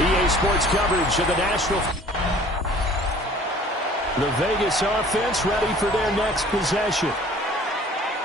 EA Sports coverage of the Nashville. The Vegas offense ready for their next possession.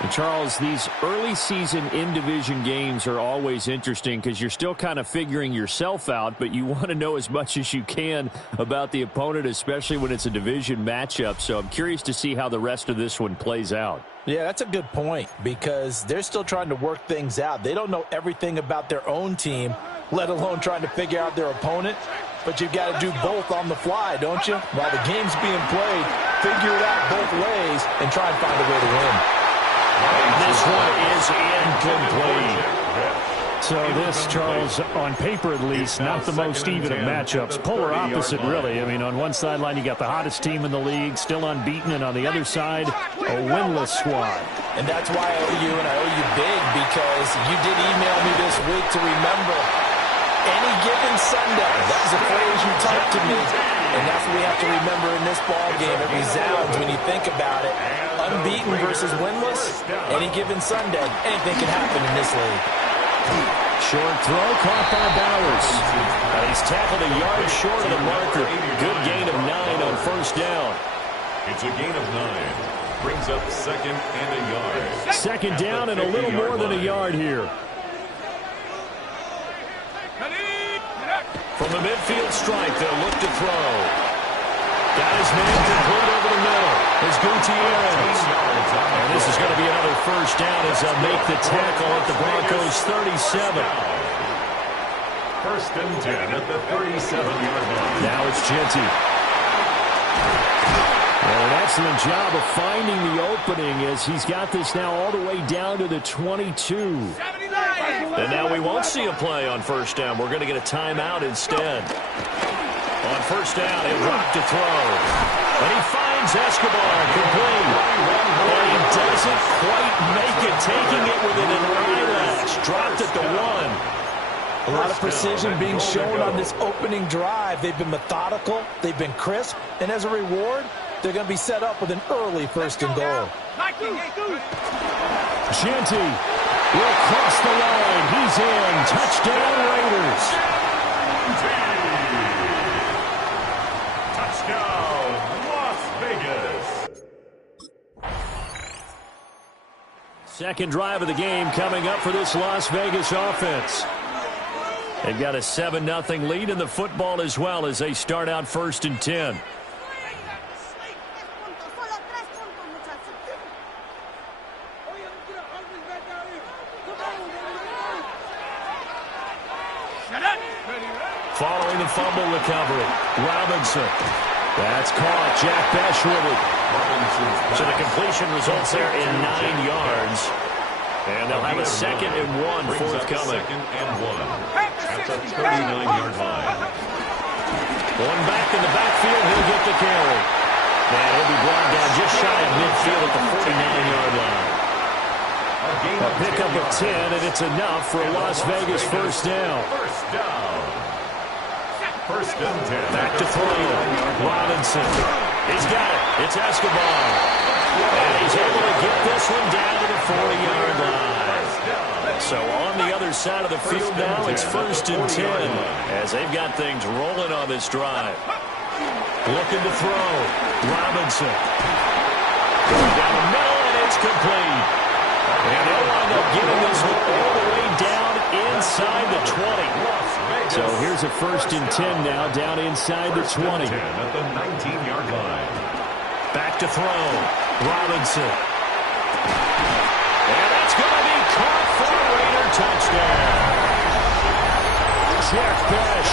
And Charles, these early season in-division games are always interesting because you're still kind of figuring yourself out, but you want to know as much as you can about the opponent, especially when it's a division matchup. So I'm curious to see how the rest of this one plays out. Yeah, that's a good point because they're still trying to work things out. They don't know everything about their own team, let alone trying to figure out their opponent. But you've got to do both on the fly, don't you? While the game's being played, figure it out both ways and try and find a way to win. This one is incomplete. So this, Charles, on paper at least, not the most even of matchups. Polar opposite, really. I mean, on one sideline, you got the hottest team in the league, still unbeaten, and on the other side, a winless squad. And that's why I owe you, and I owe you big, because you did email me this week to remember any given Sunday. That was a phrase you typed to me, and that's what we have to remember in this ball game. It resounds when you think about it. Unbeaten versus winless, any given Sunday, anything can happen in this league. Short throw caught by Bowers. He's tackled a yard short of the marker. Good gain of 9 on first down. It's a gain of 9. Brings up second and a yard. Second down and a little more than a yard here. From the midfield stripe, they'll look to throw. Got his man complete over the middle. It's Gutierrez. And this is going to be another first down as they'll make the tackle at the Broncos' 37. First and 10 at the 37-yard line. Now it's Genty. And an excellent job of finding the opening as he's got this now all the way down to the 22. And now we won't see a play on first down. We're going to get a timeout instead. On first down, he'll drop to throw. And he finds Escobar complete. And he doesn't quite make it, taking it within an eyelash. Dropped at the 1. A lot of precision being shown on this opening drive. They've been methodical. They've been crisp. And as a reward, they're going to be set up with an early first and goal. Genty will cross the line. He's in. Touchdown, Raiders. Touchdown, Las Vegas. Second drive of the game coming up for this Las Vegas offense. They've got a 7-0 lead in the football as well as they start out first and 10. Following the fumble recovery, Robinson. That's caught. Jack Bech with it. So the completion results there in 9 yards. And they'll have a 2nd and 1 forthcoming. 2nd and 1 at the 39-yard line. One back in the backfield, he'll get the carry. And he'll be brought down just shy of midfield at the 49-yard line. A pickup of 10, and it's enough for a Las Vegas first down. First down. First and 10. Back to throw. Robinson. He's got it. It's Escobar. And he's able to get this one down to the 40-yard line. So on the other side of the field now, it's first and 10 as they've got things rolling on this drive. Looking to throw. Robinson. Going down the middle, and it's complete. And they'll wind up getting this one all the way down inside the 20. So here's a first and 10 now, down inside the 20. At the 19-yard line. Back to throw. Robinson. And that's going to be caught for a Raider touchdown. Jack Bech,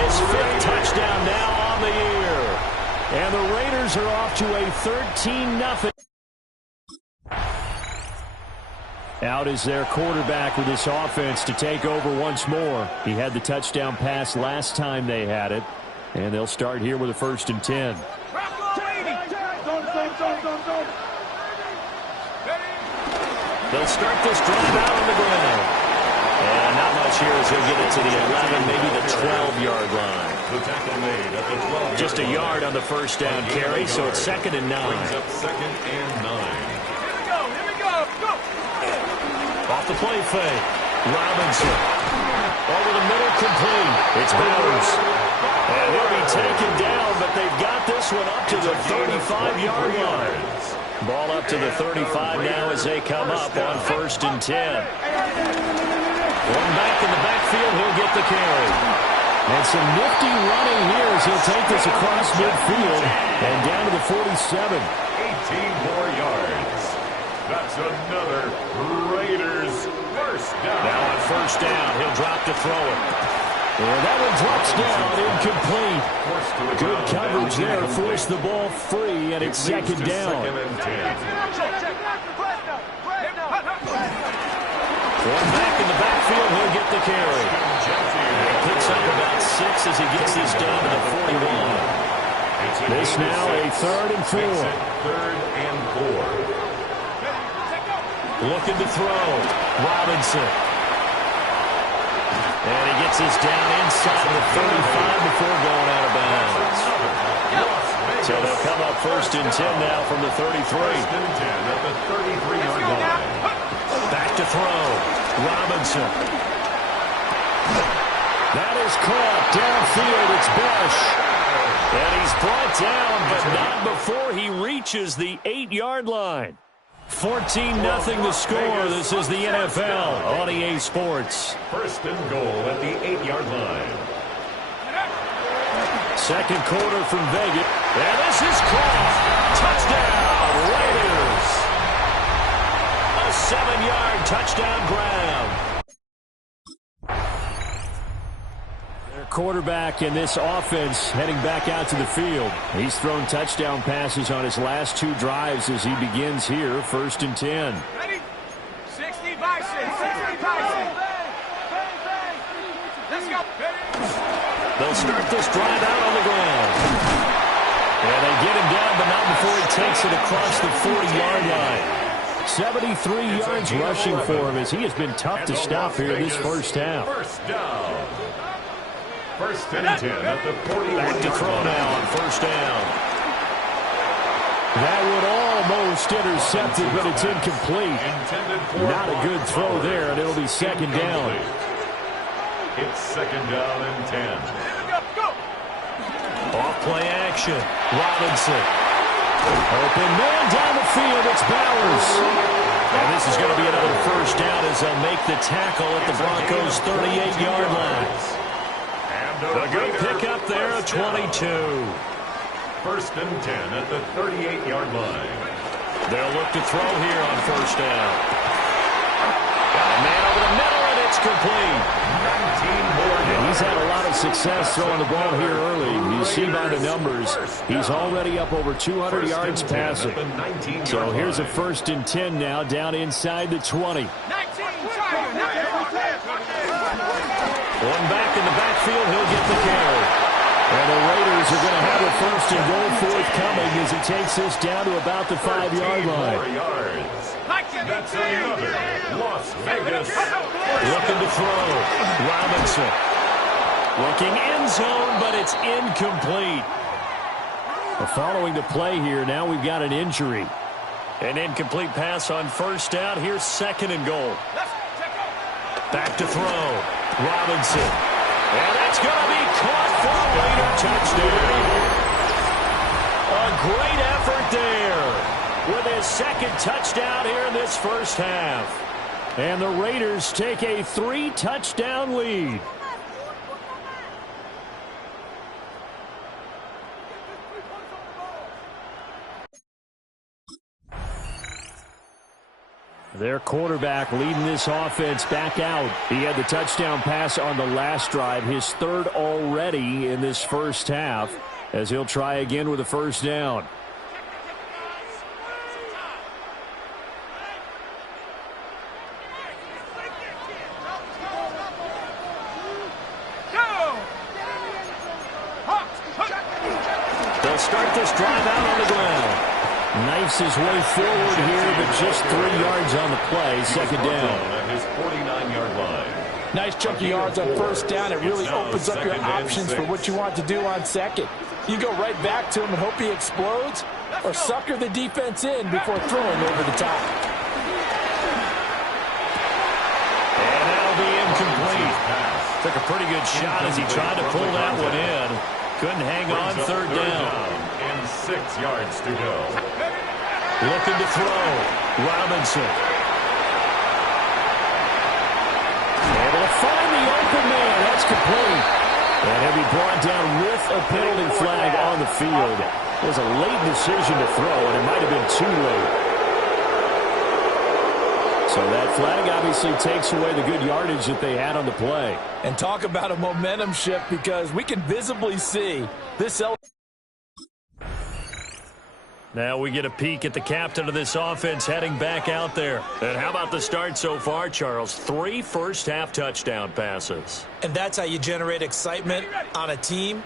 his 5th touchdown now on the year. And the Raiders are off to a 13-0. Out is their quarterback with this offense to take over once more. He had the touchdown pass last time they had it. And they'll start here with a first and 10. They'll start this drive out on the ground. And not much here as he'll get it to the 11, maybe the 12-yard line. The tackle made at the 12. Just a yard on the first down carry, so it's 2nd and 9. Brings up 2nd and 9. Off the play fake. Robinson. Over the middle, complete. It's Bowers. And he'll be taken down, but they've got this one up to the 35-yard line. Ball up to the 35 now as they come up on 1st and 10. One back in the backfield, he'll get the carry. And some nifty running here as he'll take this across midfield and down to the 47. 18 more yards. That's another Raiders first down. Now on 1st down, he'll drop to throw it. And that one drops down, incomplete. Good coverage there, forced the ball free, and it's 2nd down. 2nd and 10. One back in the backfield, he'll get the carry. He picks up about 6 as he gets this down to the 41. This now a 3rd and 4. 3rd and 4. Looking to throw. Robinson. And he gets this down inside the 35 before going out of bounds. So they'll come up 1st and 10 now from the 33. 1st and 10 at the 33-yard line. Back to throw. Robinson. That is caught downfield. It's Bush. And he's brought down, but not before he reaches the 8-yard line. 14-0 the score. This is the NFL on EA Sports. 1st and goal at the 8-yard line. 2nd quarter from Vegas. And this is caught. Touchdown, Raiders. A 7-yard touchdown grab. Their quarterback in this offense heading back out to the field. He's thrown touchdown passes on his last 2 drives as he begins here, 1st and 10. Ready? 60 Bison. 60 Bison. Let's go. They'll start this drive out on the ground. And they get him down, but not before he takes it across the 40-yard line. 73 yards rushing for him as he has been tough to stop here this first half. 1st down. 1st and 10 at the 40. Back to throw now on 1st down. That would almost intercepted, but it's incomplete. Not a good throw there, and it'll be 2nd down. It's 2nd down and 10. Off play action. Robinson. Open man down the field. It's Bowers. And this is going to be another 1st down as they'll make the tackle at the Broncos' 38-yard line. A good pickup there at 22. 1st and 10 at the 38-yard line. They'll look to throw here on 1st down. Got a man over the middle, and it's complete. 19 more yards. He's had a lot of success throwing the ball here early. You see by the numbers, he's already up over 200 yards passing. So here's a 1st and 10 now down inside the 20. One back in the backfield, he'll get the carry. And the Raiders are going to have a 1st and goal forthcoming as he takes this down to about the 5-yard line. That's another Las Vegas. Looking to throw. Robinson. Looking end zone, but it's incomplete. Following the play here, now we've got an injury. An incomplete pass on 1st down. Here's 2nd and goal. Back to throw. Robinson. And that's going to be caught for a Raider touchdown. A great effort there with his 2nd touchdown here in this first half. And the Raiders take a 3-touchdown lead. Their quarterback leading this offense back out. He had the touchdown pass on the last drive, his 3rd already in this first half, as he'll try again with a 1st down. They'll start this drive out on the ground. Knifes his way forward here, but just 3 yards on the play. 2nd down. At his 49-yard line. Nice chunky yards on 1st down. It really opens up your options for what you want to do on 2nd. You go right back to him and hope he explodes, or sucker the defense in before throwing over the top. And that'll be incomplete. Took a pretty good shot as he tried to pull that one in. Couldn't hang on third down. And 6 yards to go. Looking to throw. Robinson. Able to find the open man. That's complete. And he'll be brought down with a penalty flag on the field. It was a late decision to throw, and it might have been too late. So that flag obviously takes away the good yardage that they had on the play. And talk about a momentum shift, because we can visibly see this. Now we get a peek at the captain of this offense heading back out there. And how about the start so far, Charles? 3 first-half touchdown passes. And that's how you generate excitement on a team.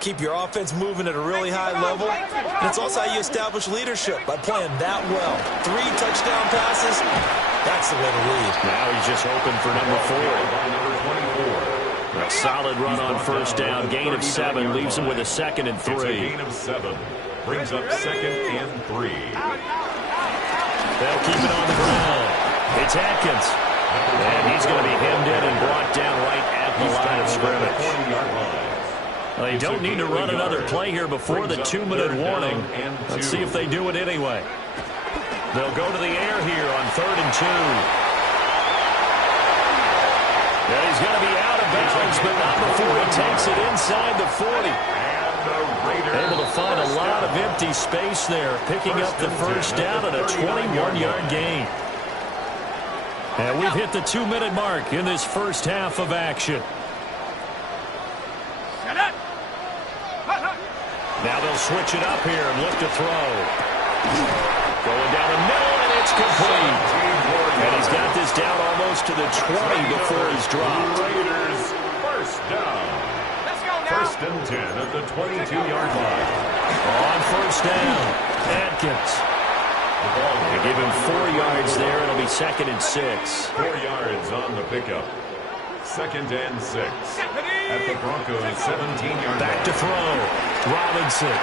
Keep your offense moving at a really high level. And it's also how you establish leadership, by playing that well. 3 touchdown passes, that's the way to lead. Now he's just hoping for number 4. A solid run on first down. Gain of 7 leaves him with a 2nd and 3. It's a gain of 7. Brings up 2nd and 3. They'll keep it on the ground. It's Atkins. And he's going to be hemmed in and brought down right at the line of scrimmage. 20-yard line. Well, they don't need to run another play here before the 2-minute warning. Let's see if they do it anyway. They'll go to the air here on 3rd and 2. And he's going to be out of bounds, but not before he takes it inside the 40. Able to find a lot of empty space there, picking up the first down and a 21-yard gain. And we've hit the 2-minute mark in this first half of action. Now they'll switch it up here and look to throw. Going down the middle, and it's complete. And he's got this down almost to the 20 before he's dropped. Raiders first down. First and 10 at the 22-yard line. On first down, Atkins. They give him 4 yards there. It'll be 2nd and 6. 4 yards on the pickup. 2nd and 6 at the Broncos' 17-yard line. Back to throw. Robinson.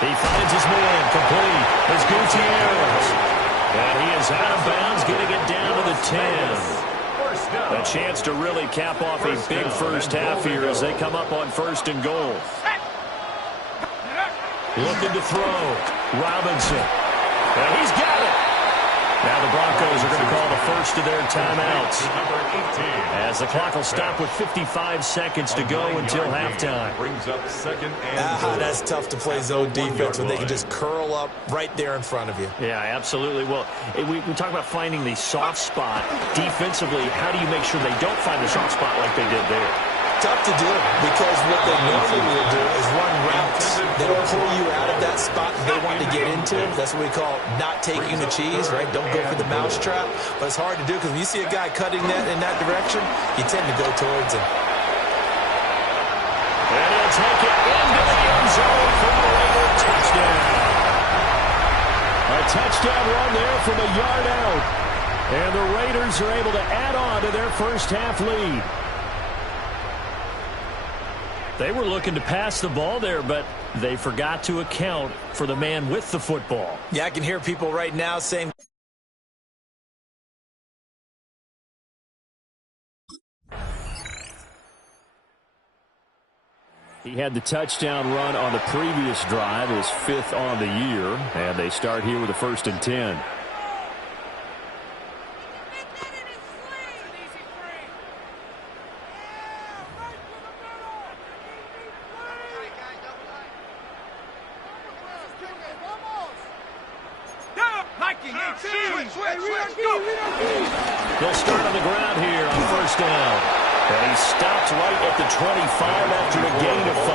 He finds his man complete. It's Gutierrez. And he is out of bounds, getting it down to the 10. A chance to really cap off a big first half here as they come up on 1st and goal. Looking to throw. Robinson. And he's got it. Now the Broncos are going to call the first of their timeouts, as the clock will stop with 55 seconds to go until halftime. Brings up 2nd and 4. That's tough to play zone defense when they can just curl up right there in front of you. Yeah, absolutely. Well, we talk about finding the soft spot defensively. How do you make sure they don't find the soft spot like they did there? Tough to do, because what they normally will do is run routes that'll pull you out of that spot that they want to get into. That's what we call not taking the cheese, right? Don't go for the mousetrap. But it's hard to do, because when you see a guy cutting that in that direction, you tend to go towards him. And he'll take it into the end zone for a Raider touchdown. A touchdown run there from a yard out. And the Raiders are able to add on to their first half lead. They were looking to pass the ball there, but they forgot to account for the man with the football. Yeah, I can hear people right now saying, He had the touchdown run on the previous drive, his 5th on the year, and they start here with a 1st and 10. They'll start on the ground here on first down. And he stopped right at the 25 after a gain of 5.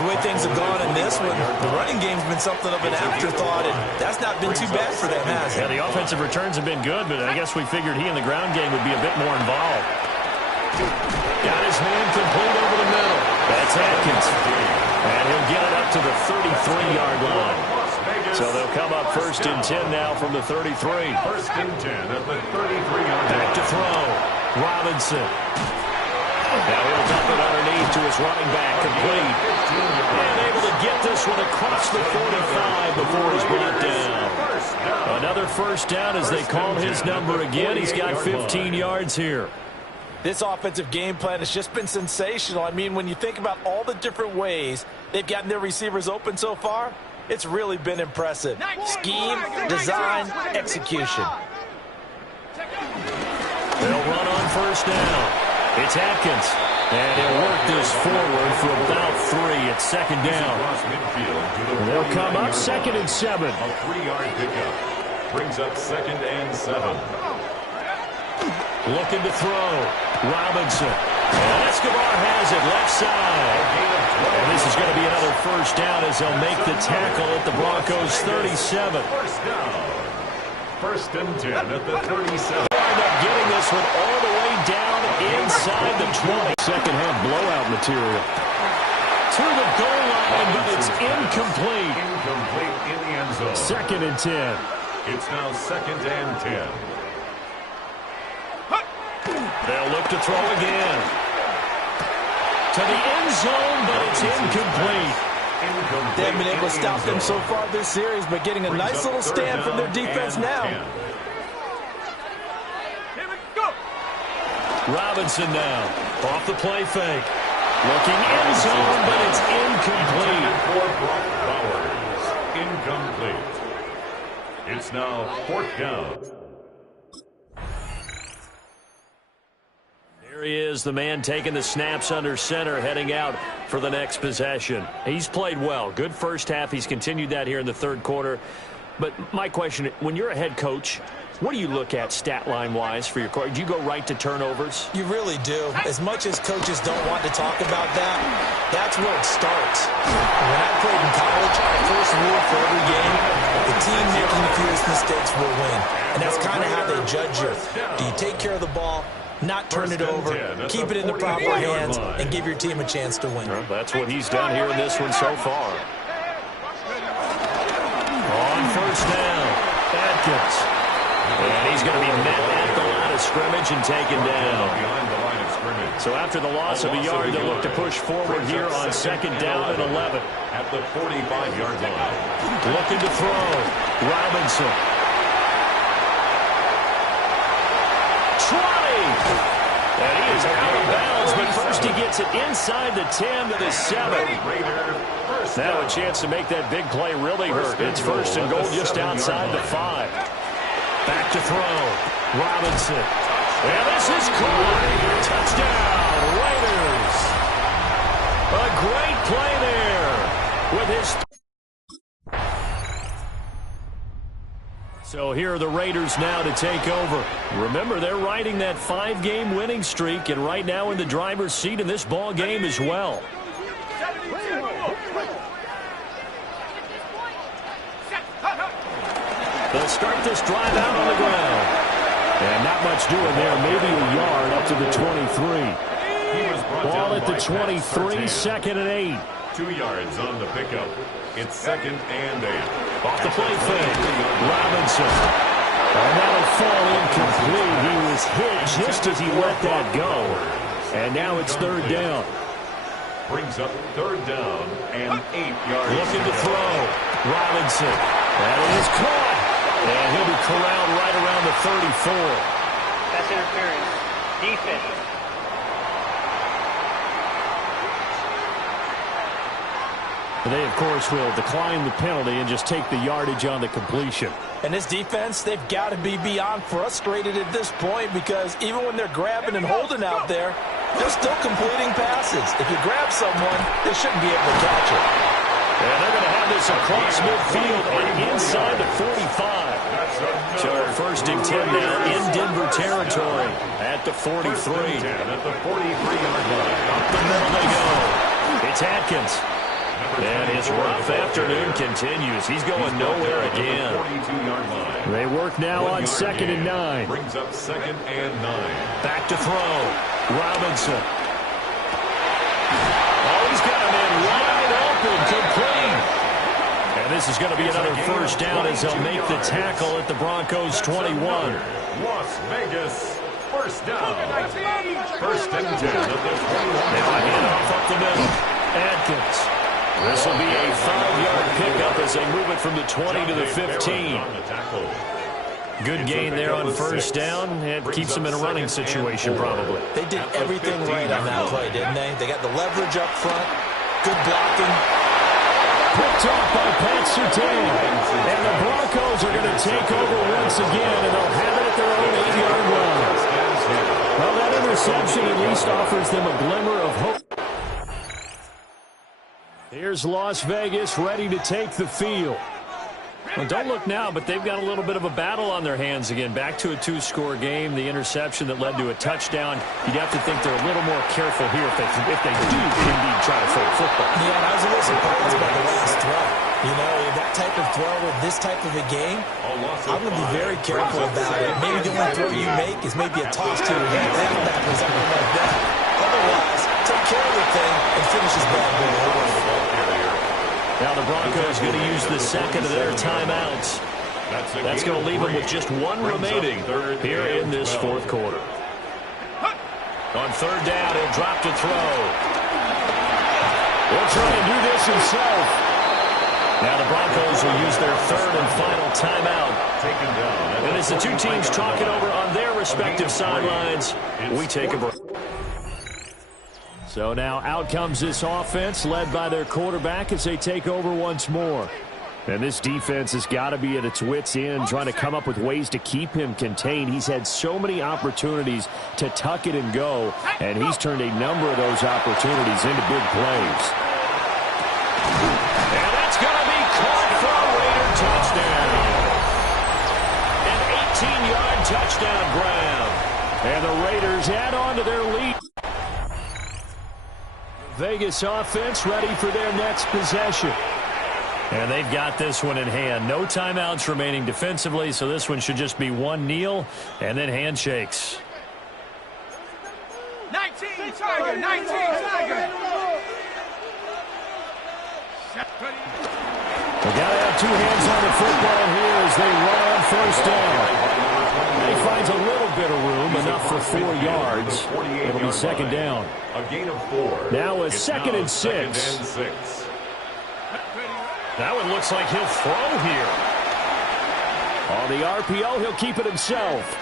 the way things have gone in this one, the running game's been something of an afterthought, and that's not been too bad for them, has it? Yeah, the offensive returns have been good, but I guess we figured he in the ground game would be a bit more involved. Got his man complete over the middle. That's Atkins. And he'll get it up to the 33-yard line. So they'll come up 1st and 10 now from the 33. 1st and 10 at the 33-yard line. Back to throw. Robinson. Now he'll dump it underneath to his running back, complete. And able to get this one across the 45 before he's brought down. Another first down as they call his number again. He's got 15 yards here. This offensive game plan has just been sensational. I mean, when you think about all the different ways they've gotten their receivers open so far, it's really been impressive. Scheme, design, execution. They'll run on first down. It's Atkins. And he'll work this forward for about 3 at second down. They'll come up 2nd and 7. A 3-yard pickup. Brings up 2nd and 7. Looking to throw. Robinson. And Escobar has it left side. And this is going to be another first down as they'll make the tackle at the Broncos 37. First down. 1st and 10 at the 37. End up getting this one all the way down inside the 20. Second half blowout material. To the goal line, but it's incomplete. Incomplete in the end zone. 2nd and 10. It's now 2nd and 10. They'll look to throw again. To the end zone, but it's incomplete. They haven't been able to stop them so far this series, but getting a nice little stand from their defense now. Robinson now. Off the play fake. Looking end zone, but it's incomplete. For Brock Bowers. Incomplete. It's now 4th down. There he is, the man taking the snaps under center, heading out for the next possession. He's played well. Good first half. He's continued that here in the 3rd quarter. But my question, when you're a head coach, what do you look at stat line-wise for your coach? Do you go right to turnovers? You really do. As much as coaches don't want to talk about that, that's where it starts. When I played in college, our first rule for every game, the team making the fewest mistakes will win. And that's kind of how they judge you. Do you take care of the ball, not turn it over, keep it in the proper hands, and give your team a chance to win? Well, that's what he's done here in this one so far. On first down, Atkins. And he's going to be met at the line of scrimmage and taken down. Behind the line of scrimmage. So after the loss of a yard, they'll look to push forward here on 2nd down and 11. At the 45-yard line. Looking to throw. Robinson. 20. And he is out of bounds, but first he gets it inside the 10 to the 7. Now a chance to make that big play really hurt. It's 1st and goal just outside the 5. Back to throw. Robinson. And this is caught. Touchdown, Raiders. A great play there with his... So here are the Raiders now to take over. Remember, they're riding that 5-game winning streak, and right now in the driver's seat in this ball game as well. They'll start this drive out on the ground. And not much doing there. Maybe a yard up to the 23. Ball at the 23, 2nd and 8. 2 yards on the pickup. It's 2nd and 8. Off the play fake. Robinson. And that'll fall incomplete. He was hit just as he let that go. And now it's 3rd down. Brings up 3rd down and 8 yards. Looking to throw. Robinson. That is caught. And he'll be corralled right around the 34. That's interference. Defense. They, of course, will decline the penalty and just take the yardage on the completion. And this defense, they've got to be beyond frustrated at this point because even when they're grabbing and holding out there, they're still completing passes. If you grab someone, they shouldn't be able to catch it. And they're going to have this across midfield and inside the 45. So 1st and 10 now in Denver territory at the 43. At the 43-yard line. Up the middle they go. It's Atkins. And his rough afternoon continues. He's going nowhere again. 42-yard line. They work now on 2nd and 9. Brings up 2nd and 9. Back to throw. Robinson. Oh, he's got him in wide open, complete. And this is going to be another first down as they'll make the tackle at the Broncos 21. Las Vegas First down. First and 10 at the 21. Now a handoff up the middle. Adkins. This will be a 5-yard pickup as they move it from the 20 to the 15. Good gain there on first down. It keeps them in a running situation probably. They did everything right on that play, didn't they? They got the leverage up front. Good blocking. Picked off by Pat Surtain. And the Broncos are going to take over once again, and they'll have it at their own 8-yard line. Well, that interception at least offers them a glimmer of hope. Here's Las Vegas ready to take the field. Well, don't look now, but they've got a little bit of a battle on their hands again. Back to a 2-score game. The interception that led to a touchdown. You'd have to think they're a little more careful here if they do indeed try to throw football. Yeah, and I was a little surprised by the last throw. You know, that type of throw with this type of a game, I'm going to be very careful about it. Maybe the only throw you make is maybe a toss to your linebacker or something like that. Otherwise, take care of the thing and finish his ball game. Now the Broncos going to use the second of their timeouts. That's going to leave them with just one remaining here in this fourth quarter. On third down, he'll drop to throw. He'll try and do this himself. Now the Broncos will use their third and final timeout. And as the two teams talk it over on their respective sidelines, we take a break. So now out comes this offense led by their quarterback as they take over once more. And this defense has got to be at its wits' end trying to come up with ways to keep him contained. He's had so many opportunities to tuck it and go, and he's turned a number of those opportunities into big plays. And that's going to be caught for a Raider touchdown. An 18-yard touchdown grab. And the Raiders add on to their lead. Vegas offense ready for their next possession. And they've got this one in hand. No timeouts remaining defensively, so this one should just be one kneel and then handshakes. 19 Tiger, 19 Tiger. They got to have two hands on the football here as they run on first down. He finds a little bit of room, enough for 4 yards. It'll be second down. A gain of 4. Now a second and 6. That one looks like he'll throw here. On the RPO, he'll keep it himself.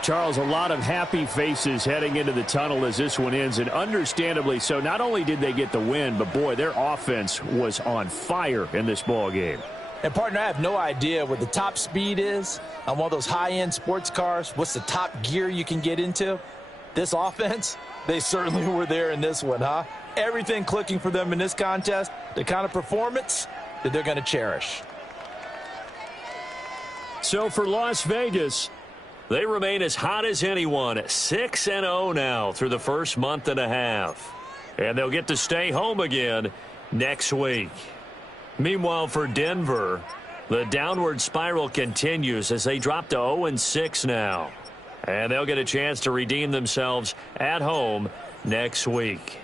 Charles, a lot of happy faces heading into the tunnel as this one ends, and understandably so. Not only did they get the win, but boy, their offense was on fire in this ball game. And, partner, I have no idea what the top speed is on one of those high-end sports cars. What's the top gear you can get into? This offense, they certainly were there in this one, huh? Everything clicking for them in this contest, the kind of performance that they're going to cherish. So for Las Vegas, they remain as hot as anyone, 6-0 now through the first month and a half. And they'll get to stay home again next week. Meanwhile, for Denver, the downward spiral continues as they drop to 0-6 now. And they'll get a chance to redeem themselves at home next week.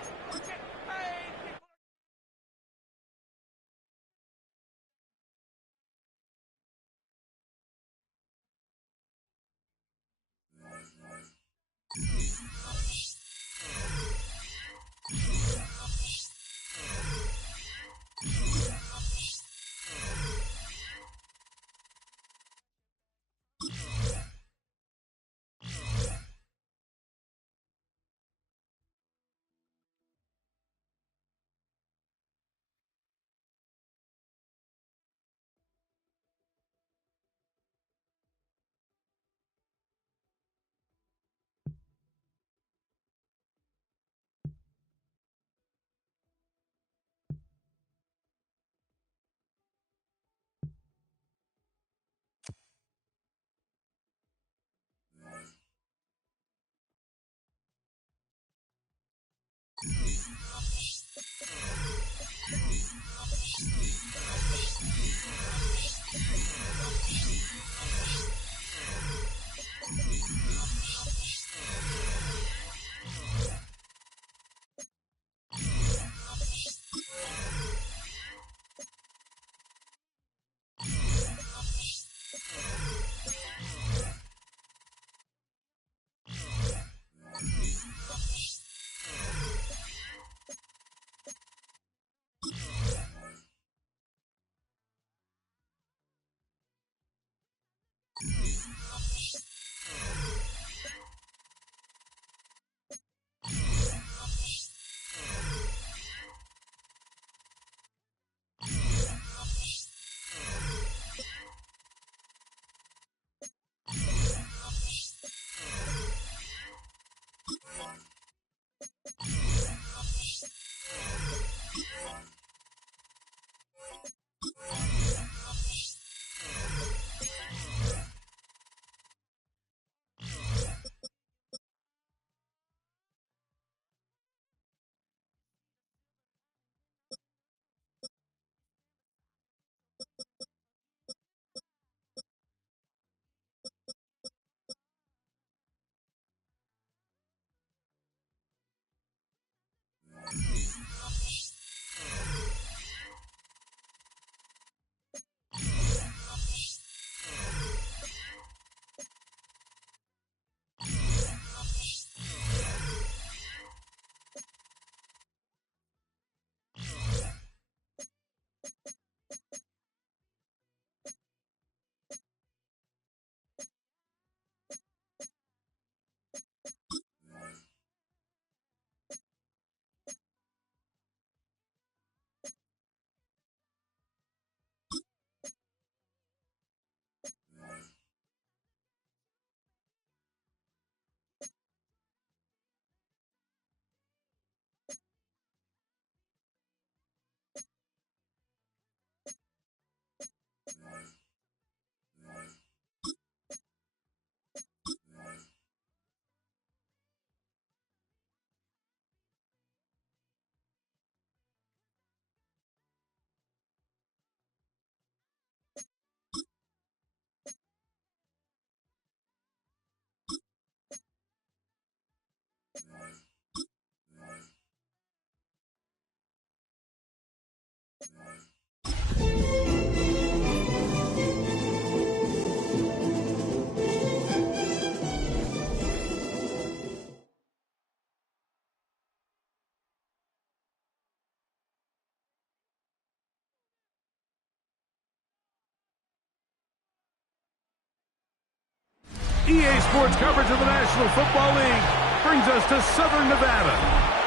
EA Sports coverage of the National Football League brings us to Southern Nevada,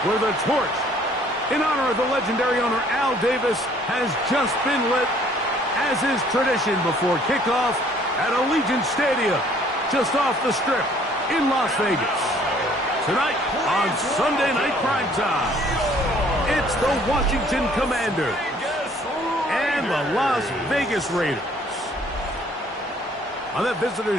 where the torch, in honor of the legendary owner Al Davis, has just been lit, as is tradition before kickoff at Allegiant Stadium, just off the Strip in Las Vegas. Tonight on Sunday Night Primetime, it's the Washington Commanders and the Las Vegas Raiders. On that visitors.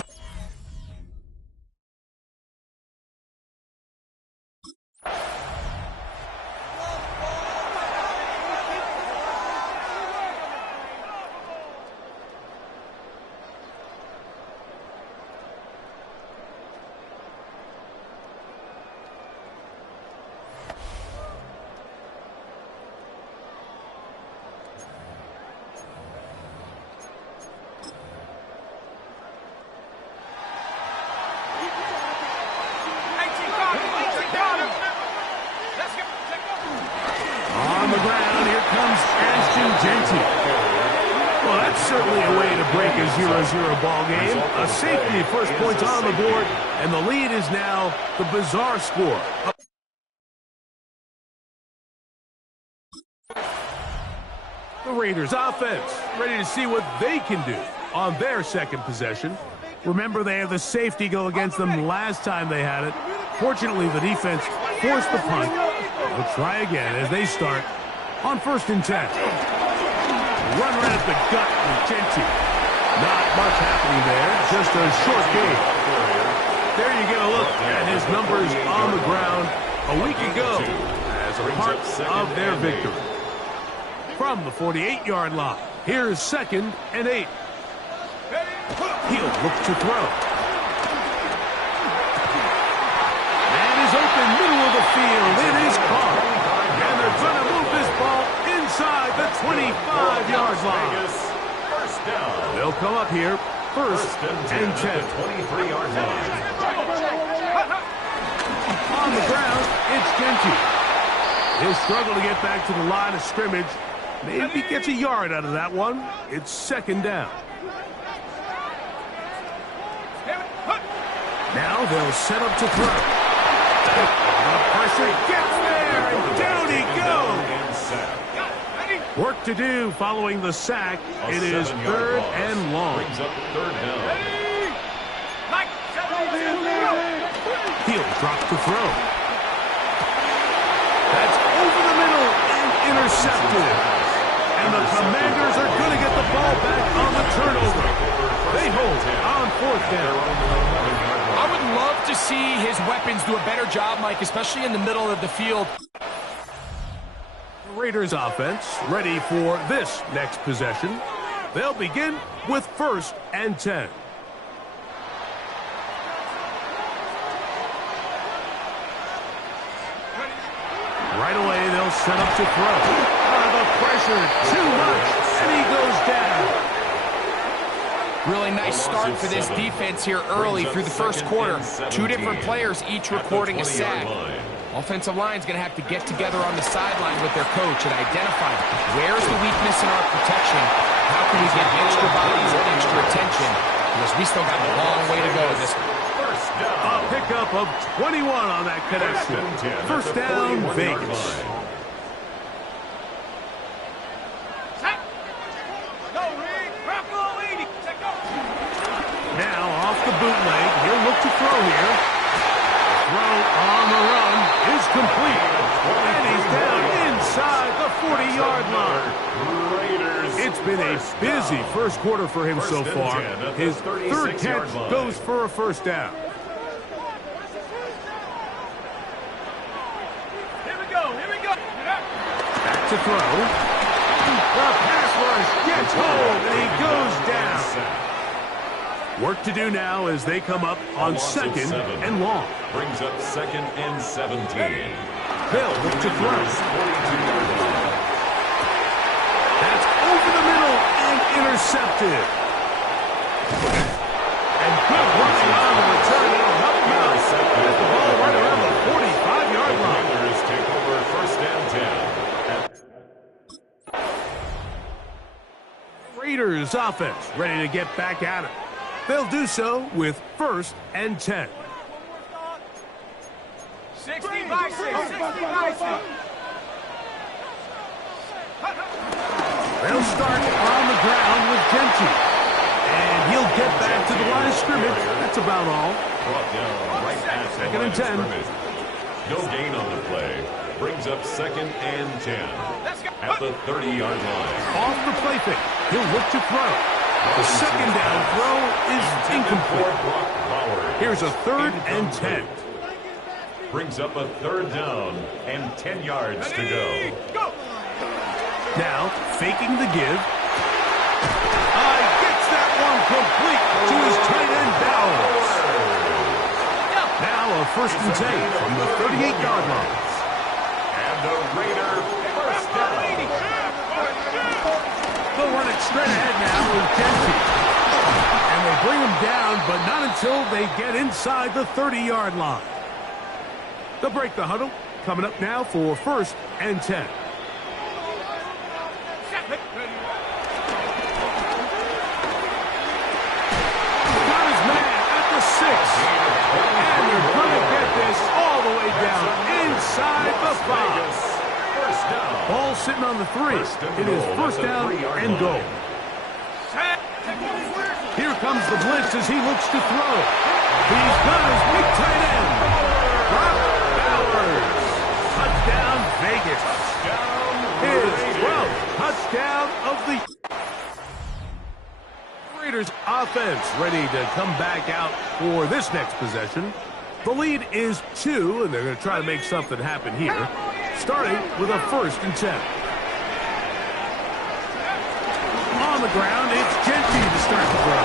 Well, that's certainly a way to break a 0-0 ball game. A safety, first points on the board, and the lead is now the bizarre score. The Raiders offense ready to see what they can do on their second possession. Remember, they had the safety go against them last time they had it. Fortunately, the defense forced the punt. They'll try again as they start on 1st and 10. Run right at the gut with Genty. Not much happening there. Just a short game. There you get a look at his numbers on the ground a week ago as a part of their victory. From the 48-yard line, here's 2nd and 8. He'll look to throw. And is open middle of the field. It is caught. And they're going to move this ball inside the 25-yard line. First down. They'll come up here, 1st and 10. 23-yard line. On the ground, it's Genty. He'll struggle to get back to the line of scrimmage. Maybe gets a yard out of that one. It's 2nd down. Now they'll set up to throw. The pressure gets there, and down he goes. Work to do following the sack. It is 3rd and long. Brings up 3rd down. He'll drop to throw. That's over the middle and intercepted. And the Commanders are going to get the ball back on the turnover. They hold on 4th down. I would love to see his weapons do a better job, Mike, especially in the middle of the field. The Raiders offense ready for this next possession. They'll begin with 1st and 10. Right away, they'll set up to throw. The pressure, too much, and he goes down. Really nice start for this defense here early through the first quarter. 2 different players, each recording a sack. Offensive line's going to have to get together on the sideline with their coach and identify where's the weakness in our protection. How can we get extra bodies and extra attention? Because we still got a long way to go in this one. A pickup of 21 on that connection. 1st down, Vegas. Now off the bootleg, he'll look to throw here. Throw on the run is complete. And he's down inside the 40-yard line. It's been a busy first quarter for him so far. His 3rd catch goes for a 1st down. Here we go. Back to throw. The pass rush gets hold, and he goes down. Work to do now as they come up on 2nd and long. Brings up 2nd and 17. They'll look to throw. That's over the middle and intercepted. And good running on the return. It'll help him out. Get the ball right around the 45-yard line. Commanders take over 1st and 10. Raiders offense ready to get back at it. They'll do so with 1st and 10. 60 by 6. 60 by 6. They'll start on the ground with Genty. And he'll get back to the line of scrimmage. That's about all. Brought down right at the 2nd line and of 10. scrimmage. No gain on the play. Brings up 2nd and 10 at the 30-yard line. Off the play fake. He'll look to throw. The 2nd down throw is incomplete. Here's a 3rd and 10. Brings up a 3rd down and 10 yards to go. Now, faking the give. Gets that one complete to his tight end Bowers. Now a 1st and 10 from the 38-yard line. And the Raider first down. They'll run it straight ahead now with Genty. And they bring him down, but not until they get inside the 30-yard line. They'll break the huddle. Coming up now for 1st and 10. Got his man at the 6. And they're going to get this all the way down inside the 5. First down. Ball sitting on the 3. It is 1st down and goal. Here comes the blitz as he looks to throw. He's got his big tight end. Bowers. Touchdown, Vegas. His 12th touchdown of the Raiders offense ready to come back out for this next possession. The lead is 2, and they're going to try to make something happen here, starting with a 1st and 10. On the ground, it's Genty to start the throw.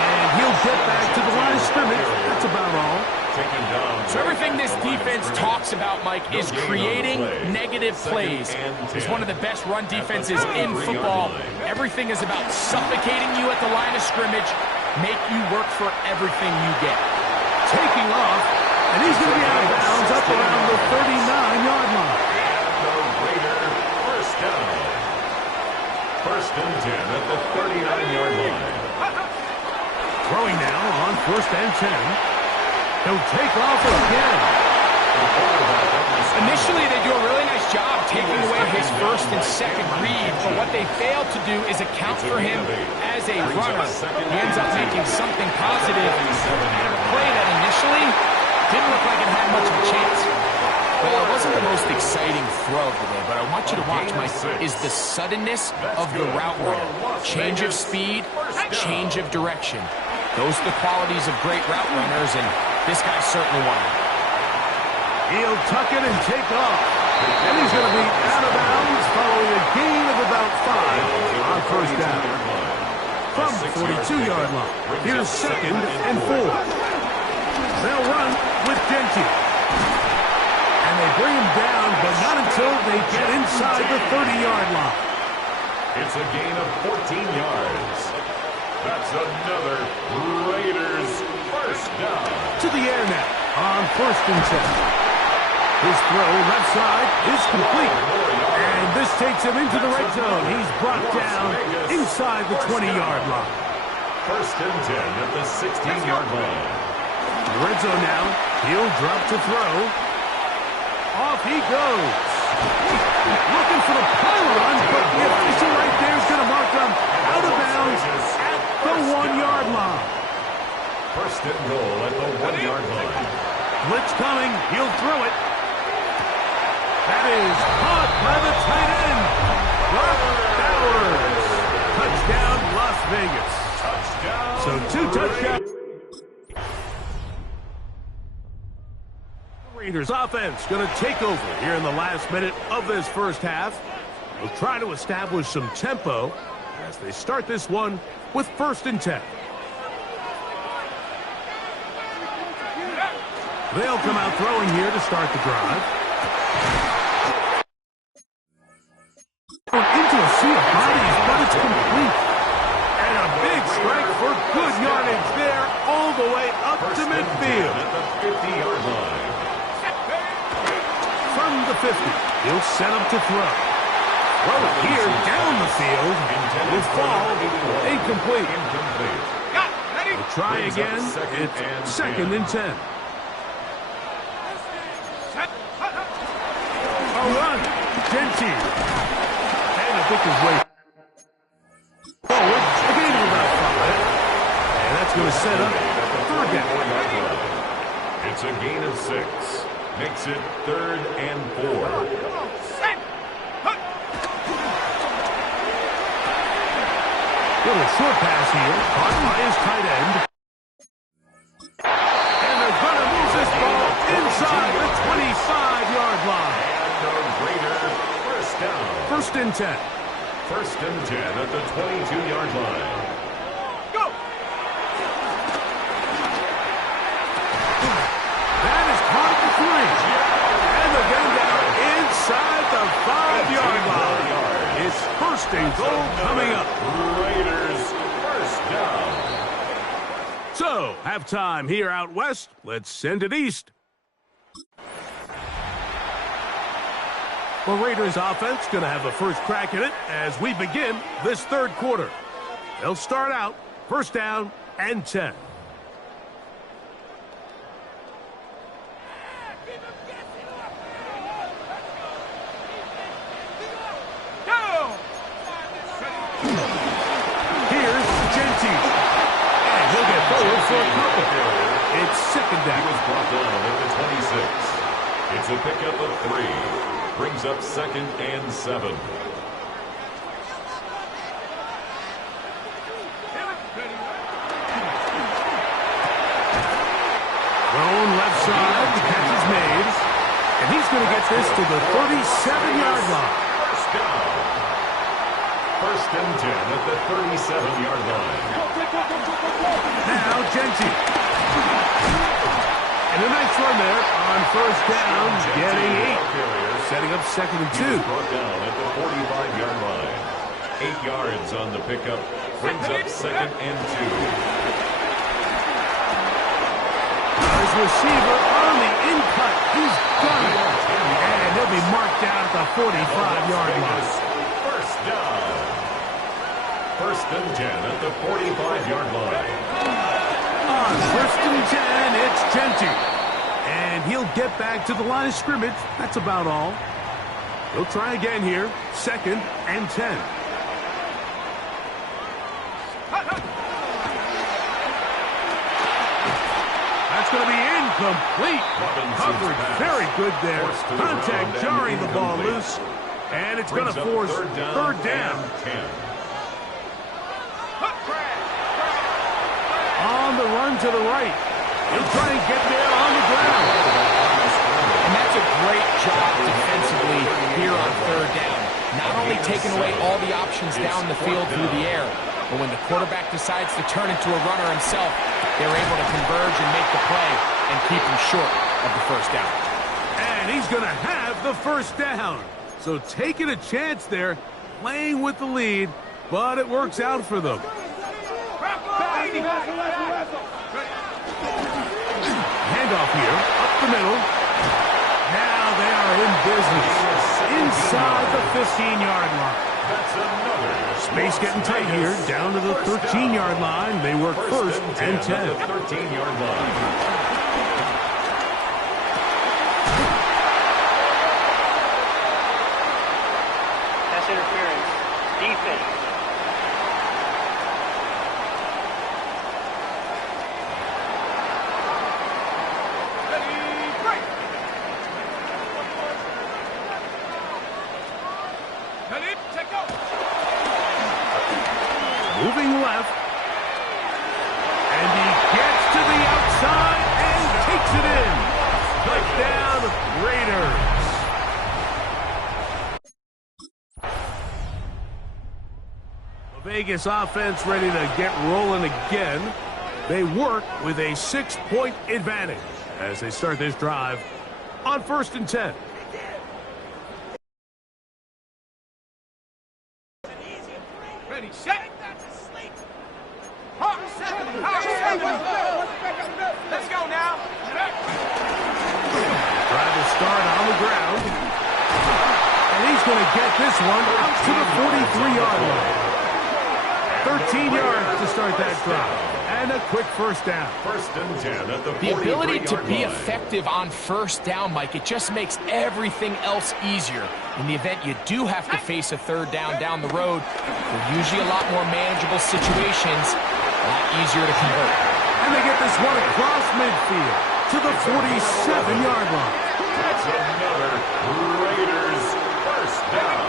And he'll get back to the line of scrimmage. That's about all. So everything this defense talks about, Mike, is creating negative plays. It's one of the best run defenses in football. Everything is about suffocating you at the line of scrimmage, make you work for everything you get. Taking off, and he's going to be out of bounds up around the 39-yard line. And the Raider first down. 1st and 10 at the 39-yard line. Throwing now on 1st and 10. He'll take off again. Initially, they do a really nice job taking away his 1st and 2nd read, but what they fail to do is account for him as a runner. He ends up making something positive out of a play that initially didn't look like it had much of a chance. Well, it wasn't the most exciting throw of the day, but I want you to watch, Mike, is the suddenness of the route runner. Change of speed, change of direction. Those are the qualities of great route runners, and this guy's certainly one of them. He'll tuck it and take off. And he's going to be out of bounds following a gain of about 5 on 1st down. From the 42-yard line, here's 2nd and 4. They'll run with Genty. And they bring him down, but not until they get inside the 30-yard line. It's a gain of 14 yards. That's another Raiders first down. To the air now on 1st and 10. His throw left side is complete. And this takes him into the red zone. He's brought down inside the 20-yard line. 1st and 10 at the 16-yard line. Red zone now. He'll drop to throw. Off he goes. Looking for the pile run, but the official right there is going to mark him out of bounds at the 1-yard line. 1st and goal at the 1-yard line. Blitz coming. He'll throw it. That is caught by the tight end. Brock Bowers. Touchdown, Las Vegas. So 2 touchdowns. The Raiders offense going to take over here in the last minute of this first half. They'll try to establish some tempo as they start this one with 1st and 10. They'll come out throwing here to start the drive. Into a sea of bodies, but it's complete. And a big strike for good yardage there all the way up to midfield. At the 50-yard line. From the 50, he'll set up to throw. Throw it here down the field will fall incomplete. Got, ready, try again. It's second and 10. A run. Genty. And I think his way forward. A gain of about 5. And that's going to set up third down. It's a gain of 6. Makes it 3rd and 4. Little short pass here, caught by his tight end. And they're going to move this ball inside the 25-yard line. And the Raiders first down. First and 10. First and 10 at the 22-yard line. Go! That is caught at the 3. And they're getting down inside the 5-yard line. It's first and goal coming up. Raiders first down. So, halftime here out west. Let's send it east. The Raiders offense going to have the first crack at it as we begin this third quarter. They'll start out first down and 10. It's second down. He was brought down at the 26. It's a pickup of 3. Brings up second and 7. Thrown left side. The catch is made. And he's going to get this to the 37-yard line. First down. First and 10 at the 37-yard line. Now Genty. And a nice run there on first down, getting 8. Setting up second and 2. Brought down at the 45-yard line. 8 yards on the pickup. Brings up second and 2. His receiver on the in-cut. He's got it. And he'll be marked down at the 45-yard line. First down. First and 10 at the 45-yard line. On first and 10, it's Genty. And he'll get back to the line of scrimmage. That's about all. He'll try again here. Second and 10. That's going to be incomplete. Covered very good there. Contact jarring the ball loose. And it's going to force third down. On the run to the right. He'll try and get there on the ground. And that's a great job defensively here on third down. Not only taking away all the options down the field through the air, but when the quarterback decides to turn into a runner himself, they're able to converge and make the play and keep him short of the first down. And he's going to have the first down. So taking a chance there, playing with the lead, but it works out for them. Handoff here, up the middle. Now they are in business. Inside the 15-yard line. That's another. Space getting tight here, down to the 13-yard line. They work first and 10. 13-yard line. Interference. Defense. Ready, break. Ready, take off. Moving left. And he gets to the outside and takes it in. Touchdown, Raiders. Vegas offense ready to get rolling again. They work with a 6-point advantage as they start this drive on first and 10. Ready, set. Hawk 70, Hawk 70. Let's go now. Try to start on the ground. And he's going to get this one out to the 43-yard line. 13 yards to start that drive. And a quick first down. First and 10 at the 43-yard line. The ability to be effective on first down, Mike, it just makes everything else easier. In the event you do have to face a third down the road, they're usually a lot more manageable situations, a lot easier to convert. And they get this one across midfield to the 47-yard line. That's another Raiders first down.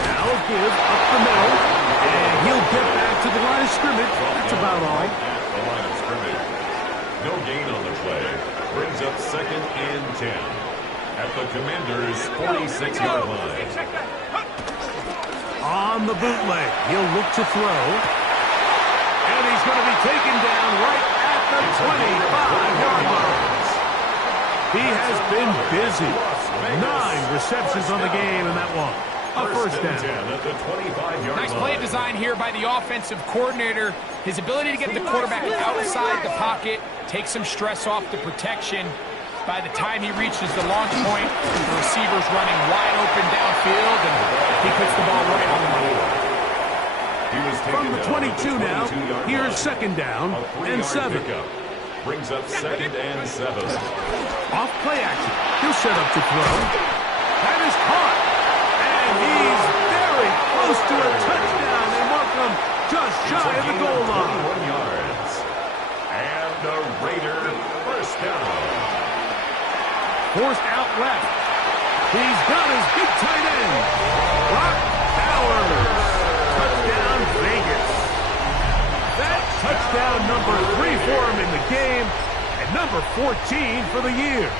Now a give up the middle, and he'll get back to the line of scrimmage. That's about all. At the line of scrimmage. No gain on the play. Brings up second and 10 at the Commanders' 46-yard line. On the bootleg, he'll look to throw. And he's going to be taken down right at the 25-yard line. He has been busy. 9 receptions on the game, and that one. A first down. At the 25-yard Nice line. play design here by the offensive coordinator. His ability to get the quarterback outside the pocket, take some stress off the protection. By the time he reaches the launch point, the receiver's running wide open downfield, and he puts the ball right on the money. He was From the taken down 22 now, at the 22-yard here's line. second down A and 3-yard 7. pickup. Brings up second and 7. Off play action. He'll set up to throw. That is caught. And he's very close to a touchdown. And welcome just shy of the goal line. 21 yards. And a Raider first down. Forced out left. He's got his big tight end. Brock Bowers. Touchdown Vegas. That touchdown number 3 for him in the game. And number 14 for the year.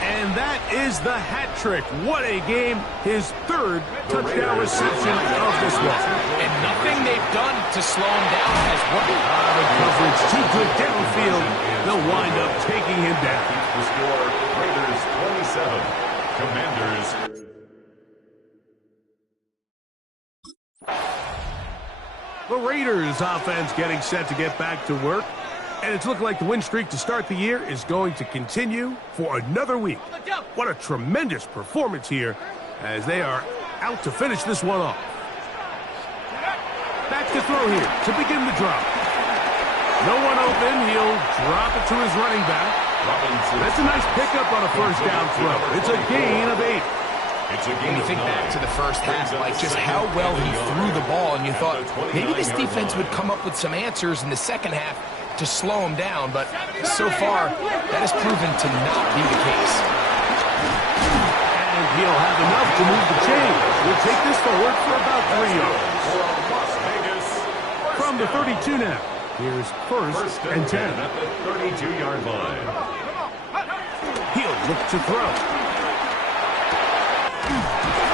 And that is the hat trick. What a game. His 3rd touchdown reception of this one. And nothing they've done to slow him down has worked. The coverage too good downfield. They'll wind up taking him down. The score, Raiders 27. Commanders. The Raiders offense getting set to get back to work. And it's looking like the win streak to start the year is going to continue for another week. What a tremendous performance here as they are out to finish this one off. Back to throw here to begin the drop. No one open. He'll drop it to his running back. That's a nice pickup on a first down throw. It's a gain of 8. When you think back to the first half, like just how well he threw the ball, and you thought maybe this defense would come up with some answers in the second half to slow him down, but so far, that has proven to not be the case. And he'll have enough to move the chain. We'll take this forward for about 3 yards. From the 32 now, here's first and 10. At the 32-yard line. He'll look to throw.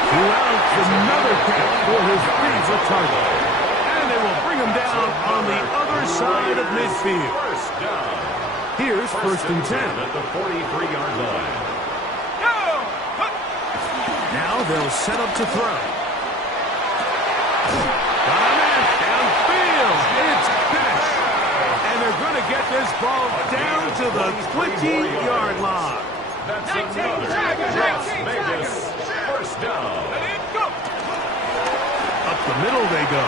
Throughout another catch for his favorite target. And they will bring him down on the other side of midfield. First down. Here's first and 10. At the 43-yard line. Now they'll set up to throw. Got a man downfield. It's Fish. And they're going to get this ball down to the 20-yard line. That's another Las Vegas first down. Up the middle they go.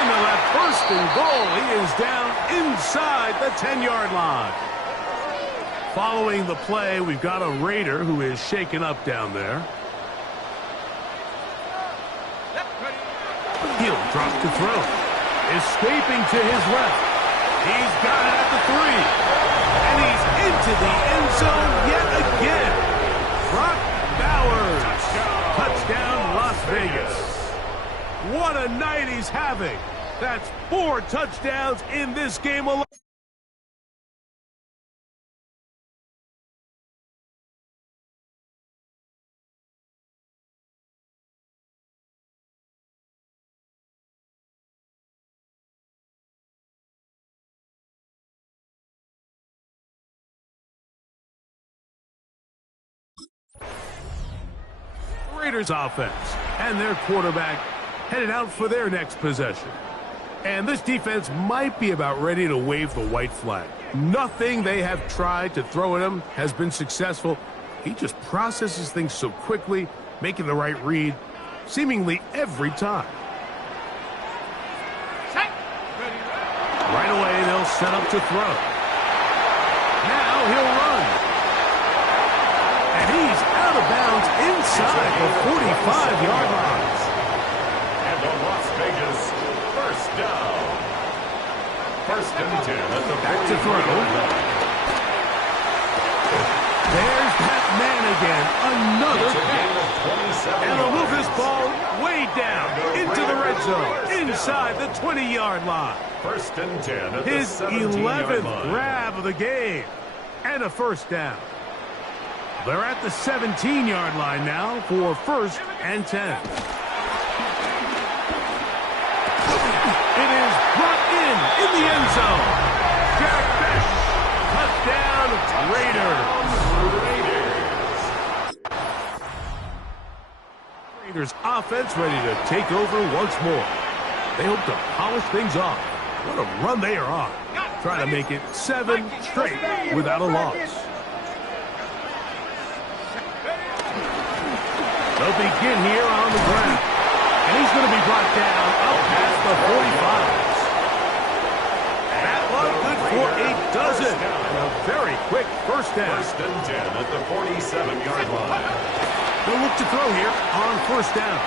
And they'll have first and goal. He is down inside the 10-yard line. Following the play, we've got a Raider who is shaken up down there. He'll drop to throw. Escaping to his left. He's got it at the 3. And he's into the end zone yet again. Brock Bowers. Touchdown, Las Vegas. What a night he's having. That's 4 touchdowns in this game alone. Raiders offense and their quarterback headed out for their next possession. And this defense might be about ready to wave the white flag. Nothing they have tried to throw at him has been successful. He just processes things so quickly, making the right read seemingly every time. Right away, they'll set up to throw. Now he'll run. And he's out of bounds inside the 45-yard line. And the Las Vegas first down. First and 10 at the Back to throw. There's that man again. Another catch. And they'll move this ball way down into the red zone, inside the 20-yard line. First and 10 at the His 17-yard 11th line. grab of the game. And a first down. They're at the 17-yard line now for first and 10. It is brought in the end zone. Jack Fish. Touchdown, Raiders. Raiders offense ready to take over once more. They hope to polish things off. What a run they are on. Trying to make it 7 straight without a loss. They'll begin here on the ground. And he's going to be brought down up past the 45. That one good for a dozen. And a very quick first down. First and 10 at the 47-yard line. They'll look to throw here on first down.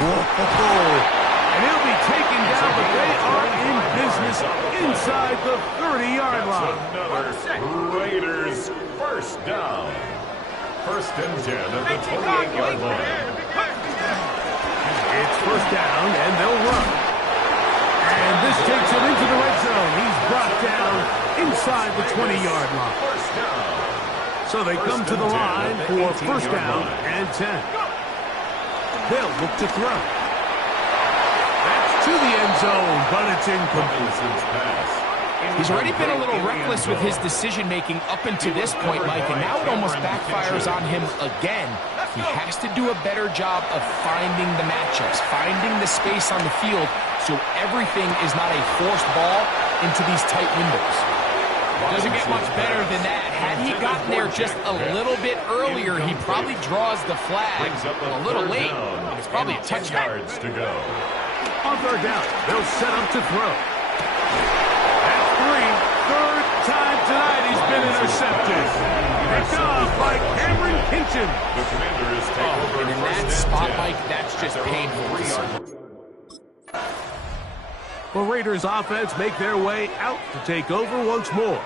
Whoa. And he'll be taken down, but they are in business inside the 30-yard line. Another Raiders first down. First and 10 at the 28-yard line. It's first down, and they'll run. And this takes him into the red zone. He's brought down inside the 20-yard line. First down. So they come to the line for first down and 10. They'll look to throw. That's to the end zone, but it's incomplete. He's already been a little reckless with his decision-making up until this point, Mike, and now it almost backfires on him again. He has to do a better job of finding the matchups, finding the space on the field, so everything is not a forced ball into these tight windows. Doesn't get much better than that. Had he gotten there just a little bit earlier, he probably draws the flag a little late. It's probably a touchdown. To go. On third down, they'll set up to throw. That's 3. Third time tonight he's been intercepted. Picked off by Cameron Kinchen. The Commanders take over And in that first spot, and 10. Mike, that's just painful to see. The Raiders offense make their way out to take over once more.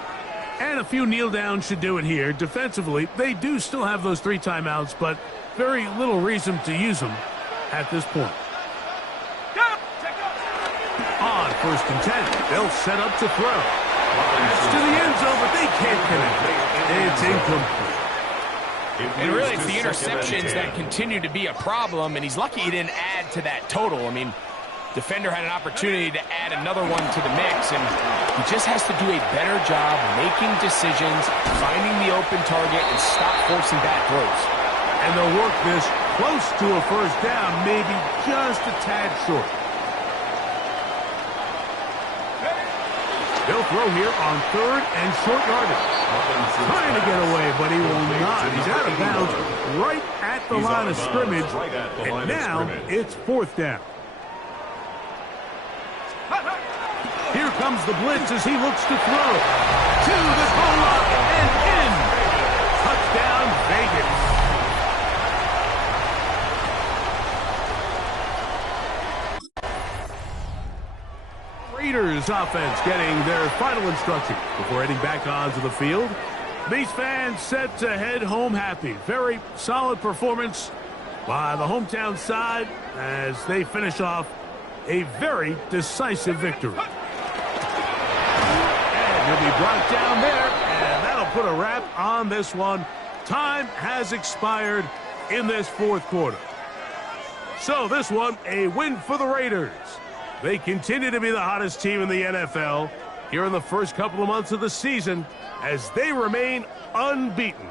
And a few kneel downs should do it here. Defensively, they do still have those 3 timeouts, but very little reason to use them at this point. On first and 10, they'll set up to throw. That's to the end zone, but they can't connect. It's incomplete. And really, it's the interceptions that continue to be a problem, and he's lucky he didn't add to that total. I mean, defender had an opportunity to add another one to the mix, and he just has to do a better job making decisions, finding the open target, and stop forcing bad throws. And they'll work this close to a first down, maybe just a tad short. They'll throw here on third and short yardage. Trying to get away, but he will not. He's out of bounds right at the line of scrimmage. And now it's fourth down. Here comes the blitz as he looks to throw. To the goal line and in. Touchdown, Vegas. Raiders offense getting their final instruction before heading back onto the field. These fans set to head home happy. Very solid performance by the hometown side as they finish off a very decisive victory. And he'll be brought down there, and that'll put a wrap on this one. Time has expired in this fourth quarter. So this one, a win for the Raiders. They continue to be the hottest team in the NFL here in the first couple of months of the season as they remain unbeaten.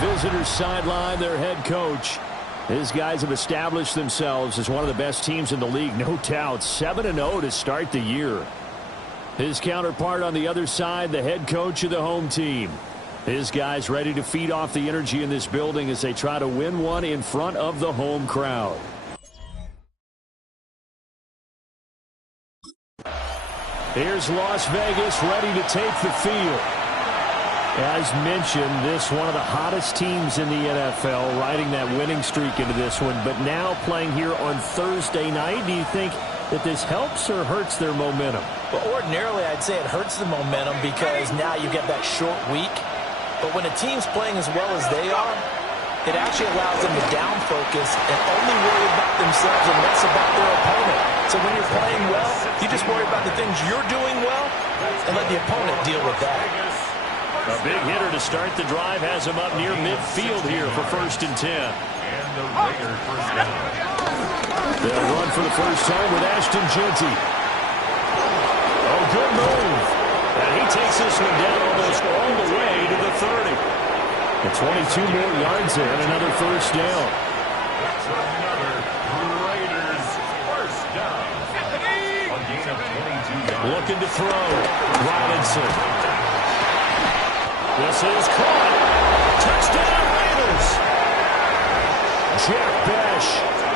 Visitors sideline, their head coach. His guys have established themselves as one of the best teams in the league, no doubt. 7-0 to start the year. His counterpart on the other side, the head coach of the home team. His guys ready to feed off the energy in this building as they try to win one in front of the home crowd. Here's Las Vegas ready to take the field. As mentioned, this one of the hottest teams in the NFL, riding that winning streak into this one, but now playing here on Thursday night. Do you think that this helps or hurts their momentum? Well, ordinarily, I'd say it hurts the momentum because now you get that short week. But when a team's playing as well as they are, it actually allows them to down focus and only worry about themselves and less about their opponent. So when you're playing well, you just worry about the things you're doing well and let the opponent deal with that. A big hitter to start the drive has him up near midfield here for 1st and 10. And the Raiders first down. They'll run for the first time with Ashton Jeanty. Oh, good move. And he takes this one down almost all the way to the 30. And 22 more yards there and another first down. That's another Raiders first down. A gain of 22 yards. Looking to throw. Robinson. This is caught. Touchdown, Raiders. Jack Besh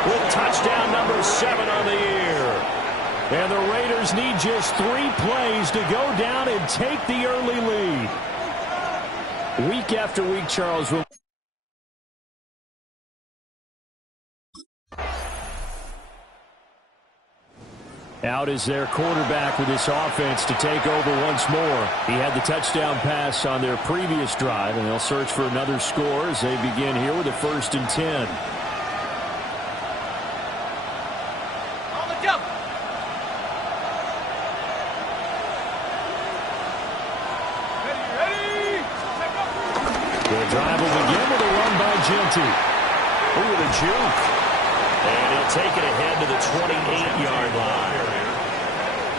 with touchdown number 7 on the year. And the Raiders need just 3 plays to go down and take the early lead. Week after week, Charles will... Out is their quarterback with this offense to take over once more. He had the touchdown pass on their previous drive, and they'll search for another score as they begin here with a 1st and 10. On the jump. Ready. The drive will begin with a run by Jeanty. Ooh, the juke. And he'll take it ahead to the 28-yard line.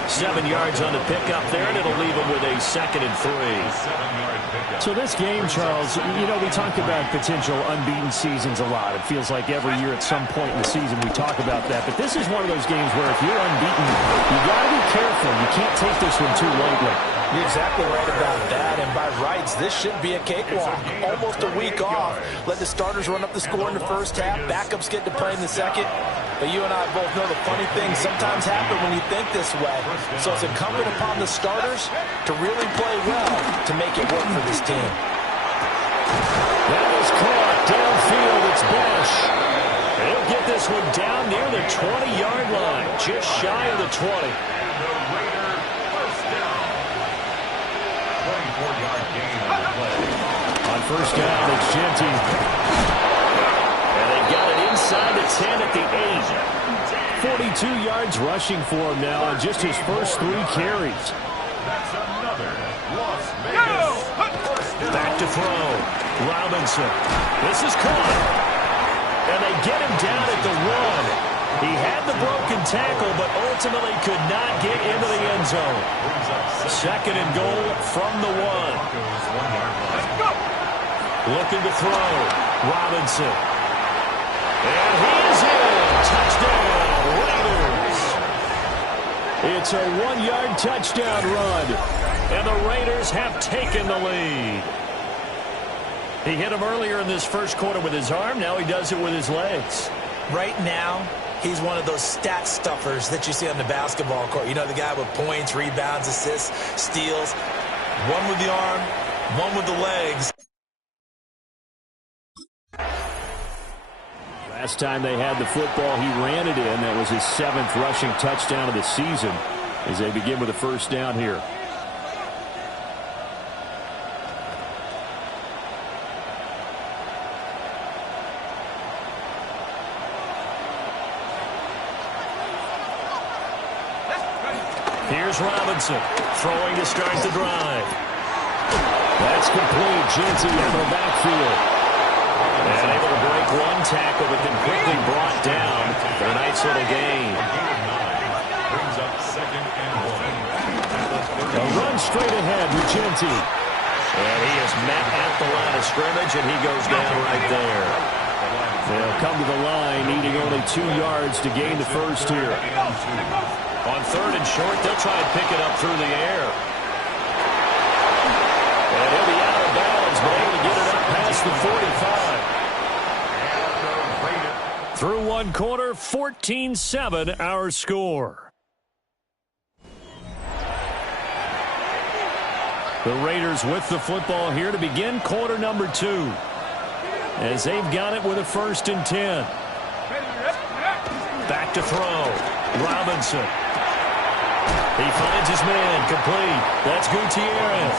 7 yards on the pickup there, and it'll leave him with a 2nd and 3. So this game, Charles, you know, we talk about potential unbeaten seasons a lot. It feels like every year at some point in the season we talk about that. But this is one of those games where if you're unbeaten, you got to be careful. You can't take this one too lightly. You're exactly right about that, and by rights, this should be a cakewalk. Almost a week off. Let the starters run up the score in the first half. Backups get to play in the second. But you and I both know the funny things sometimes happen when you think this way. So it's incumbent upon the starters to really play well to make it work for this team. That is caught downfield. It's Besh. He'll get this one down near the 20-yard line, just shy of the 20. On first down, it's Jeanty. And they've got it inside the 10 at the 8. 42 yards rushing for him now on just his first 3 carries. That's another Las Vegas. Back to throw. Robinson. This is caught. And they get him down at the 1. He had the broken tackle, but ultimately could not get into the end zone. Second and goal from the 1. Looking to throw. Robinson. And he is in. Touchdown, Raiders. It's a 1-yard touchdown run. And the Raiders have taken the lead. He hit him earlier in this first quarter with his arm. Now he does it with his legs. Right now, he's one of those stat stuffers that you see on the basketball court. You know, the guy with points, rebounds, assists, steals. One with the arm, one with the legs. Last time they had the football, he ran it in. That was his 7th rushing touchdown of the season as they begin with a first down here. Here's Robinson throwing to start the drive. That's complete. Jensen out of the backfield. And able to break one tackle, but then quickly brought down for a nice little gain. Brings up second and 1. A run straight ahead with Jensen. And he is met at the line of scrimmage, and he goes down right there. They'll come to the line, needing only 2 yards to gain the first here. On third and short, they'll try and pick it up through the air. And he'll be out of bounds, but able to get it up past the 45. Through one quarter, 14-7 our score. The Raiders with the football here to begin quarter number 2. As they've got it with a 1st and 10. Back to throw. Robinson. He finds his man, complete. That's Gutierrez.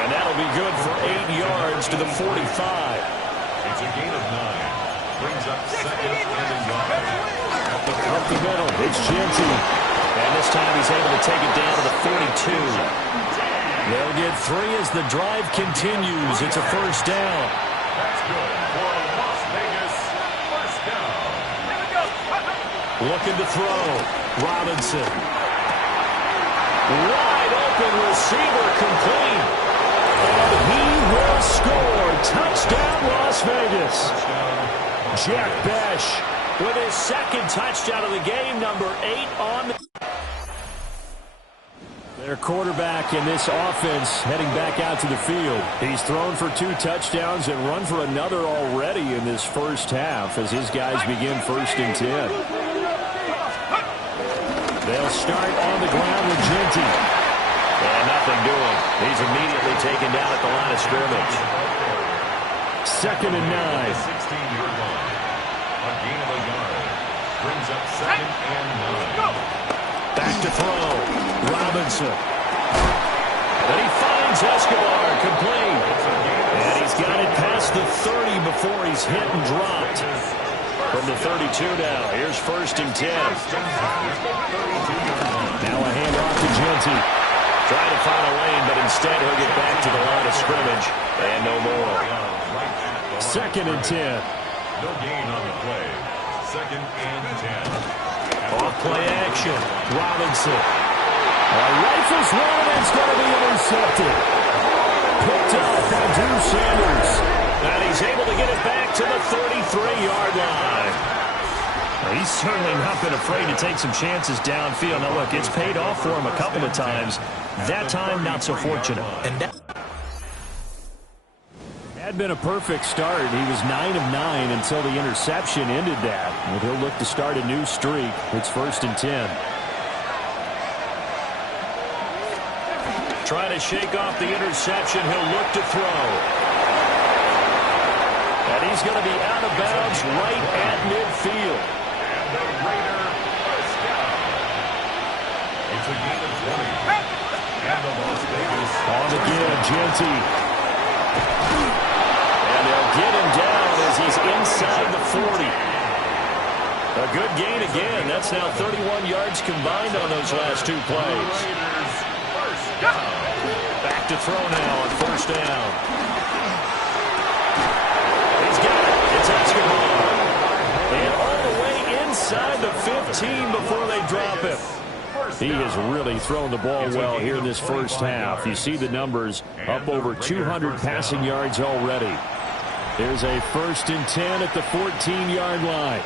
And that'll be good for 8 yards to the 45. It's a gain of 9. Brings up second and a yard. Up the middle, it's Jensen. And this time he's able to take it down to the 42. They'll get 3 as the drive continues. It's a first down. That's good for a Las Vegas first down. Looking to throw. Robinson. Wide open receiver, complete. And he will score. Touchdown, Las Vegas. Jack Besh with his 2nd touchdown of the game, number 8 on the... Their quarterback in this offense heading back out to the field. He's thrown for 2 touchdowns and run for another already in this first half as his guys begin 1st and 10. They'll start on the ground with Jensen. And nothing doing. He's immediately taken down at the line of scrimmage. 2nd and 9. 16-yard line. A gain of a yard. Brings up second and 9. Back to throw. Robinson. And he finds Escobar, complete. And he's got it past the 30 before he's hit and dropped. From the 32 now, here's 1st and 10. Now a handoff to Jensen. Trying to find a lane, but instead he'll get back to the line of scrimmage. And no more. 2nd and 10. No gain on the play. 2nd and 10. Off play action. Robinson. Rifles one, and it's going to be intercepted. Picked up by Drew Sanders. And he's able to get it back to the 33-yard line. Well, he's certainly not been afraid to take some chances downfield. Now, look, it's paid off for him a couple of times. That time, not so fortunate. And that had been a perfect start. He was 9 of 9 until the interception ended that. And he'll look to start a new streak. It's 1st and 10. Trying to shake off the interception. He'll look to throw. And he's going to be out of bounds right at midfield. And the Raider first down. It's a gain of 20. And the Las Vegas On again, Jensen. And they'll get him down as he's inside the 40. A good gain again. That's now 31 yards combined on those last 2 plays. Raiders first down. Back to throw now on 1st down. He's got it. It's Escobar. inside the 15 before they drop him. He has really thrown the ball well here in this first half. You see the numbers, up over 200 passing yards already. There's a 1st and 10 at the 14-yard line.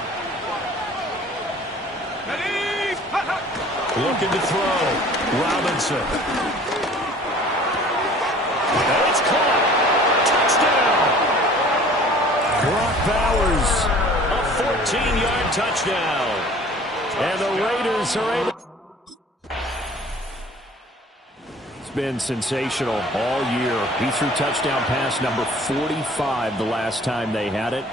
Looking to throw. Robinson. And it's caught. Touchdown. Brock Bowers, a 14-yard touchdown. And the Raiders are able. It's been sensational all year. He threw touchdown pass number 45 the last time they had it.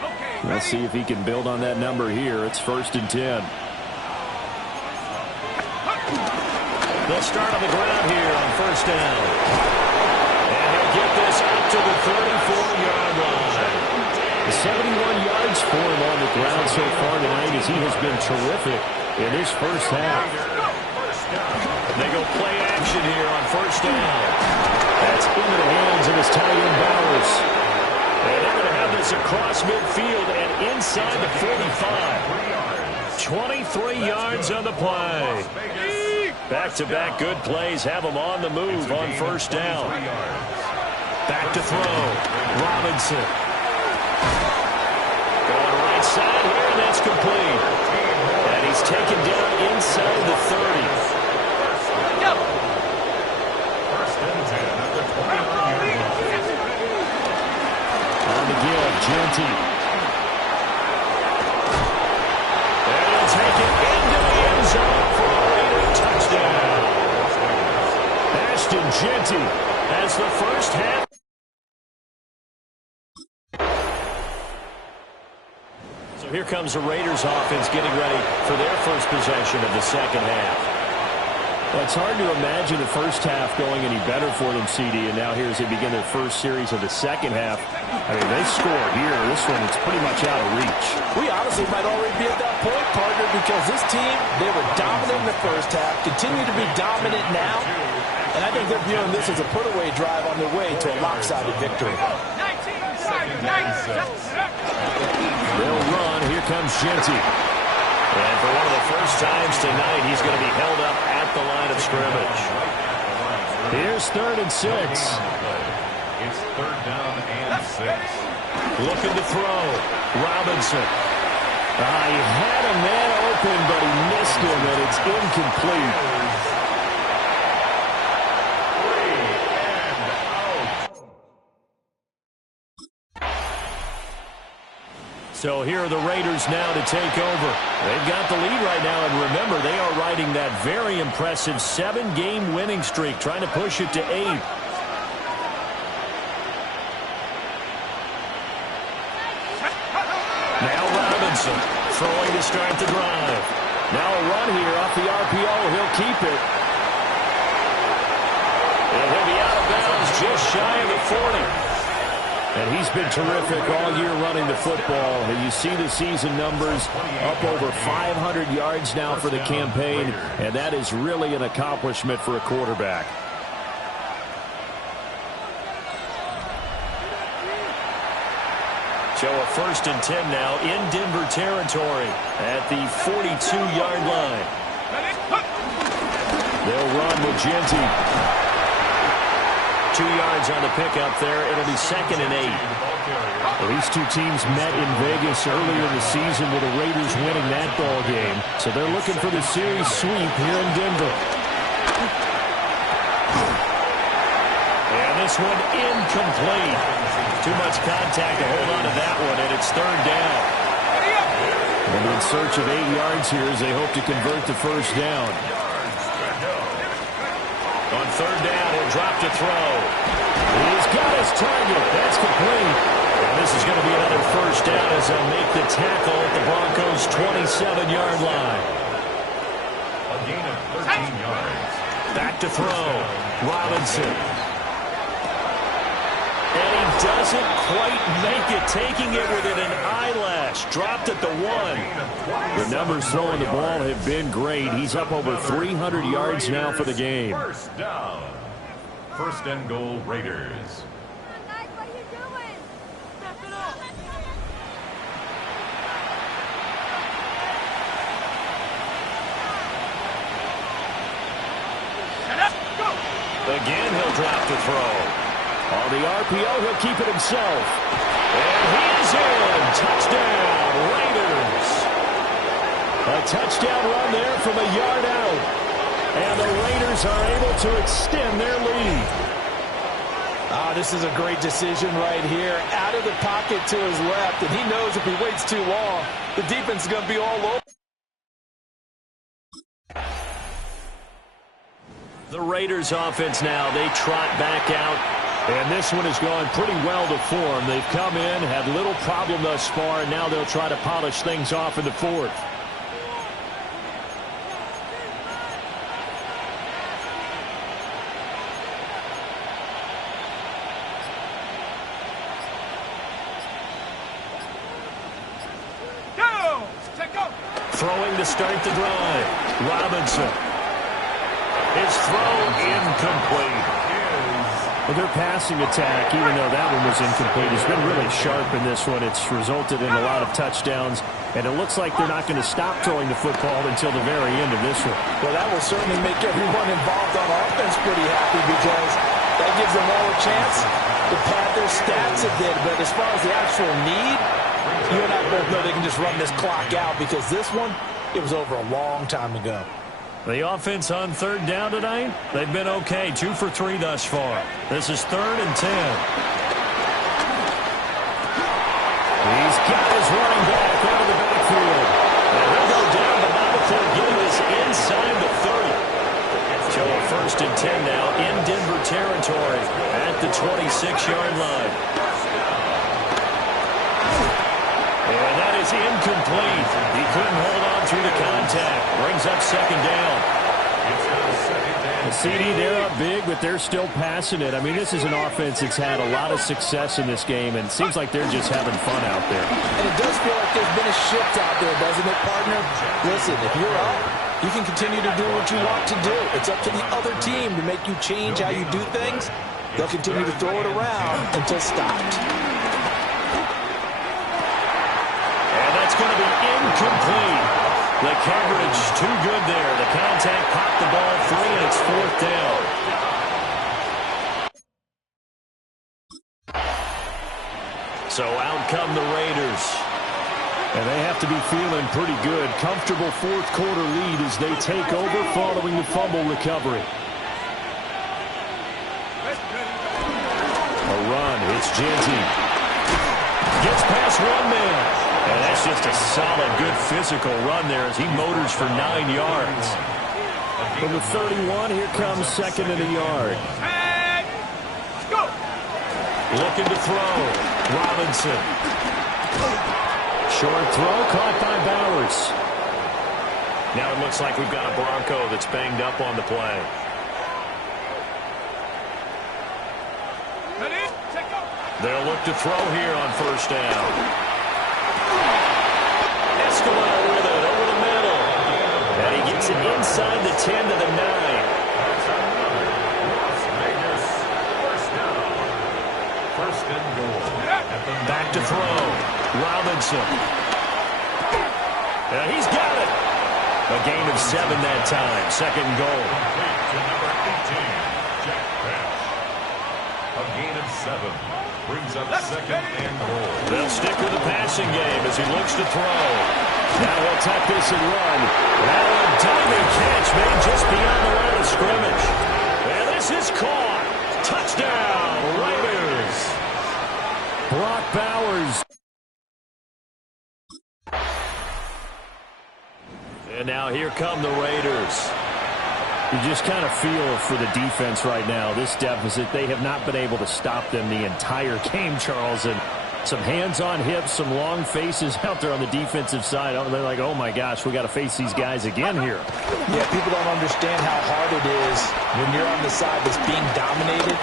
Let's see if he can build on that number here. It's 1st and 10. They'll start on the ground here on 1st down. And he'll get this up to the 34-yard line. 71 yards for him on the ground so far tonight as he has been terrific in this first half. They go play action here on 1st down. That's into the hands of his tight end Bowers. And they're going to have this across midfield and inside the 45. 23 yards on the play. Back-to-back good plays have them on the move on 1st down. Back to throw. Robinson. Going right side here, and that's complete. And he's taken down inside the 30. On the give, Genty. And he'll take it into the end zone for a Raider touchdown. Ashton Genty has the first half. So here comes the Raiders offense getting ready for their first possession of the second half. Well, it's hard to imagine the first half going any better for them, CD, and now here as they begin their first series of the second half. I mean, they score here. This one, it's pretty much out of reach. We honestly might already be at that point, partner, because this team, they were dominant in the first half, continue to be dominant now, and I think they're viewing this as a put-away drive on their way to a lopsided victory. They'll run. Here comes Genty. And for one of the first times tonight, he's going to be held up at the line of scrimmage. Here's 3rd and 6. It's 3rd down and 6. Looking to throw. Robinson. He had a man open, but he missed him, and it's incomplete. So here are the Raiders now to take over. They've got the lead right now, and remember, they are riding that very impressive 7-game winning streak, trying to push it to 8. Now Robinson throwing to start the drive. Now a run here off the RPO. He'll keep it. And he'll be out of bounds just shy of the 40. And he's been terrific all year running the football. And you see the season numbers up over 500 yards now for the campaign. And that is really an accomplishment for a quarterback. So a 1st and 10 now in Denver territory at the 42-yard line. They'll run with Genty. 2 yards on the pickup there. It'll be 2nd and 8. Well, these two teams met in Vegas earlier in the season with the Raiders winning that ball game. So they're looking for the series sweep here in Denver. And this one incomplete. Too much contact to hold on to that one, and it's 3rd down. And in search of 8 yards here as they hope to convert the first down. On 3rd down, he'll drop to throw. He's got his target. That's complete. And this is going to be another first down as they'll make the tackle at the Broncos' 27-yard line. A gain of 13 yards. Back to throw. Robinson. And he doesn't quite make it, taking it within an eyelash. Dropped at the 1. The numbers throwing the ball have been great. He's up over 300 yards now for the game. 1st down. 1st and goal, Raiders. Again, he'll drop to throw. On the RPO, he'll keep it himself. And he is in. Touchdown, Raiders. A touchdown run there from a yard out. And the Raiders are able to extend their lead. This is a great decision right here. Out of the pocket to his left, and he knows if he waits too long, the defense is going to be all over. The Raiders offense now, they trot back out. And this one is going pretty well to form. They've come in, had little problem thus far, and now they'll try to polish things off in the fourth. Throwing to start the drive. Robinson. His throw incomplete. Well, their passing attack, even though that one was incomplete, has been really sharp in this one. It's resulted in a lot of touchdowns, and it looks like they're not going to stop throwing the football until the very end of this one. Well, that will certainly make everyone involved on offense pretty happy because that gives them all a chance to pad their stats a bit. But as far as the actual need, you and I both know they can just run this clock out because this one, it was over a long time ago. The offense on third down tonight, they've been okay. 2 for 3 thus far. This is 3rd and 10. He's got his running back out of the backfield. And he'll go down the ball before getting this inside the 30. So a 1st and 10 now in Denver territory at the 26-yard line. And that is incomplete. He couldn't hold on through the contact. Brings up 2nd down. The CD, they're up big, but they're still passing it. I mean, this is an offense that's had a lot of success in this game, and it seems like they're just having fun out there. And it does feel like there's been a shift out there, doesn't it, partner? Listen, if you're up, you can continue to do what you want to do. It's up to the other team to make you change how you do things. They'll continue to throw it around until stopped. It's going to be incomplete. The coverage too good there. The contact popped the ball free, and it's 4th down. So out come the Raiders. And they have to be feeling pretty good. Comfortable 4th quarter lead as they take over following the fumble recovery. A run. It's Genty. Gets past one man. And that's just a solid, good physical run there as he motors for 9 yards. From the 31, here comes 2nd and a yard. Go! Looking to throw. Robinson. Short throw caught by Bowers. Now it looks like we've got a Bronco that's banged up on the play. They'll look to throw here on 1st down. Escobar with it over the middle. And he gets it inside the 10 to the 9. First and goal. Back to throw. Robinson. And he's got it. A gain of 7 that time. 2nd goal. Number 18, Jack Bash. A gain of 7. Brings up 2nd and goal. They'll stick with the passing game as he looks to throw. Now he'll tuck this and run. Now a diving catch made just beyond the line of scrimmage. And this is caught. Touchdown, Raiders. Brock Bowers. And now here come the Raiders. You just kind of feel for the defense right now. This deficit, they have not been able to stop them the entire game, Charles. And some hands on hips, some long faces out there on the defensive side. They're like, oh, my gosh, we got to face these guys again here. Yeah, people don't understand how hard it is when you're on the side that's being dominated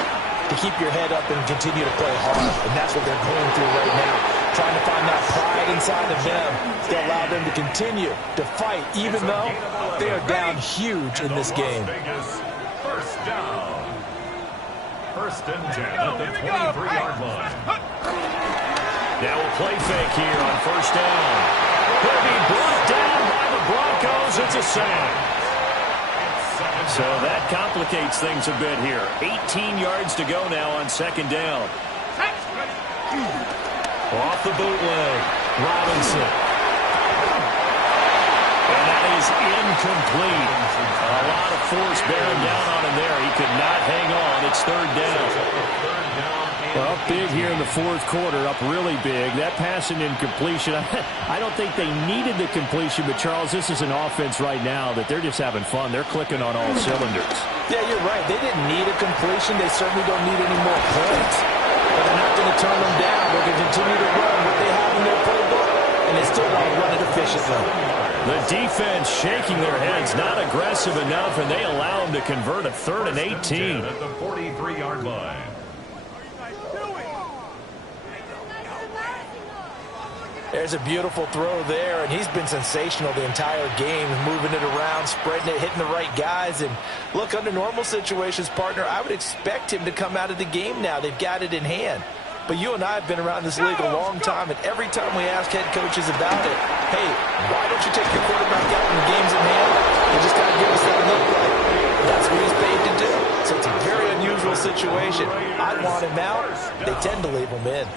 to keep your head up and continue to play hard. And that's what they're going through right now, trying to find that pride inside of them to allow them to continue to fight, even though they are down huge in this game. First down. 1st and 10 at the 23-yard line. Now a play fake here on 1st down. He'll be brought down by the Broncos. It's a sack. So that complicates things a bit here. 18 yards to go now on second down. Off the bootleg, Robinson. And that is incomplete. A lot of force bearing down on him there. He could not hang on. It's third down. Well, up big here in the fourth quarter, up really big. That pass and incompletion, I don't think they needed the completion, but Charles, this is an offense right now that they're just having fun. They're clicking on all cylinders. Yeah, you're right. They didn't need a completion. They certainly don't need any more points. But they're not going to turn them down. They're going to continue to run what they have in their playbook, and they still want to run it efficiently. The defense shaking their heads, not aggressive enough, and they allow them to convert a 3rd and 18. At the 43-yard line. There's a beautiful throw there, and he's been sensational the entire game, moving it around, spreading it, hitting the right guys. And look, under normal situations, partner, I would expect him to come out of the game now. They've got it in hand. But you and I have been around this league a long time, and every time we ask head coaches about it, hey, why don't you take your quarterback out when the game's in hand? They just got to give us that look like that's what he's paid to do. So it's a very unusual situation. I want him out. They tend to leave him in.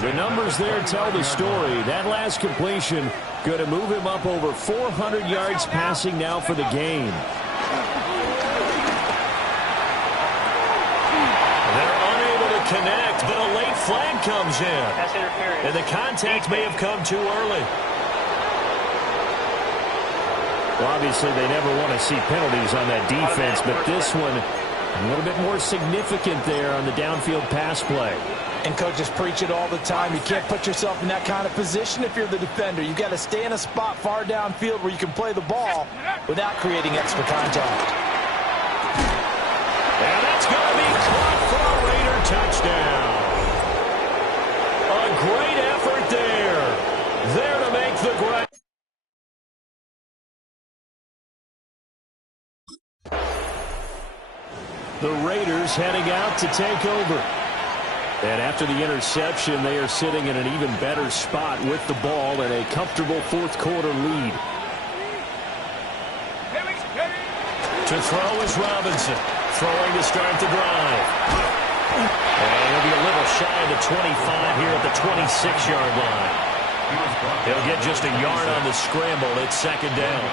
The numbers there tell the story. That last completion going to move him up over 400 yards passing now for the game. They're unable to connect, but a late flag comes in. And the contact may have come too early. Well, obviously, they never want to see penalties on that defense, but this one a little bit more significant there on the downfield pass play. And coaches preach it all the time. You can't put yourself in that kind of position if you're the defender. You've got to stay in a spot far downfield where you can play the ball without creating extra contact. And that's going to be caught for a Raider touchdown. A great effort there. There to make the grab. The Raiders heading out to take over. And after the interception, they are sitting in an even better spot with the ball and a comfortable fourth quarter lead. To throw is Robinson. Throwing to start the drive. And he'll be a little shy of the 25 here at the 26-yard line. He'll get just a yard on the scramble. It's second down.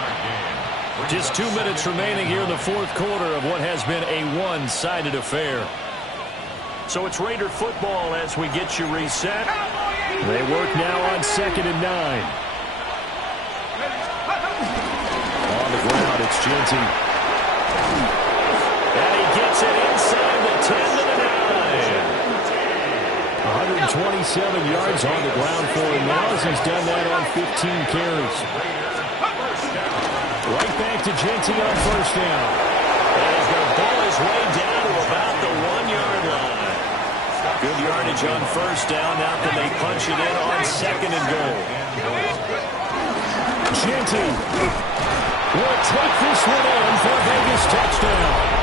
Just 2 minutes remaining here in the fourth quarter of what has been a one-sided affair. So it's Raider football as we get you reset. They work now on 2nd and 9. On the ground, it's Genty. And he gets it inside the 10 to the 9. 127 yards on the ground for him now as he's done that on 15 carries. Right back to Genty on first down. And he's going to ball his way down to about the 1-yard line. Good yardage on first down. Now can they punch it in on 2nd and goal? Genty will take this one in for a Vegas touchdown.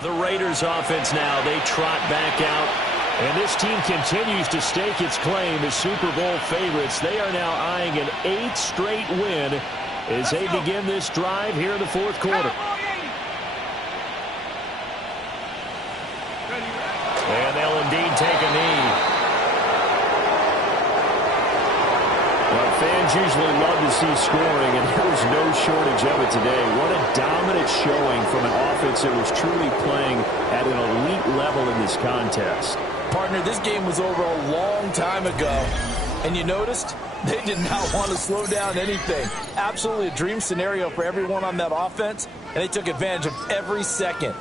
The Raiders offense now, they trot back out. And this team continues to stake its claim as Super Bowl favorites. They are now eyeing an 8th straight win as they begin this drive here in the fourth quarter. And they'll indeed take a knee. Well, fans usually love to see scoring, and there was no shortage of it today. What a dominant showing from an offense that was truly playing at an elite level in this contest. Partner, this game was over a long time ago. And you noticed? They did not want to slow down anything. Absolutely a dream scenario for everyone on that offense, and they took advantage of every second.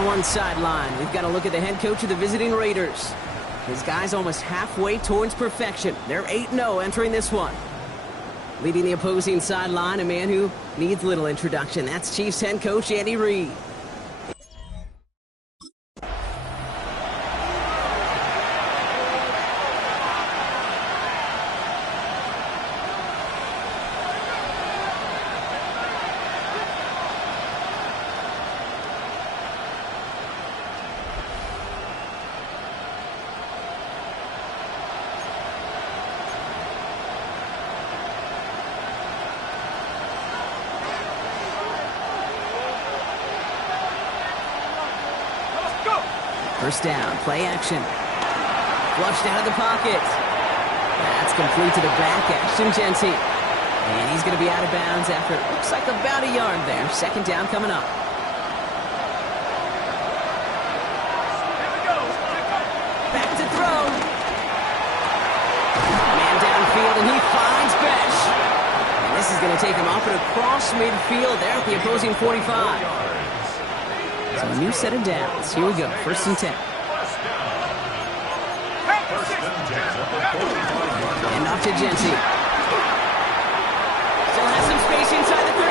On one sideline, we've got to look at the head coach of the visiting Raiders. His guy's almost halfway towards perfection. They're 8-0 entering this one. Leading the opposing sideline, a man who needs little introduction. That's Chiefs head coach Andy Reid. First down, play action. Flushed out of the pocket. That's complete to the back, Ashton Genty. And he's going to be out of bounds after it looks like about a yard there. Second down coming up. Back to throw. Man downfield, and he finds Besh. And this is going to take him off and across midfield there at the opposing 45. So a new set of downs. Here we go. First and 10. And off to Genty. Still has some space inside the 35.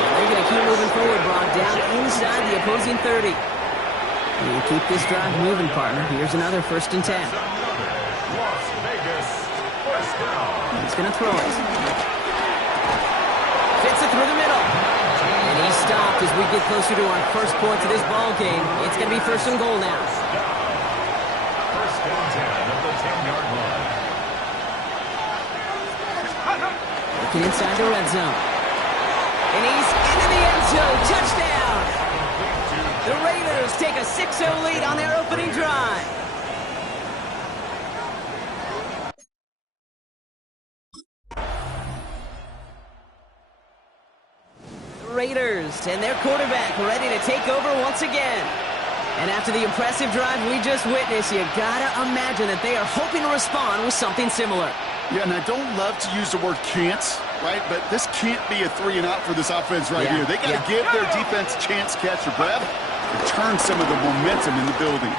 And they're going to keep moving forward, Brock, down inside the opposing 30. And keep this drive moving, partner. Here's another first and 10. He's going to throw it. Fits it through the middle. And he's stopped as we get closer to our first point to this ball game. It's going to be first and goal now. First and 10 at the 10-yard line. Looking inside the red zone. And he's into the end zone. Touchdown! The Raiders take a 6-0 lead on their opening drive. Raiders and their quarterback ready to take over once again. And after the impressive drive we just witnessed, you gotta imagine that they are hoping to respond with something similar. Yeah, and I don't love to use the word can't, right? But this can't be a 3-and-out for this offense right here. They got to give their defense a chance to catch their breath and turn some of the momentum in the building.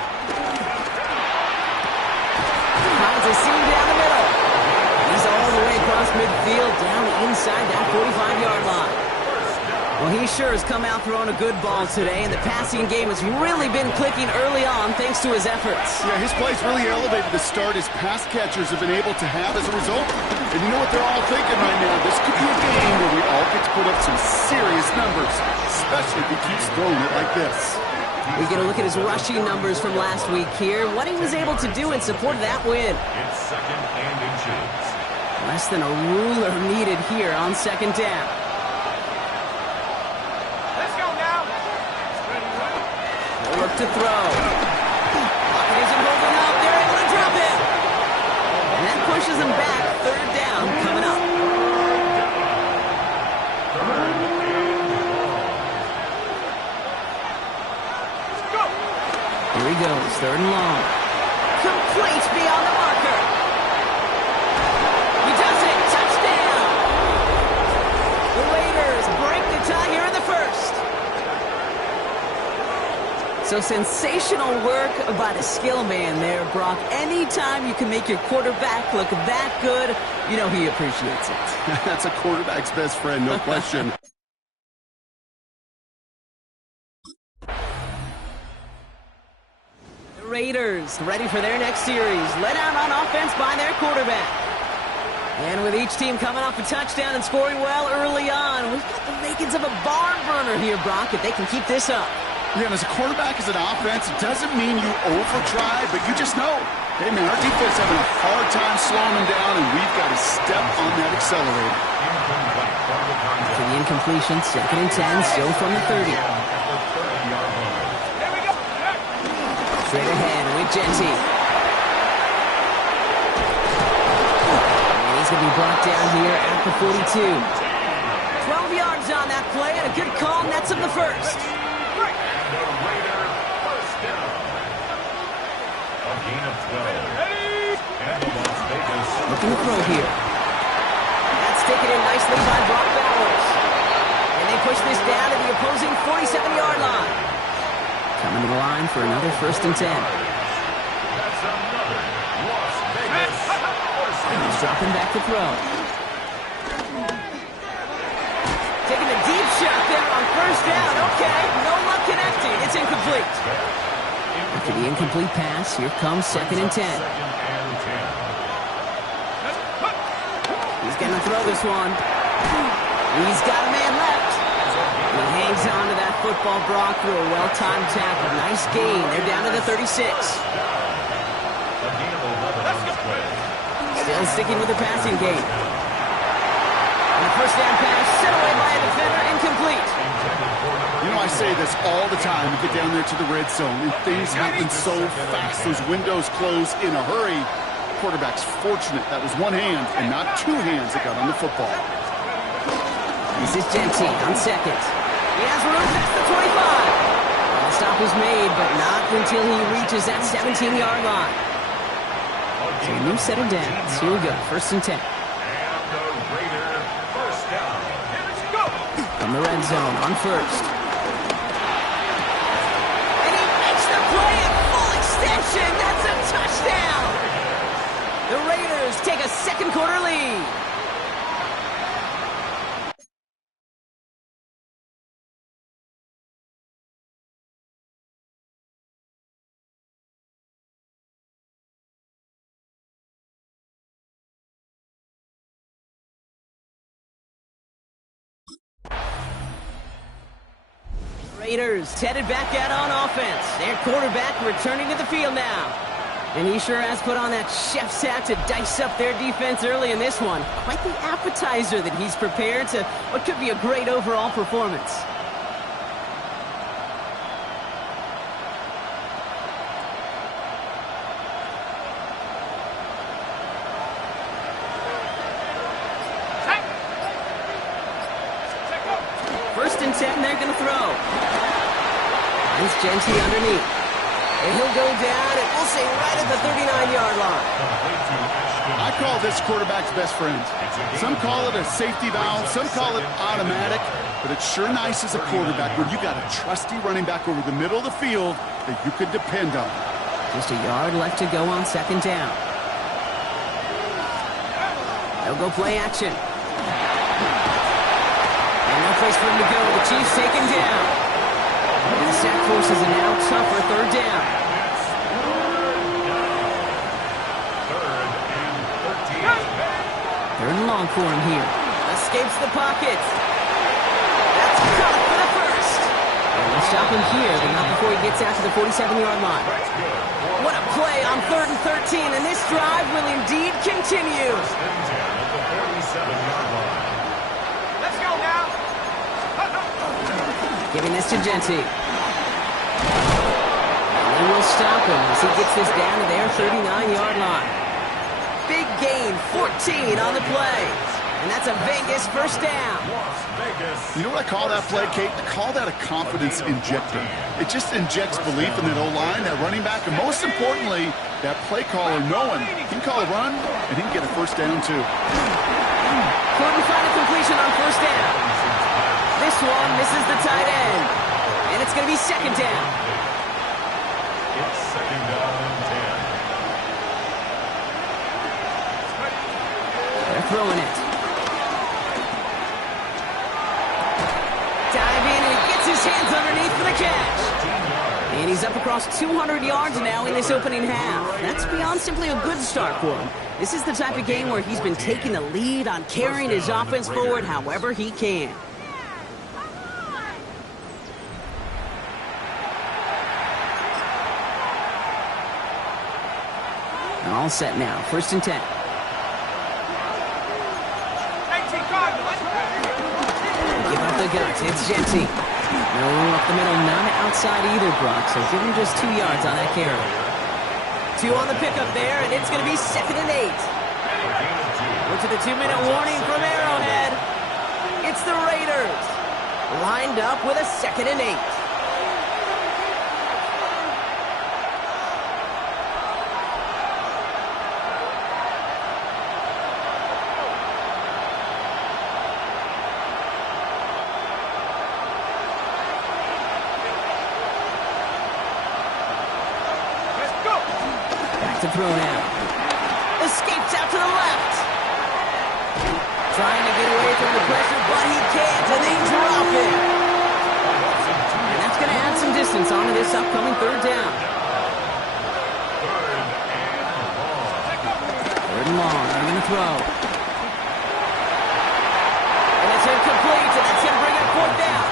Finds a seam down the middle. He's all the way across midfield, down inside that 45-yard line. Well, he sure has come out throwing a good ball today, and the passing game has really been clicking early on thanks to his efforts. Yeah, his plays really elevated the start his pass catchers have been able to have as a result. And you know what they're all thinking right now? This could be a game where we all get to put up some serious numbers, especially if he keeps throwing it like this. We get a look at his rushing numbers from last week here, what he was able to do in support of that win. It's second and inches. Less than a ruler needed here on second down. Look to throw. Pocket isn't holding up. They're able to drop it. And that pushes them back. Third down coming up. Here he goes. Third and long. Complete beyond the marker. He does it. Touchdown. The Raiders break the tie here in the first. So sensational work by the skill man there, Brock. Anytime you can make your quarterback look that good, you know he appreciates it. That's a quarterback's best friend, no question. The Raiders ready for their next series. Led out on offense by their quarterback. And with each team coming off a touchdown and scoring well early on, we've got the makings of a barn burner here, Brock, if they can keep this up. Yeah, and as a quarterback, as an offense, it doesn't mean you over-try, but you just know, hey, man, our defense having a hard time slowing them down, and we've got to step on that accelerator. For the incompletion, second and 10, still from the 30. Straight ahead with Genty. And he's going to be brought down here at the 42. 12 yards on that play, and a good call nets him the first. The Raider first down. A gain of 12. And the Las Vegas. Looking to throw here. That's taken in nicely by Brock Bowers. And they push this down to the opposing 47-yard line. Down to the line for another 1st and 10. That's another Las Vegas first down. He's dropping back to throw. Taking a deep shot there on 1st down. Okay, no luck connecting. It's incomplete. After the incomplete pass, here comes 2nd and 10. He's going to throw this one. He's got a man left. He hangs on to that football, Brock, through a well-timed tackle. Nice gain. They're down to the 36. Still sticking with the passing game. And the 1st down pass set away by a defender, incomplete. You know, I say this all the time. You get down there to the red zone, and things happen so fast. Those windows close in a hurry. Quarterback's fortunate that was one hand and not two hands that got on the football. This is Genty on 2nd. He has room past the 25. The stop is made, but not until he reaches that 17-yard line. So a new set of downs. Here we go, 1st and 10. And the Raider first down. From the red zone on 1st. And he makes the play at full extension. That's a touchdown. The Raiders take a 2nd quarter lead. Raiders headed back out on offense. Their quarterback returning to the field now. And he sure has put on that chef's hat to dice up their defense early in this one. Quite the appetizer that he's prepared to what could be a great overall performance. First and 10, they're going to throw. It's Genty underneath. And he'll go down, and we'll say right at the 39-yard line. I call this quarterback's best friend. Some call it a safety valve, some call it automatic, but it's sure nice as a quarterback when you got a trusty running back over the middle of the field that you could depend on. Just a yard left to go on 2nd down. They'll go play action. And no place for him to go. The Chiefs take him down. And the sack forces a now tougher 3rd down. 3rd and long for him here. Escapes the pocket. That's caught for the 1st. And they'll stop him here, but not before he gets out to the 47-yard line. What a play on 3rd and 13, and this drive will indeed continue. Let's go now. Giving this to Genty. And they will stop him as he gets this down to their 39-yard line. Big gain, 14 on the play. And that's a Vegas 1st down. You know what I call that play, Kate? I call that a confidence injector. It just injects belief in that O-line, that running back, and most importantly, that play caller knowing he can call a run and he can get a 1st down too. Couldn't find a completion on 1st down. This one misses the tight end. And it's going to be 2nd down. It's 2nd down and 10. They're throwing it. Dive in, and he gets his hands underneath for the catch. And he's up across 200 yards now in this opening half. That's beyond simply a good start for him. This is the type of game where he's been taking the lead on carrying his offense forward however he can. All set now. 1st and 10. Give up the guts. It's Genty. No room up the middle, none outside either, Brock. So give him just 2 yards on that carry. 2 on the pickup there, and it's going to be 2nd and 8. We're to the 2-minute warning from Arrowhead. It's the Raiders. Lined up with a 2nd and 8. to throw now. Escapes out to the left. Trying to get away from the pressure, but he can't, and they drop it. And that's going to add some distance onto this upcoming third down. Third and long, they're going to throw. And it's incomplete, and that's going to bring up fourth down.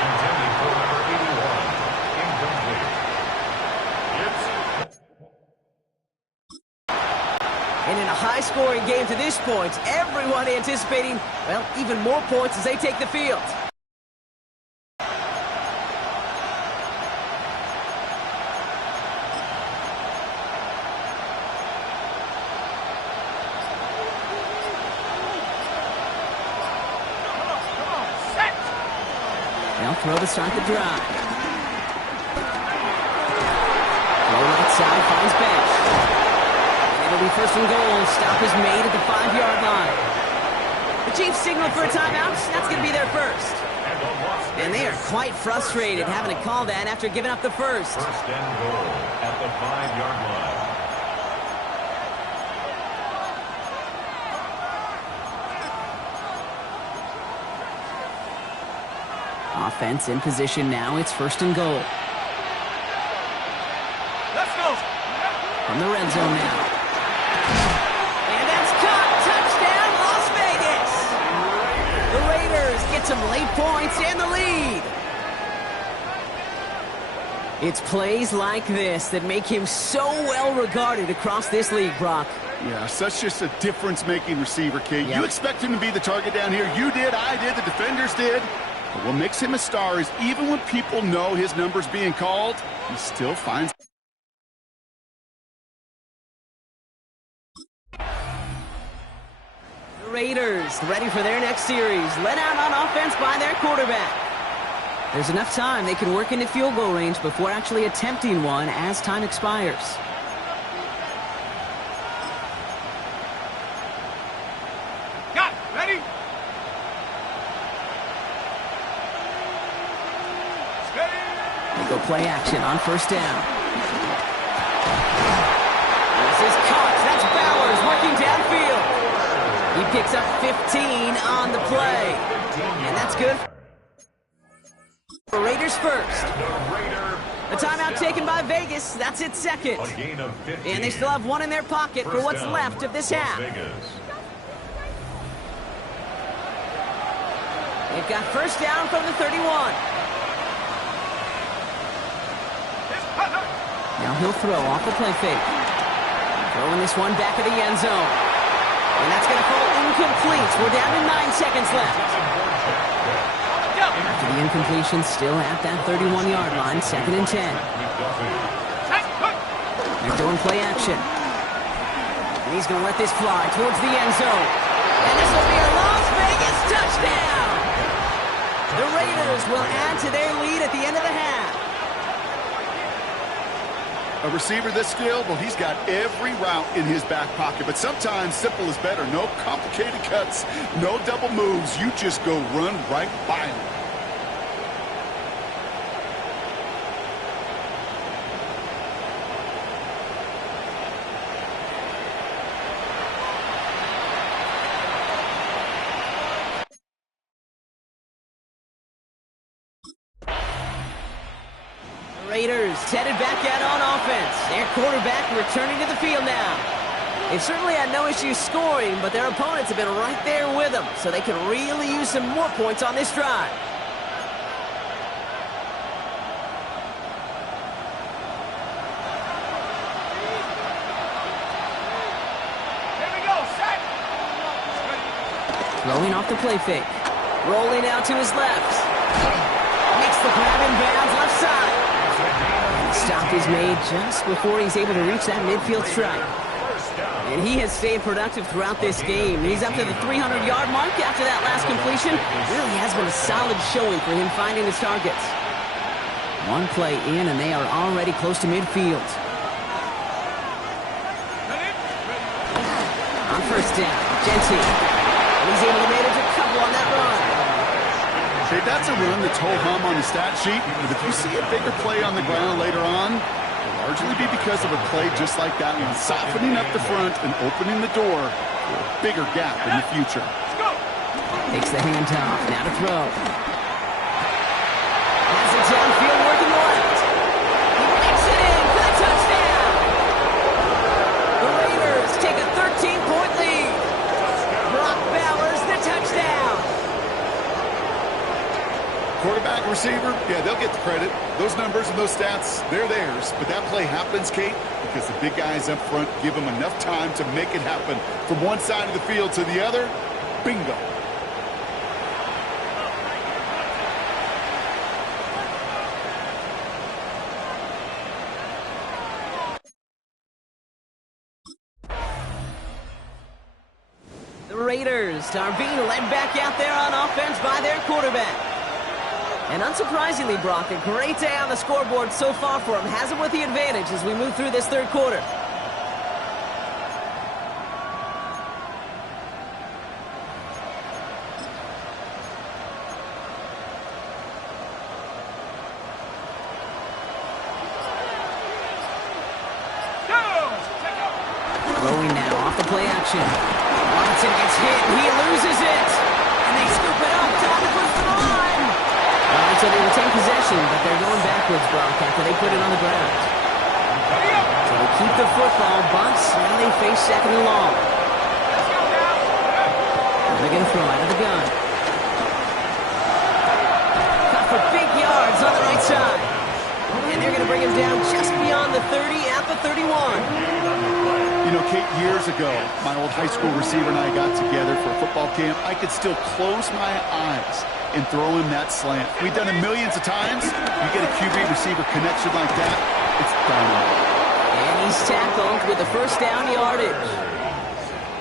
Intended for number 81. Incomplete. And in a high-scoring game to this point, everyone anticipating, well, even more points as they take the field. Now throw to start the drive. Throw right side, finds bench. It'll be first and goal. Stop is made at the 5-yard line. The Chiefs signal for a timeout. That's going to be their first. And they are quite frustrated having to call that after giving up the first. First and goal at the 5-yard line. Offense in position now. It's first and goal. Let's go. From the red zone now. And that's caught. Touchdown, Las Vegas. The Raiders get some late points and the lead. It's plays like this that make him so well regarded across this league, Brock. Yeah, such just a difference-making receiver, Kate. Yep. You expect him to be the target down here. You did, I did, the defenders did. But what makes him a star is even when people know his number's being called, he still finds... The Raiders ready for their next series. Let out on offense by their quarterback. There's enough time they can work into field goal range before actually attempting one as time expires. Got it. Ready? They go play action on first down. This is caught. That's Bowers working downfield. He picks up 15 on the play. And that's good. The Raiders first. A timeout taken by Vegas. That's its second. A gain of 15. And they still have one in their pocket for what's left of this half. They've got first down from the 31. Now he'll throw off the play fake. Throwing this one back of the end zone. And that's going to fall incomplete. We're down to 9 seconds left. After the incompletion, still at that 31-yard line, 2nd and 10. They're doing play action. And he's going to let this fly towards the end zone. And this will be a Las Vegas touchdown! The Raiders will add to their lead at the end of the half. A receiver this skilled, well, he's got every route in his back pocket. But sometimes simple is better. No complicated cuts, no double moves. You just go run right by him. Raiders headed back out on offense. Their quarterback returning to the field now. They've certainly had no issue scoring, but their opponents have been right there with them, so they can really use some more points on this drive. Here we go. Set. Throwing off the play fake. Rolling out to his left. Makes the grab in bounds left side. Stop is made just before he's able to reach that midfield strike. And he has stayed productive throughout this game. He's up to the 300-yard mark after that last completion. Really has been a solid showing for him finding his targets. One play in, and they are already close to midfield. On first down, Genty. And he's able to manage a couple on that run. Hey, that's a run that's ho-hum on the stat sheet, but if you see a bigger play on the ground later on, Largely be because of a play just like that one, softening up the front and opening the door for a bigger gap in the future. Takes the handoff. Now to throw. Has it downfield, working left. He makes it in for the touchdown. The Raiders take a 13-point lead. Brock Bowers, the touchdown. Quarterback, receiver, yeah, they'll get the credit. Those numbers and those stats, they're theirs. But that play happens, Kate, because the big guys up front give them enough time to make it happen. From one side of the field to the other, bingo. The Raiders are being led back out there on offense by their quarterback. And unsurprisingly, Brock, a great day on the scoreboard so far for him. Has him with the advantage as we move through this third quarter. Throwing now off the play action. Watson gets hit, and he loses it. And they scoop it up, time to push the line. All right, so they retain possession, but they're going backwards, Brock, after they put it on the ground. So they keep the football, bunts, now they face second and long. And they're going to throw out of the gun. Cut for big yards on the right side. And they're going to bring him down just beyond the 30 at the 31. You know, Kate, years ago, my old high school receiver and I got together for a football camp. I could still close my eyes and throw him that slant. We've done it millions of times. You get a QB receiver connection like that, it's dynamite. And he's tackled with the first down yardage.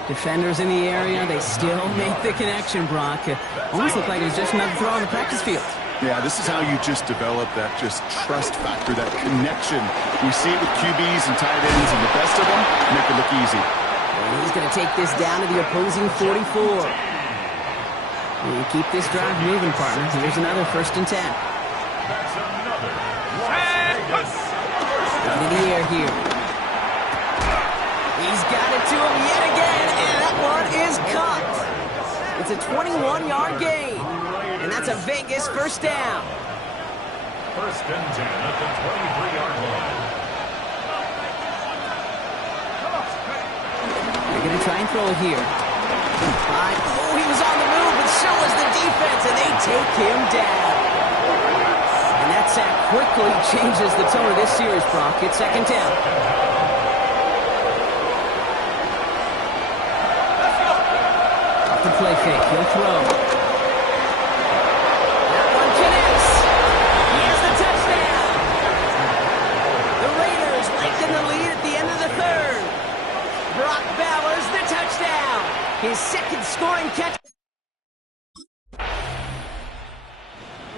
Defenders in the area, they still make the connection, Brock. Almost looked like it was just another throw on the practice field. Yeah, this is how you just develop that just trust factor, that connection. We see it with QBs and tight ends, and the best of them make it look easy. And he's going to take this down to the opposing 44. You keep this drive moving, partner. Here's another 1st and 10. That's another. Into the air here. He's got it to him yet again, and that one is caught. It's a 21-yard gain, and that's a Vegas first down. 1st and 10 at the 23-yard line. They're going to try and throw it here. Oh, he was on the move, but so was the defense, and they take him down. And that sack quickly changes the tone of this series, Brock. It's 2nd down. Off the play fake, he'll throw. That one connects. He has the touchdown. The Raiders lengthen the lead at the end of the 3rd. Brock Bowers, the touchdown. His 2nd scoring catch.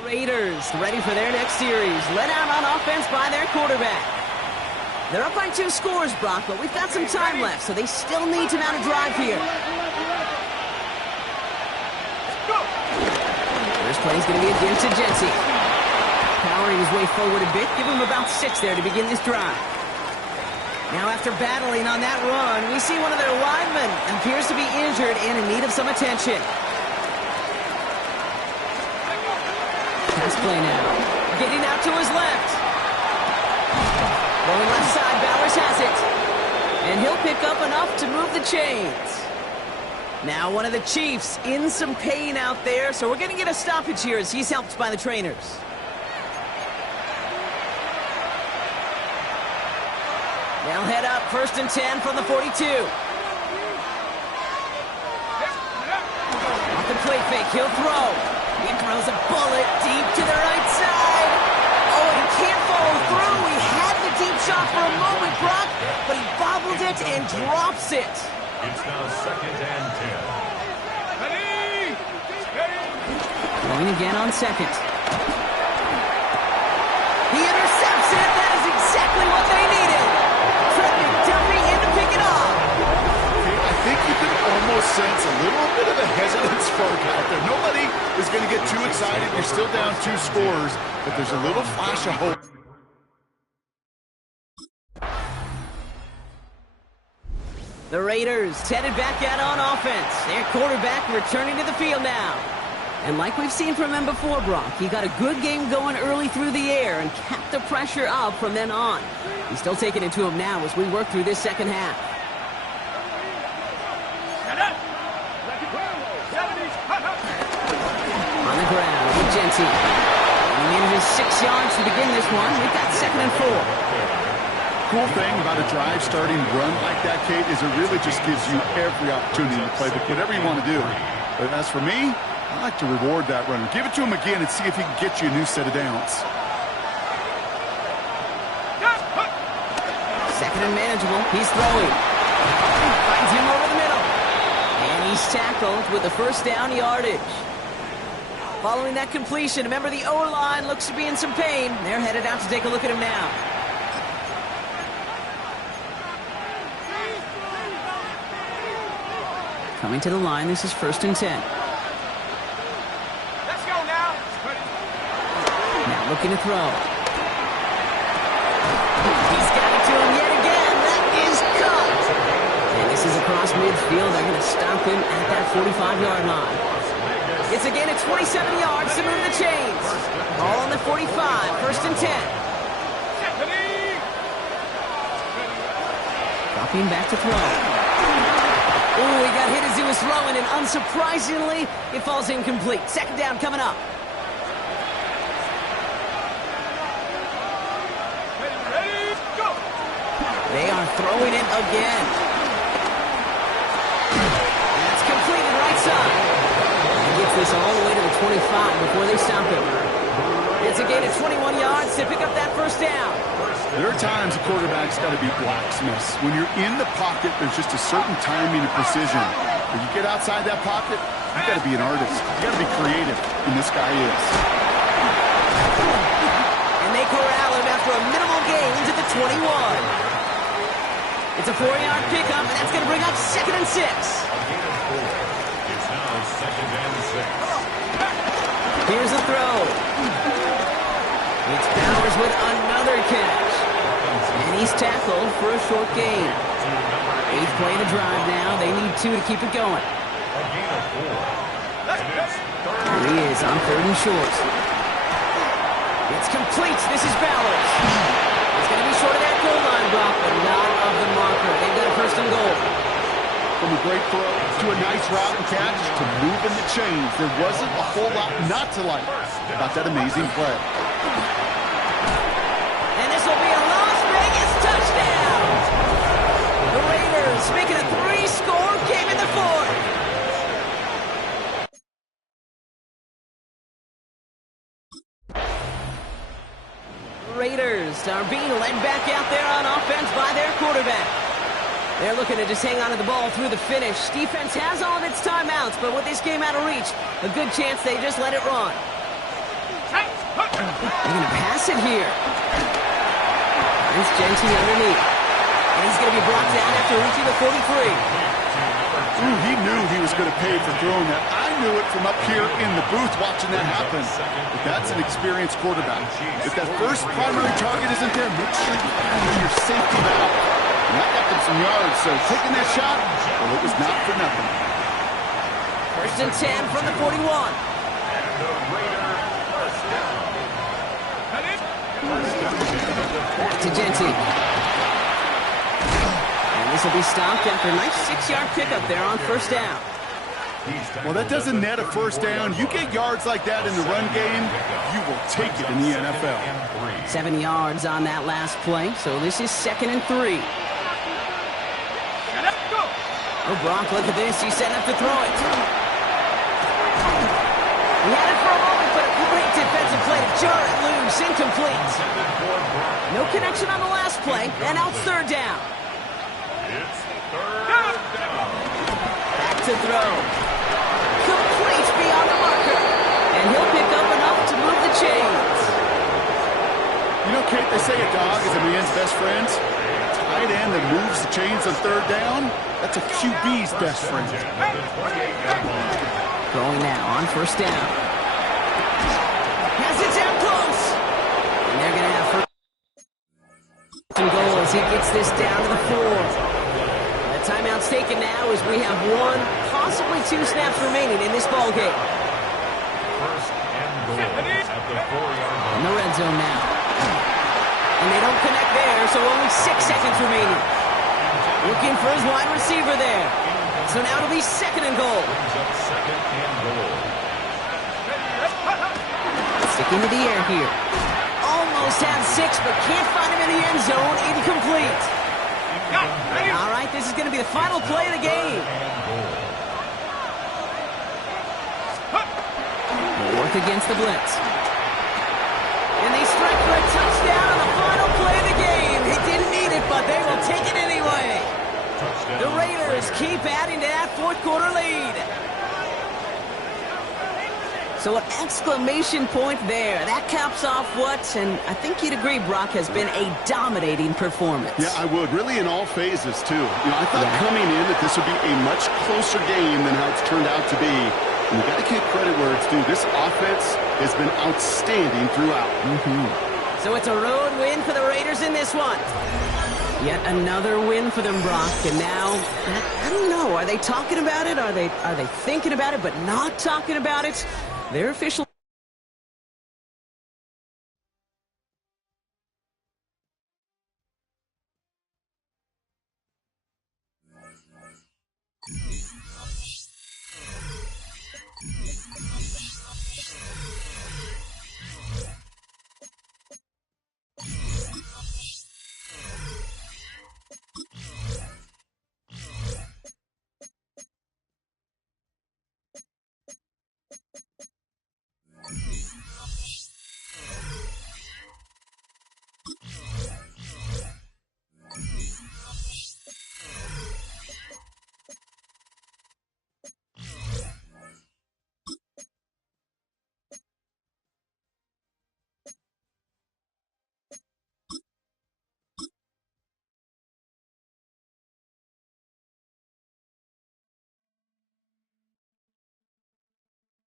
Raiders ready for their next series. Led out on offense by their quarterback. They're up by 2 scores, Brock, but we've got some time left, so they still need to mount a drive here. First play is going to be against Agency. Powering his way forward a bit, give him about 6 there to begin this drive. Now after battling on that run, we see one of their linemen appears to be injured and in need of some attention. Pass play now. Getting out to his left. Going left side, Bowers has it. And he'll pick up enough to move the chains. Now one of the Chiefs in some pain out there, so we're going to get a stoppage here as he's helped by the trainers. They'll head up 1st and 10 from the 42. Off the play fake, he'll throw. He throws a bullet deep to the right side. Oh, and he can't follow through. He had the deep shot for a moment, Brock, but he bobbled it and drops it. It's now 2nd and 10. Going again on 2nd. He intercepts it. That is exactly what they needed. Trent McDuffie in to pick it off. I think you can almost sense a little bit of a hesitance spark out there. Nobody is going to get too excited. You're still down 2 scores, but there's a little flash of hope. The Raiders headed back out on offense. Their quarterback returning to the field now. And like we've seen from him before, Brock, he got a good game going early through the air and kept the pressure up from then on. He's still taking it to him now as we work through this second half. On the ground with Genty. He manages 6 yards to begin this one. We've got 2nd and 4. Cool thing about a drive starting run like that, Kate, is it really just gives you every opportunity to play whatever you want to do. But as for me, I like to reward that runner. Give it to him again and see if he can get you a new set of downs. 2nd and manageable. He's throwing. Finds him over the middle. And he's tackled with the first down yardage. Following that completion, remember the O-line looks to be in some pain. They're headed out to take a look at him now. Coming to the line, this is 1st and 10. Let's go now. Now looking to throw. He's got it to him yet again. That is caught. And this is across midfield. They're going to stop him at that 45-yard line. It's again at 27 yards to move the chains. Ball on the 45, 1st and 10. Dropping back to throw. Oh, he got hit as he was throwing, and unsurprisingly, it falls incomplete. 2nd down coming up. Ready, go. They are throwing it again. That's completed right side. He gets this all the way to the 25 before they stop him. It's a gain of 21 yards to pick up that 1st down. There are times a quarterback's got to be blacksmiths. When you're in the pocket, there's just a certain timing and precision. When you get outside that pocket, you got to be an artist. You got to be creative, and this guy is. And they corral him after a minimal gain to the 21. It's a 4-yard pickup, and that's going to bring up 2nd and 6. It's now 2nd and 6. Here's the throw. It's Bowers with another catch. And he's tackled for a short gain. 8th play of the drive now. They need 2 to keep it going. Here he is on 3rd and short. It's complete. This is Bowers. It's going to be short of that goal line block, but not of the marker. They've got a 1st and goal. From a great throw to a nice route and catch to moving the chains, there wasn't a whole lot not to like about that amazing play. And this will be a Las Vegas touchdown. The Raiders making a 3-score game in the 4th. Raiders are being led back out there on offense by their quarterback. They're looking to just hang on to the ball through the finish. Defense has all of its timeouts, but with this game out of reach, a good chance they just let it run. They're going to pass it here. Finds Genty underneath. And he's going to be brought down after reaching the 43. Ooh, he knew he was going to pay for throwing that. I knew it from up here in the booth watching that happen. But that's an experienced quarterback. If that first primary target isn't there, make sure you find your safety valve. And that got them some yards, so taking that shot, well, it was not for nothing. 1st and 10 from the 41. Back to Genty. And this will be stopped after a nice 6-yard pickup there on 1st down. Well, that doesn't net a 1st down. You get yards like that in the run game, you will take it in the NFL. 7 yards on that last play, so this is 2nd and 3. Oh, Brock, look at this. He's setting up to throw it. He had it for a moment, but a great defensive play to jar it loose. Incomplete. No connection on the last play, and now it's 3rd down. Back to throw. Complete beyond the marker. And he'll pick up enough to move the chains. You know, Kate, they say a dog is a man's best friend. Tight end that moves the chains on 3rd down, that's a QB's best friend. Going now on 1st down. Has it down close. And they're going to have 1st and goal as he gets this down to the 4. Let's Timeout's taken now as we have 1, possibly 2 snaps remaining in this ball game. First and goal at the 4-yard line. In the red zone now. And they don't connect there, so only 6 seconds remaining. Looking for his wide receiver there. So now it'll be 2nd and goal. Brings up 2nd and goal. Sticking to the air here. Almost had 6, but can't find him in the end zone. Incomplete. All right, this is going to be the final play of the game. They work against the blitz. And they strike for a touchdown on the final play of the game. They didn't need it, but they will take it anyway. The Raiders keep adding to that 4th quarter lead. So an exclamation point there. That caps off what, and I think you'd agree, Brock, has been a dominating performance. Yeah, I would. Really in all phases, too. I thought coming in that this would be a much closer game than how it's turned out to be. And you got to give credit where it's due. This offense has been outstanding throughout. So it's a road win for the Raiders in this one. Yet another win for them, Brock. And now, I don't know. Are they talking about it? Are they thinking about it but not talking about it? Their official.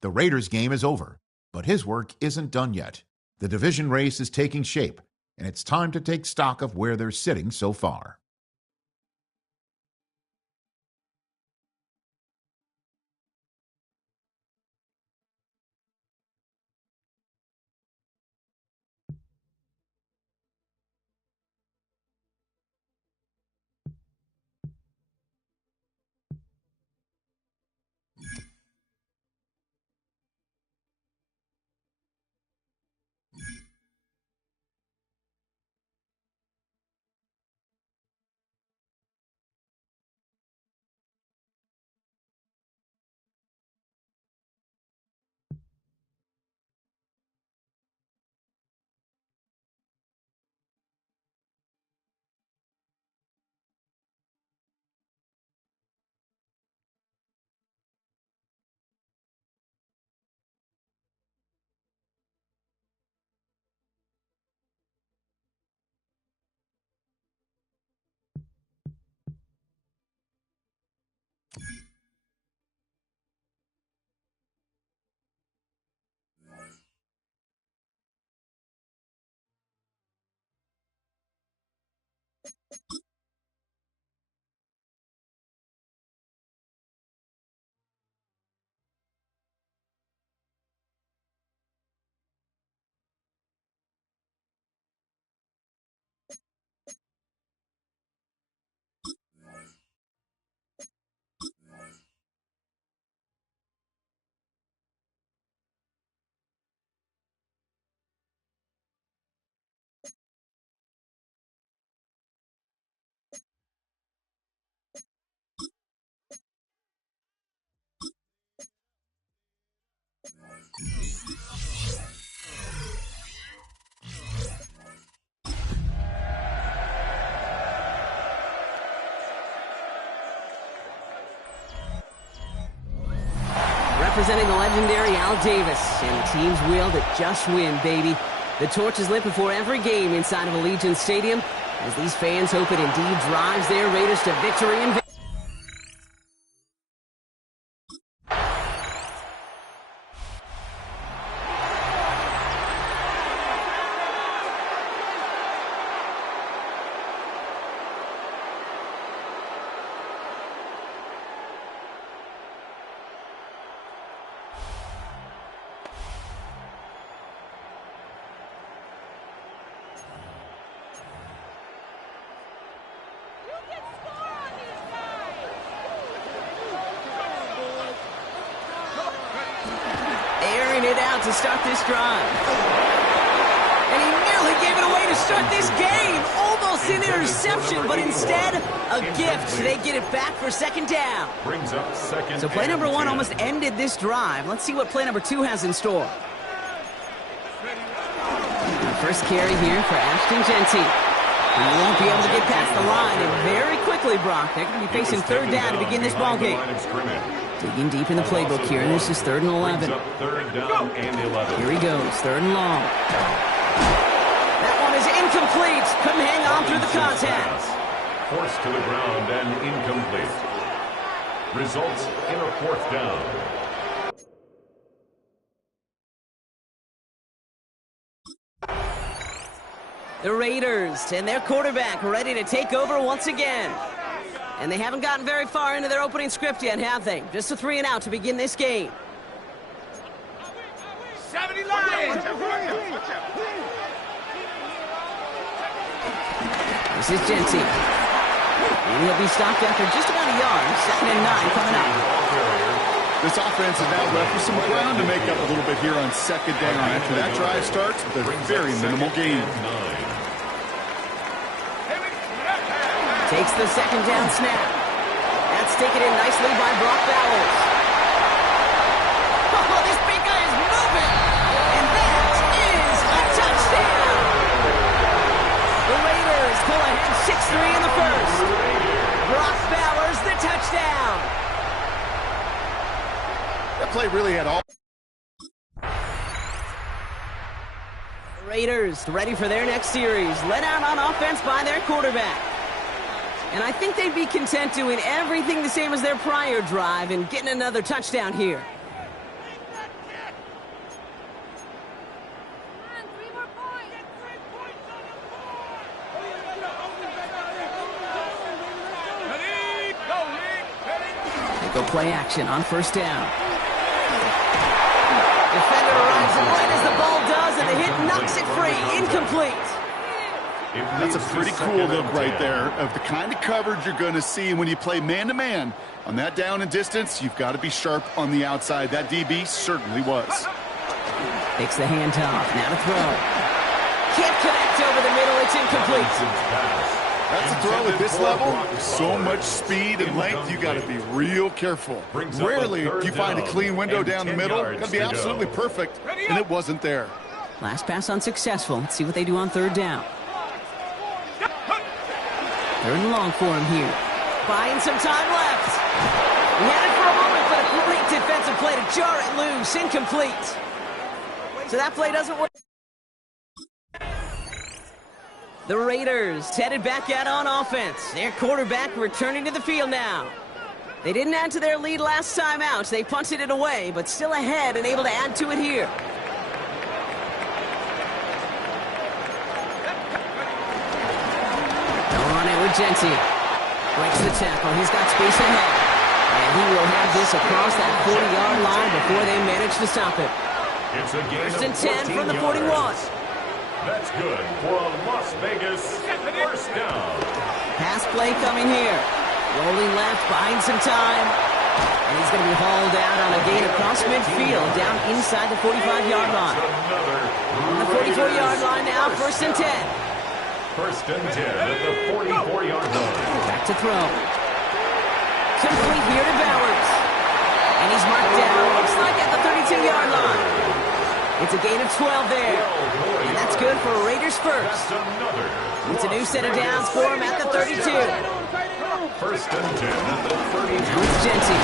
The Raiders game is over, but his work isn't done yet. The division race is taking shape, and it's time to take stock of where they're sitting so far. Representing the legendary Al Davis, and the team's will to just win, baby. The torch is lit before every game inside of Allegiant Stadium, as these fans hope it indeed drives their Raiders to victory and out to start this drive. And he nearly gave it away to start this game. Almost an interception, but instead, a gift. They get it back for second down. Brings up second. So play number 1 almost ended this drive. Let's see what play number 2 has in store. First carry here for Ashton Genty. He won't be able to get past the line, and very quickly, Brock, they're going to be facing third down to begin this ballgame. Digging deep in the playbook here, and this is 3rd and 11. Here he goes, 3rd and long. That one is incomplete. Couldn't hang on through the contact. Forced to the ground and incomplete. Results in a 4th down. The Raiders and their quarterback ready to take over once again. And they haven't gotten very far into their opening script yet, have they? Just a 3 and out to begin this game. 70 Lions! This is Genty. And he'll be stopped after just about a yard. 2nd and 9 coming up. This offense is now left with some ground to make up a little bit here on 2nd down. After that drive starts with a very minimal gain. Takes the 2nd down snap. That's taken in nicely by Brock Bowers. Oh, this big guy is moving. And that is a touchdown. The Raiders pull ahead 6-3 in the first. Brock Bowers, the touchdown. That play really had all. The Raiders ready for their next series. Led out on offense by their quarterback. And I think they'd be content doing everything the same as their prior drive and getting another touchdown here. They go play action on 1st down. Defender arrives right as the ball does, and the hit knocks it free. Incomplete. That's a pretty cool look right there of the kind of coverage you're going to see when you play man-to-man. On that down and distance, you've got to be sharp on the outside. That DB certainly was. Takes the handoff. Now to throw. Can't connect over the middle. It's incomplete. That's a throw at this level. So much speed and length, you got to be real careful. Rarely do you find a clean window down the middle. Got to be absolutely perfect, and it wasn't there. Last pass unsuccessful. Let's see what they do on 3rd down. 3rd and long for him here. Buying some time left. He had it for a moment, but a great defensive play to jar it loose. Incomplete. So that play doesn't work. The Raiders headed back out on offense. Their quarterback returning to the field now. They didn't add to their lead last time out. They punted it away, but still ahead and able to add to it here. Genty breaks the tackle. He's got space ahead. And he will have this across that 40-yard line before they manage to stop it. It's a gain 1st and 10 from the 41. That's good for a Las Vegas 1st down. Pass play coming here. Rolling left, buying some time. And he's going to be hauled out on a gain across midfield down inside the 45-yard line. On the 44-yard line now, 1st and 10. 1st and 10 at the 44-yard line. Back to throw. Complete here to Bowers. And he's marked down, looks like at the 32-yard line. It's a gain of 12 there. And that's good for Raiders first. It's a new set of downs for him at the 32. 1st and 10 at the 32. Now it's Genty.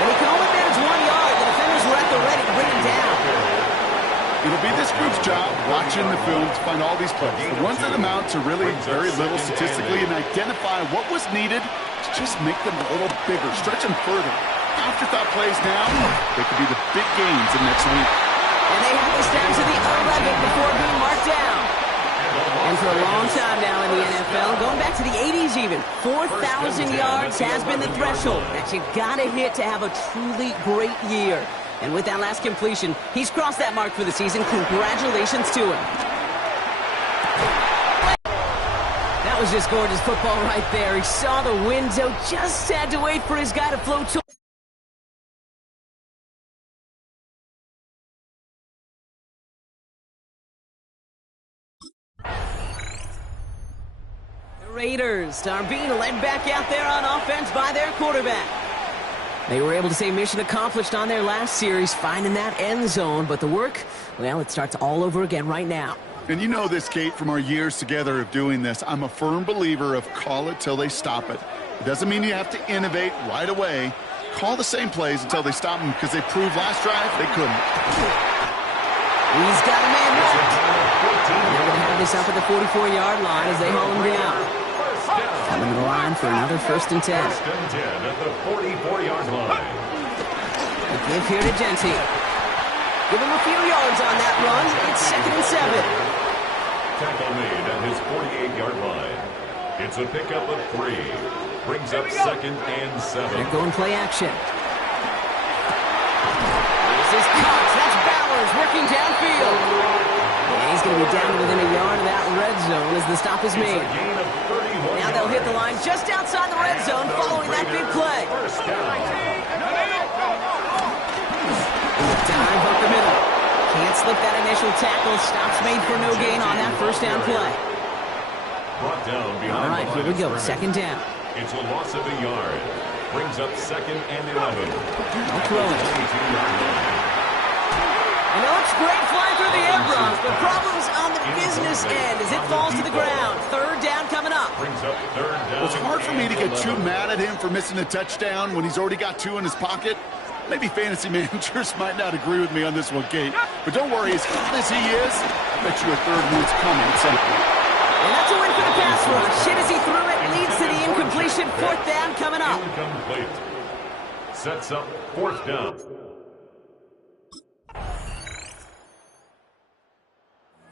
And he can only manage 1 yard. The defenders were at the ready to bring him down. It'll be this group's job watching the film to find all these plays. The ones that amount to really very little statistically and identify what was needed to just make them a little bigger, stretch them further. Afterthought plays now, they could be the big games of next week. And they have this down to the 11 before being marked down. And for a long time now in the NFL, going back to the 80s even, 4,000 yards has been the threshold that you've got to hit to have a truly great year. And with that last completion, he's crossed that mark for the season. Congratulations to him. That was just gorgeous football right there. He saw the window, just had to wait for his guy to float to Raiders are being led back out there on offense by their quarterback. They were able to say mission accomplished on their last series, finding that end zone. But the work, well, it starts all over again right now. And you know this, Kate, from our years together of doing this. I'm a firm believer of call it till they stop it. It doesn't mean you have to innovate right away. Call the same plays until they stop them, because they proved last drive they couldn't. He's got a man marked. They're going to have this up at the 44-yard line as they haul him down. Coming to the line for another 1st and 10. 1st and 10 at the 44-yard line. The give here to Genty. Give him a few yards on that run. It's 2nd and 7. Tackle made at his 48-yard line. It's a pickup of 3. Brings up 2nd and 7. They're going play action. This is Cox. That's Bowers working downfield. And he's going to be down within a yard of that red zone as the stop is made. Now they'll hit the line just outside the red zone following that big play. Dive up the middle. Can't slip that initial tackle. Stops made for no gain on that 1st down play. All right, here we go. 2nd down. It's a loss of a yard. Brings up 2nd and 11. I'll throw it. And it looks great flying through the air, Bronx, but problems on the business end as it falls to the ground. 3rd down coming up. Brings up 3rd down. Well, it's hard for me to get too mad at him for missing a touchdown when he's already got 2 in his pocket. Maybe fantasy managers might not agree with me on this one, Kate. But don't worry, as hot as he is, I bet you a 3rd one's coming at some point. And that's a win for the pass rush. Shit as he threw it, leads to the incompletion. 4th down coming up. Incomplete. Sets up 4th down.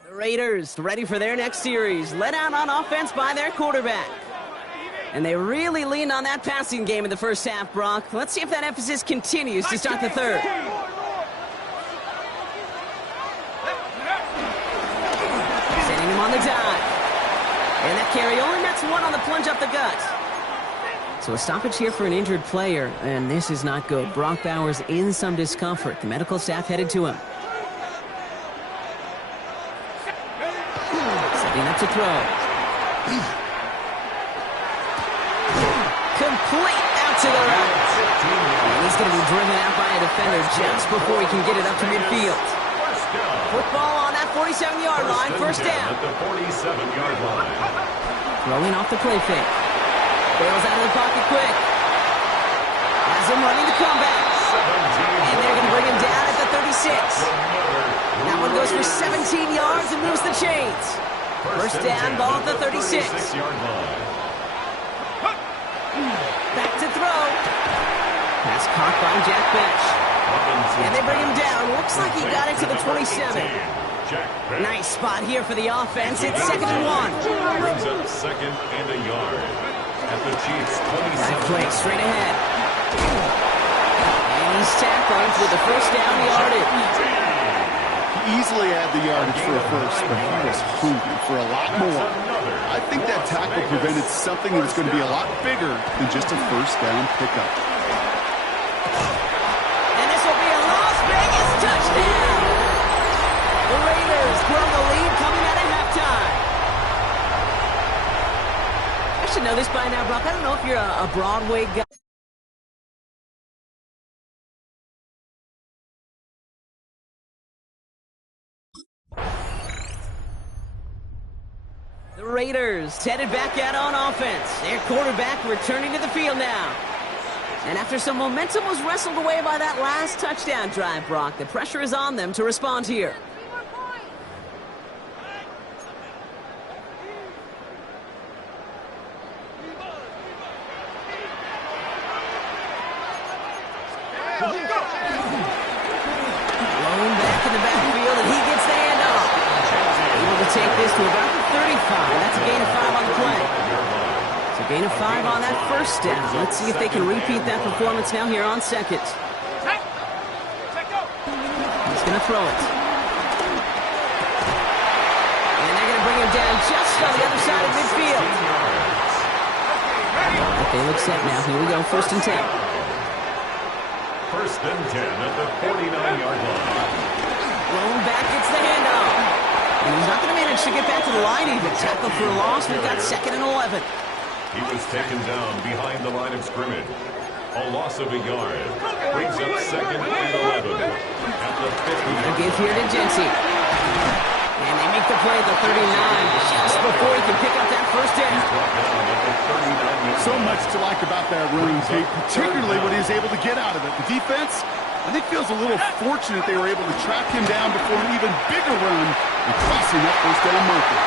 The Raiders ready for their next series. Led out on offense by their quarterback. And they really leaned on that passing game in the 1st half, Brock. Let's see if that emphasis continues to start the 3rd. Sending him on the dive. And that carry only nets 1 on the plunge up the gut. So a stoppage here for an injured player, and this is not good. Brock Bowers in some discomfort. The medical staff headed to him. Setting up to throw. Complete out to the right. And he's going to be driven out by a defender just before he can get it up to midfield. Football on that 47-yard line. 1st down. At the 47-yard line. Throwing off the play fake. Bails out of the pocket quick. Has him running the comeback. And they're going to bring him down at the 36. That one goes for 17 yards and moves the chains. 1st down, ball at the 36. Back to throw. Pass caught by Jack Bench. And they bring him down. Looks like he got it to the 27. Nice spot here for the offense. It's 2nd and 1. Brings up 2nd and a yard. At the Chiefs' 27. That play straight ahead. And he's tackled with the 1st down yardage. He easily had the yardage for a 1st, but he was hungry for a lot more. I think that tackle prevented something that was going to be a lot bigger than just a 1st down pickup. And this will be a Las Vegas touchdown. The Raiders grow the lead coming out of halftime. I should know this by now, Brock. I don't know if you're a Broadway guy. The Raiders headed back out on offense. Their quarterback returning to the field now. And after some momentum was wrestled away by that last touchdown drive, Brock, the pressure is on them to respond here. Blown back in the backfield, and he gets the handoff. Able to take this to about the 35. That's a gain of 5 on the play. It's a gain of 5 on that 1st down. Let's see if they can repeat that performance now here on 2nd. He's going to throw it. And they're going to bring him down just on the other side of midfield. All right, they look set now. Here we go, 1st and 10. 1st and 10 at the 49-yard line. Blown back, gets the handoff. And he's not going to manage managed to get back to the line even. Tackle for a loss. We've got 2nd and 11. He was taken down behind the line of scrimmage. A loss of a yard. Brings up 2nd and 11. At the 50. A give here to Genty. And they make the play at the 39 just before he can pick up that first down. So much to like about that run, Kate, particularly what he was able to get out of it. The defense, I think, feels a little fortunate they were able to track him down before an even bigger run and crossing that first down marker.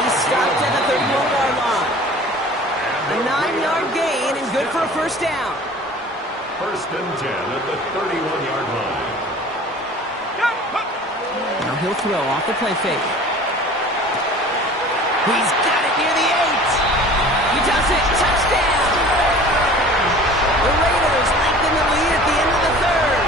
He stopped at the 31-yard line. A 9-yard gain and good for a first down. 1st and 10 at the 31-yard line. Now he'll throw off the play fake. He's got it near the 8. He does it. Touchdown. The Raiders lengthen the lead at the end of the 3rd.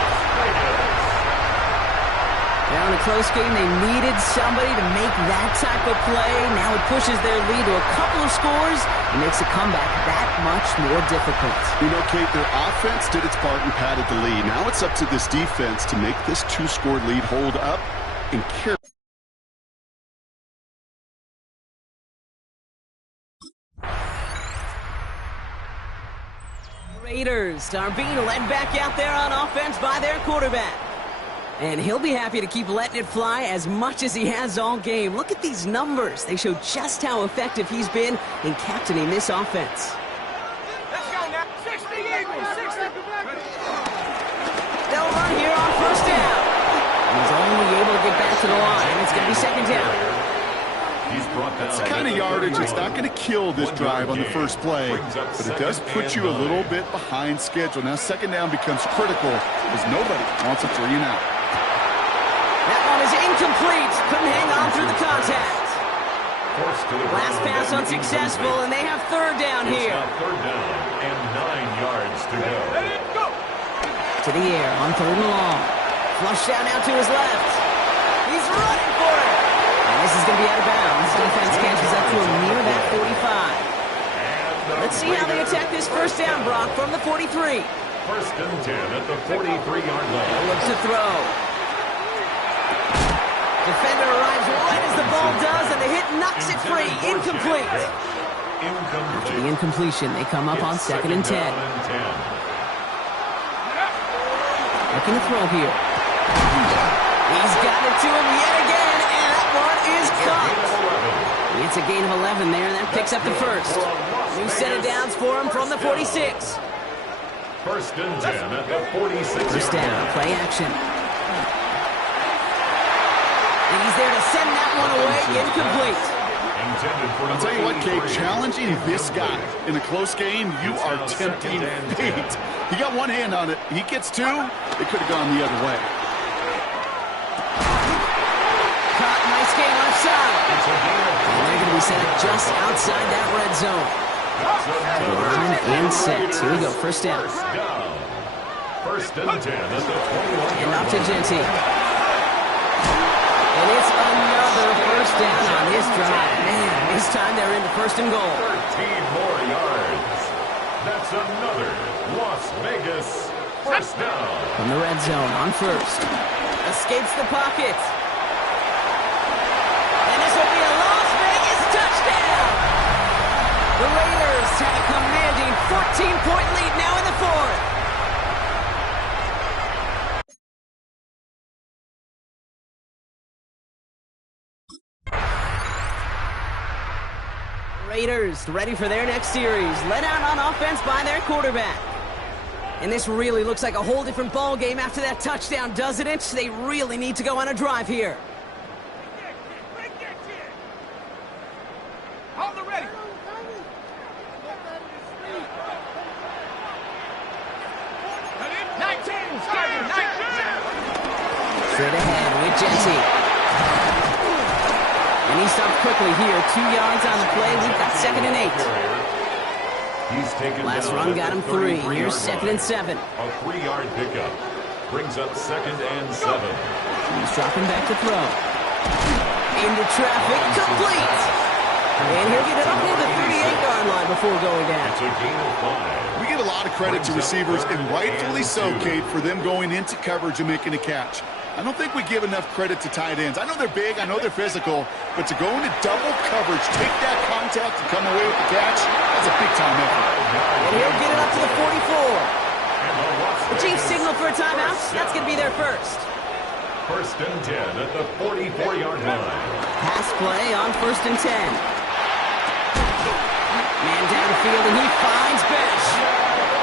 Now in a close game, they needed somebody to make that type of play. Now it pushes their lead to a couple of scores and makes a comeback that much more difficult. You know, Kate, their offense did its part and padded the lead. Now it's up to this defense to make this 2-score lead hold up and carry. Raiders are being led back out there on offense by their quarterback. And he'll be happy to keep letting it fly as much as he has all game. Look at these numbers. They show just how effective he's been in captaining this offense. Let's go now. 60 Eagles. 60. They'll run here on first down. He's only able to get back to the line. It's going to be 2nd down. It's the kind of yardage that's not going to kill this drive on the first play, but it does put you a little bit behind schedule. Now 2nd down becomes critical as nobody wants a 3 and out. That one is incomplete. Couldn't hang on through the contact. Last pass unsuccessful, and they have 3rd down here. 3rd down and 9 yards to go. To the air on 3rd and long. Flush down out to his left. He's running for it. And this is going to be out of bounds. Defense catches up to him near that 45. Let's see how they attack this first down, Brock, from the 43. 1st and 10 at the 43-yard line. Looks to throw. Defender arrives right as the ball does, and the hit knocks it free. Incomplete. After the incompletion, they come up on 2nd and 10. Looking to throw here. He's got it to him yet again, and that one is caught. It's a gain of 11 there, and that picks up the first. New set of downs for him from the 46. 1st and 10 at the 46. First down, play action. And he's there to send that one away, incomplete. I'll tell you what, Kate, challenging this guy in a close game, you are tempting fate. He got one hand on it. He gets 2. It could have gone the other way. Caught, nice game left side. And they're going to be set just outside that red zone. Line and set. Here we go, first down. 1st and 10 at the 21. And off to Genty. And it's another first down on his drive. Man, this time they're into 1st and goal. 13 more yards. That's another Las Vegas first down. From the red zone on first. Escapes the pocket. And this will be a Las Vegas touchdown. The Raiders have a commanding 14-point lead now in the 4th. Raiders ready for their next series. Led out on offense by their quarterback. And this really looks like a whole different ball game after that touchdown, doesn't it? They really need to go on a drive here. Hold it ready. Straight ahead with Genty. And he stopped quickly here. 2 yards on the play. We've got 2nd and 8. He's taken Last down run got him 3. Here's 2nd and 7. A 3-yard pickup. Brings up 2nd and 7. He's dropping back to throw. Into traffic. Complete. And he'll get it up near the 38-yard line before going down. It's a gain of 5. We get a lot of credit to receivers, and rightfully so, Kate, for them going into coverage and making a catch. I don't think we give enough credit to tight ends. I know they're big, I know they're physical, but to go into double coverage, take that contact, and come away with the catch, that's a big-time effort. And he'll get it up to the 44. The Chiefs signal for a timeout. That's going to be their first. First and 10 at the 44-yard line. Pass play on first and 10. Man downfield, and he finds Besh.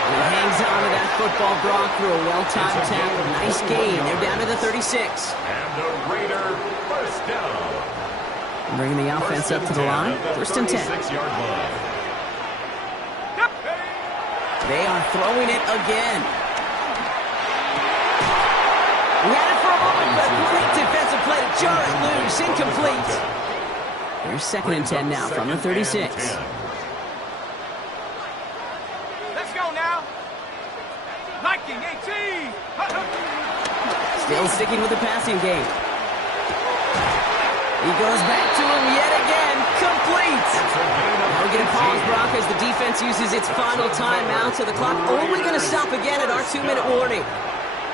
He hangs on to that football, Brock, through a well-timed tackle. Nice gain. They're down to the 36. And the Raider first down. Bringing the offense up to the line. First and 10. 36-yard line. They are throwing it again. He had it for a moment, but a great defensive play to jar it loose. Incomplete. There's second and 10 now from the 36. Let's go now. Nike 18. Still sticking with the passing game. He goes back to him yet again. Complete. Now we're going to pause, Brock, as the defense uses its final timeout. So the clock only going to stop again at our 2-minute warning.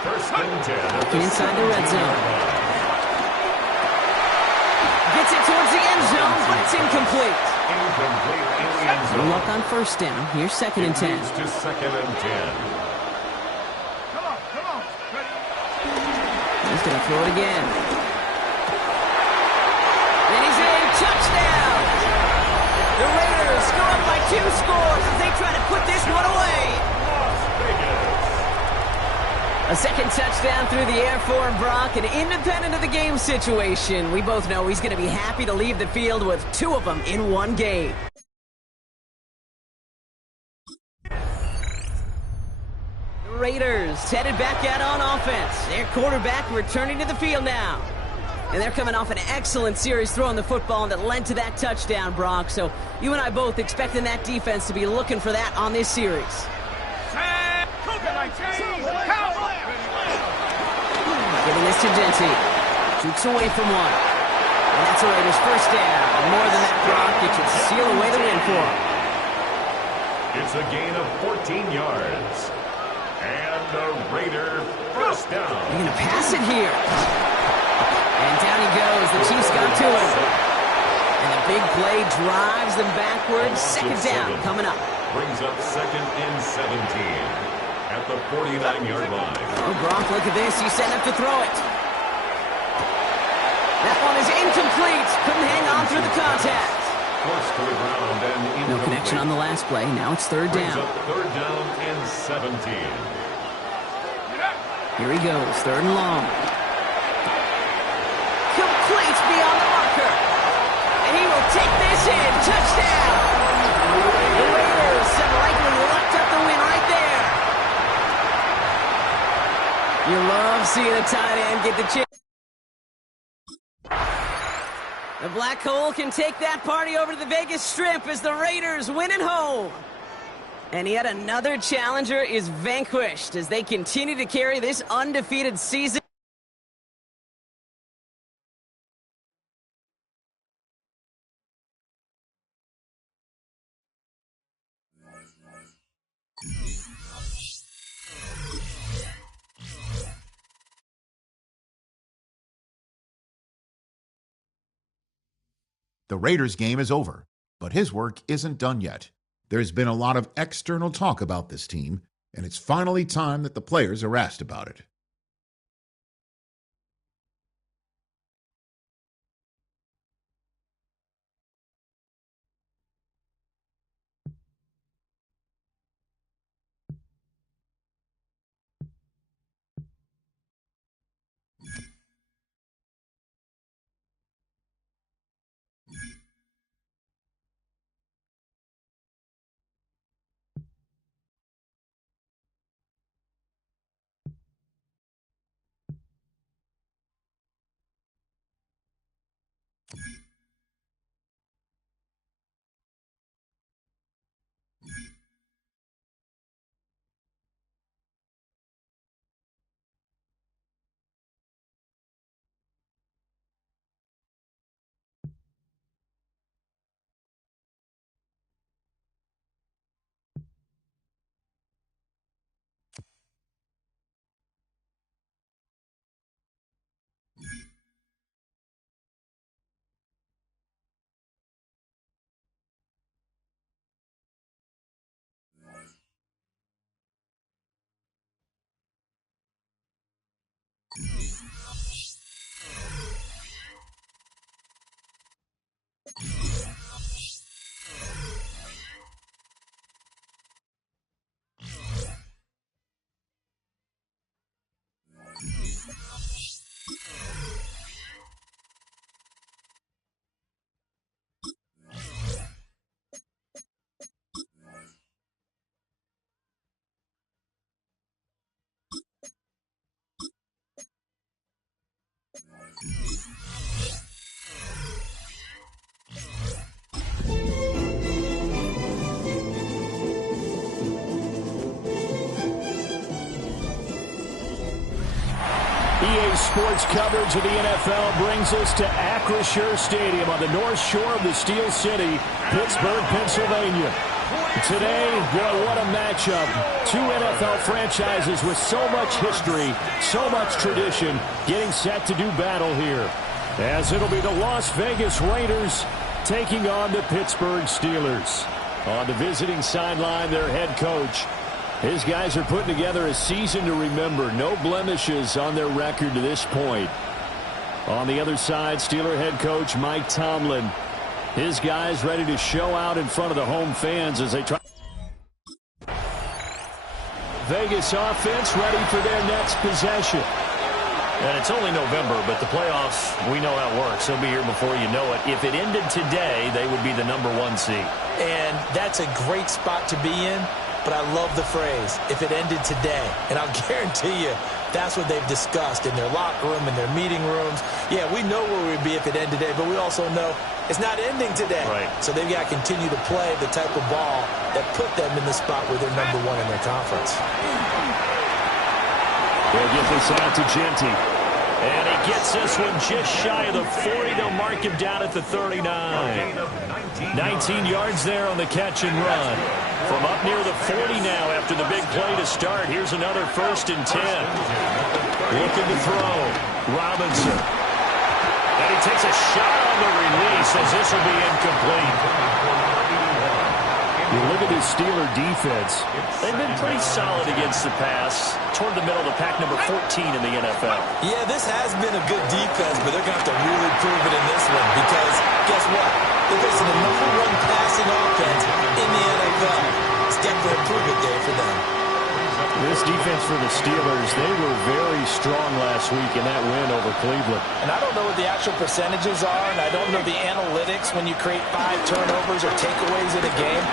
First and 10. Looking inside the red zone. Gets it towards the end zone, but it's incomplete. Incomplete in the end Good zone. luck on first down. Here's second and 10. Moves to second and 10. Come on. He's going to throw it again. And he's in. Touchdown! The Raiders go up by 2 scores as they try to put this one away. Las Vegas. A second touchdown through the air for Brock, and independent of the game situation, we both know he's going to be happy to leave the field with 2 of them in one game. The Raiders headed back out on offense. Their quarterback returning to the field now. And they're coming off an excellent series throwing the football that led to that touchdown, Brock. So you and I both expecting that defense to be looking for that on this series. Giving this to Dente. Jukes away from one. And that's a Raiders first down. And more than that, Brock, it should seal away the win for him. It's a gain of 14 yards. And the Raider first down. They're going to pass it here. And down he goes. The Chiefs got to him. And a big play drives them backwards. Second down coming up. Brings up second and 17 at the 49-yard line. Oh, Brock, look at this. He's set up to throw it. That one is incomplete. Couldn't hang on through the contact. Close to the ground and No connection on the last play. Now it's third Brings down. up third down and 17. Here he goes. Third and long. Complete beyond the marker. And he will take this in. Touchdown. The Raiders have likely locked up the win right there. You love seeing a tight end get the chip. The Black Hole can take that party over to the Vegas Strip as the Raiders win at home. And yet another challenger is vanquished as they continue to carry this undefeated season. The Raiders game is over, but his work isn't done yet. There's been a lot of external talk about this team, and it's finally time that the players are asked about it. sports coverage of the NFL brings us to Acrisure Stadium on the north shore of the Steel City, Pittsburgh, Pennsylvania. Today, boy, what a matchup. Two NFL franchises with so much history, so much tradition, getting set to do battle here. As it'll be the Las Vegas Raiders taking on the Pittsburgh Steelers. On the visiting sideline, their head coach. His guys are putting together a season to remember. No blemishes on their record to this point. On the other side, Steeler head coach Mike Tomlin. His guys ready to show out in front of the home fans as they try. Vegas offense ready for their next possession. And it's only November, but the playoffs, we know how it works. They'll be here before you know it. If it ended today, they would be the #1 seed. And that's a great spot to be in. But I love the phrase, if it ended today. And I'll guarantee you, that's what they've discussed in their locker room, in their meeting rooms. Yeah, we know where we'd be if it ended today, but we also know it's not ending today. Right. So they've got to continue to play the type of ball that put them in the spot where they're #1 in their conference. They'll get this out to Genty. And he gets this one just shy of the 40. They'll mark him down at the 39. 19 yards there on the catch and run. From up near the 40 now after the big play to start. Here's another 1st and 10. Looking to throw. Robinson. And he takes a shot on the release as this will be incomplete. You look at this Steeler defense. They've been pretty solid against the pass. Toward the middle of the pack, number 14 in the NFL. Yeah, this has been a good defense, but they're going to have to really prove it in this one because guess what? They're facing the #1 passing offense in the NFL. It's definitely a prove-it day for them. This defense for the Steelers, they were very strong last week in that win over Cleveland. And I don't know what the actual percentages are, and I don't know the analytics when you create 5 turnovers or takeaways in a game.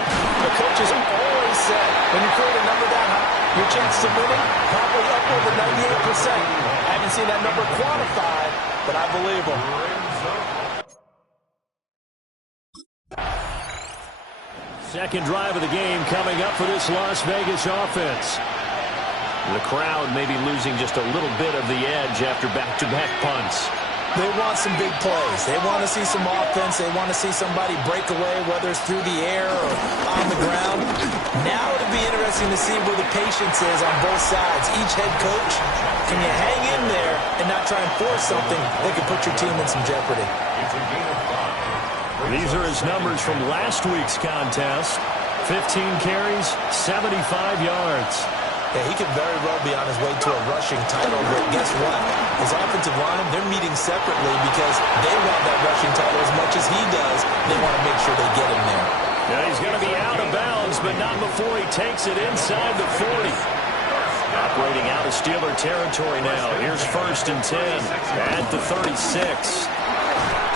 The coaches always said when you create a number that high, your chances of winning probably up over 98%. I haven't seen that number quantified, but I believe them. Second drive of the game coming up for this Las Vegas offense. The crowd may be losing just a little bit of the edge after back-to-back punts. They want some big plays. They want to see some offense. They want to see somebody break away, whether it's through the air or on the ground. Now it'll be interesting to see where the patience is on both sides. Each head coach, can you hang in there and not try and force something that could put your team in some jeopardy? These are his numbers from last week's contest. 15 carries, 75 yards. Yeah, he could very well be on his way to a rushing title, but guess what? His offensive line, they're meeting separately because they want that rushing title as much as he does. They want to make sure they get him there. Yeah, he's going to be out of bounds, but not before he takes it inside the 40. Operating out of Steeler territory now. Here's 1st and 10 at the 36.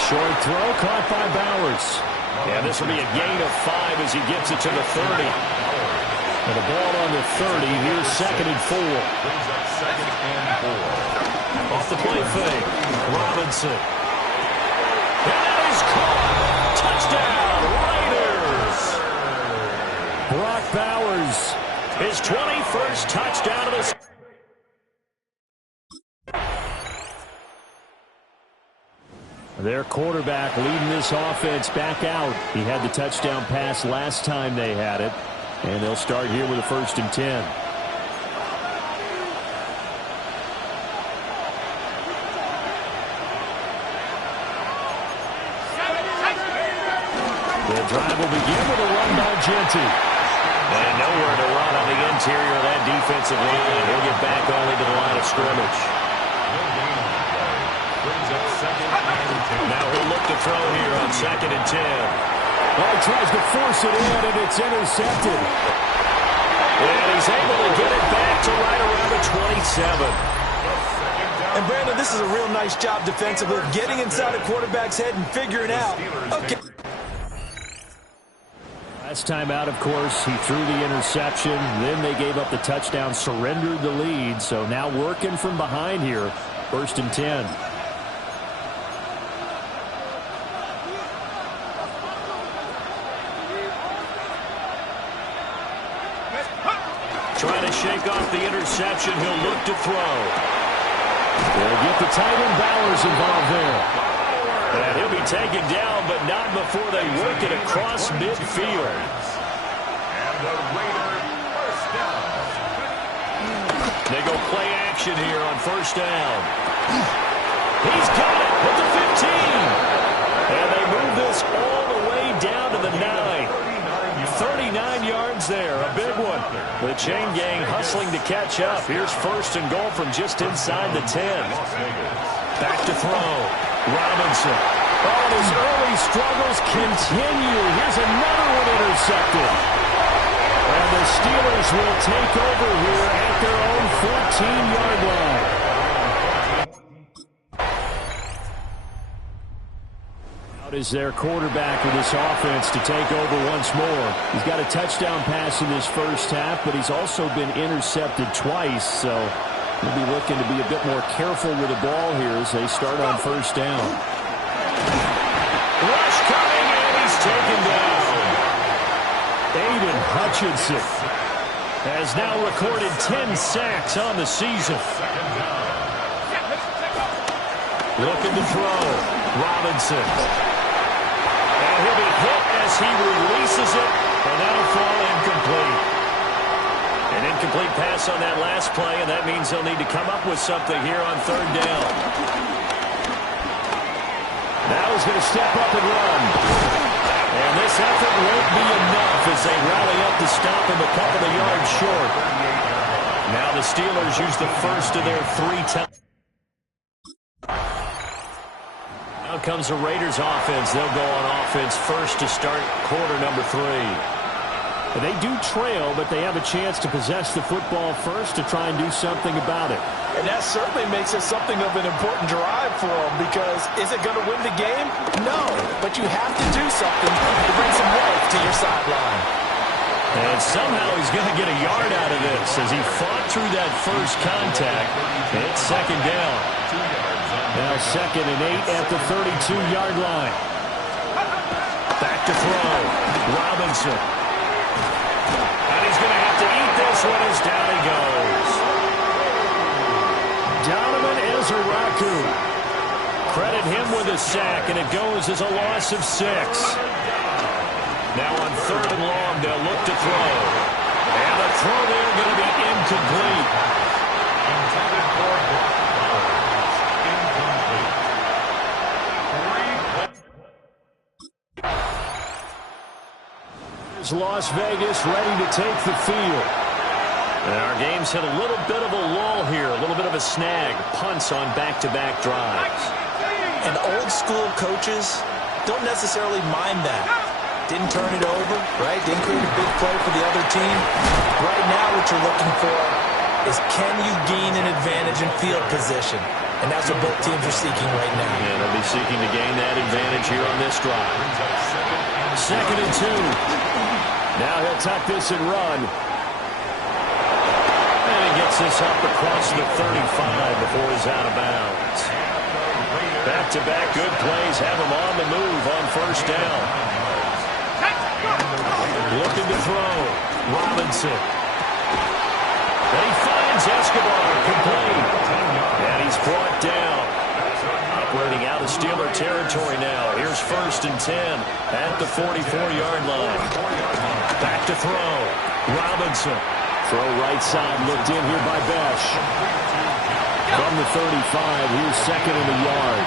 Short throw caught by Bowers. Yeah, this will be a gain of 5 as he gets it to the 30. And the ball on the 30. Here's 2nd and 4. Off the play fake. Robinson. And that is caught. Touchdown, Raiders. Brock Bowers. His 21st touchdown of the season. Their quarterback leading this offense back out. He had the touchdown pass last time they had it. And they'll start here with a 1st and 10. The drive will begin with a run by Genty. And nowhere to run on the interior of that defensive line. He'll get back only to the line of scrimmage. Now he'll look to throw here on 2nd and 10. Well, he tries to force it in, and it's intercepted. And he's able to get it back to right around the 27. And, Brandon, this is a real nice job defensively, getting inside a quarterback's head and figuring out, okay. Last time out, of course, he threw the interception. Then they gave up the touchdown, surrendered the lead. So now working from behind here, 1st and 10. Trying to shake off the interception. He'll look to throw. They'll get the tight end Bowers involved there. And he'll be taken down, but not before they work it across midfield. And the Raiders first down. They go play action here on first down. He's got it at the 15. And they move this all the way down to the 9. 39 yards there, a big one. The chain gang hustling to catch up. Here's first and goal from just inside the 10. Back to throw. Robinson. Oh, his early struggles continue. Here's another one intercepted. And the Steelers will take over here at their own 14-yard line. Out is their quarterback with this offense to take over once more. He's got a touchdown pass in this first half, but he's also been intercepted twice, so he'll be looking to be a bit more careful with the ball here as they start on first down. Rush coming, and he's taken down. Aiden Hutchinson has now recorded 10 sacks on the season. Looking to throw. Robinson. And he'll be hit as he releases it, and that'll fall incomplete. An incomplete pass on that last play, and that means they'll need to come up with something here on third down. Now he's going to step up and run. And this effort won't be enough as they rally up to stop him a couple of yards short. Now the Steelers use the first of their 3 times. Now comes the Raiders offense. They'll go on offense first to start quarter number 3. They do trail, but they have a chance to possess the football first to try and do something about it. And that certainly makes it something of an important drive for them, because is it going to win the game? No, but you have to do something to bring some life to your sideline. And somehow he's going to get a yard out of this as he fought through that first contact. It's second down. Now 2nd and 8 at the 32-yard line. Back to throw. Robinson. And he's going to have to eat this one as down he goes. Donovan Ezeraku. Credit him with a sack, and it goes as a loss of 6. Now on third and long, they'll look to throw. And the throw there going to be incomplete. Intended for incomplete. Here's Las Vegas ready to take the field. And our game's hit a little bit of a lull here, a little bit of a snag. Punts on back-to-back drives. And old-school coaches don't necessarily mind that. Didn't turn it over, right? Didn't create a big play for the other team. Right now what you're looking for is, can you gain an advantage in field position? And that's what both teams are seeking right now. And they'll be seeking to gain that advantage here on this drive. 2nd and 2. Now he'll tuck this and run. And he gets this up across the 35 before he's out of bounds. Back-to-back good plays have him on the move on first down. Looking to throw. Robinson. And he finds Escobar complete. And he's brought down. Operating out of Steeler territory now. Here's 1st and 10 at the 44-yard line. Back to throw. Robinson. Throw right side looked in here by Besh. From the 35, here's 2nd and a yard.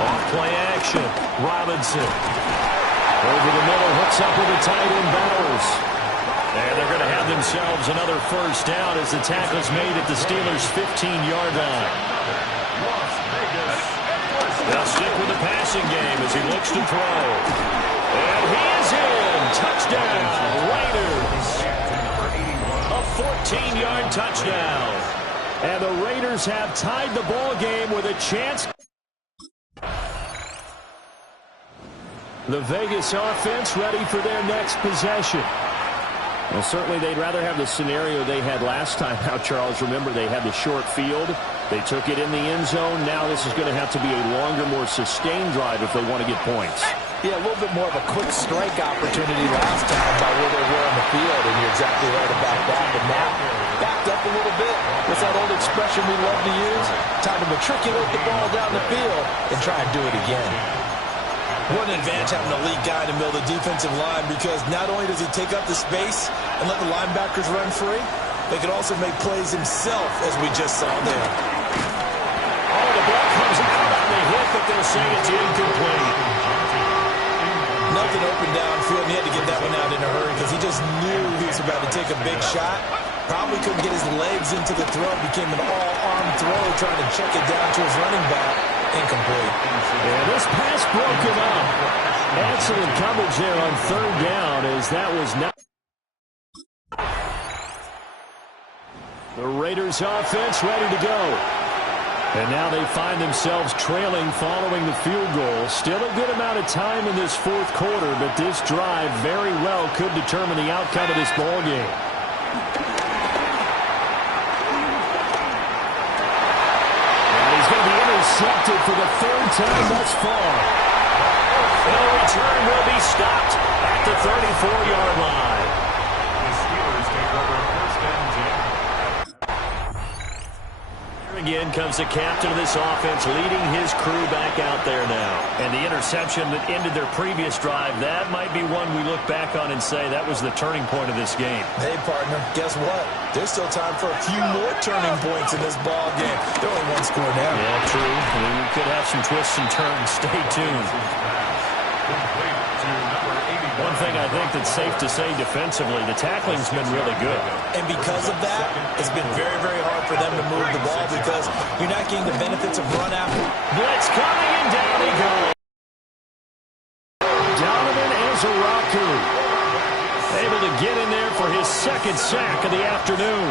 Off play action. Robinson. Over the middle, hooks up with the tight end Bowers. And they're going to have themselves another first down as the tackle's made at the Steelers' 15-yard line. They'll stick with the passing game as he looks to throw. And he is in. Touchdown, Raiders. A 14-yard touchdown. And the Raiders have tied the ball game with a chance. The Vegas offense ready for their next possession. Well, certainly they'd rather have the scenario they had last time out, Charles. Remember, they had the short field. They took it in the end zone. Now this is going to have to be a longer, more sustained drive if they want to get points. Yeah, a little bit more of a quick strike opportunity last time by where they were on the field, and you're exactly right about that. But now backed up a little bit. What's that old expression we love to use? Time to matriculate the ball down the field and try and do it again. What an advantage having an elite guy in the middle of the defensive line, because not only does he take up the space and let the linebackers run free, they can also make plays himself, as we just saw there. Oh, the ball comes out on the hit, but they'll say it's incomplete. Nothing open downfield. He had to get that one out in a hurry because he just knew he was about to take a big shot. Probably couldn't get his legs into the throw. Became an all-arm throw, trying to check it down to his running back. Incomplete. Yeah, this pass broken up. Excellent coverage there on third down, as that was not. The Raiders offense ready to go. And now they find themselves trailing following the field goal. Still a good amount of time in this fourth quarter, but this drive very well could determine the outcome of this ball game. And he's going to be intercepted for the third time thus far. The return will be stopped at the 34-yard line. The Steelers take over first and 10. Again comes the captain of this offense, leading his crew back out there now. And the interception that ended their previous drive, that might be one we look back on and say that was the turning point of this game. Hey, partner, guess what? There's still time for a few more turning points in this ball game. They're only one score now. Yeah, true. I mean, we could have some twists and turns. Stay tuned. One thing I think that's safe to say defensively, the tackling's been really good. And because of that, it's been very, very hard for them to move the ball because you're not getting the benefits of run after. Blitz coming, and down he goes. Donovan Ezeraku able to get in there for his second sack of the afternoon.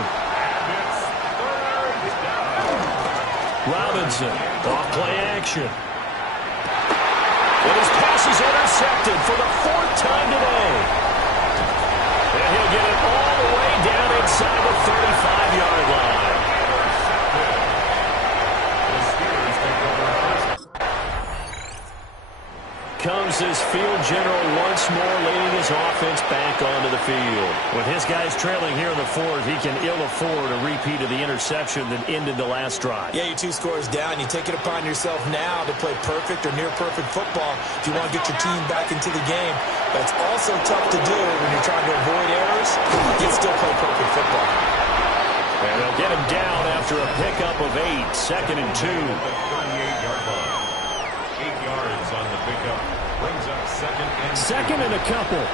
Robinson, off play action. And his pass is intercepted for the fourth time today. And he'll get it all the way down inside the 35-yard line. Comes his field general once more, leading his offense back onto the field. With his guys trailing here in the fourth, he can ill afford a repeat of the interception that ended the last drive. Yeah, you're 2 scores down. You take it upon yourself now to play perfect or near-perfect football if you want to get your team back into the game. But it's also tough to do when you're trying to avoid errors. You can still play perfect football. And they'll get him down after a pickup of 8, second and 2. 38-yard line. 8 yards on the pickup. Brings up second and a couple.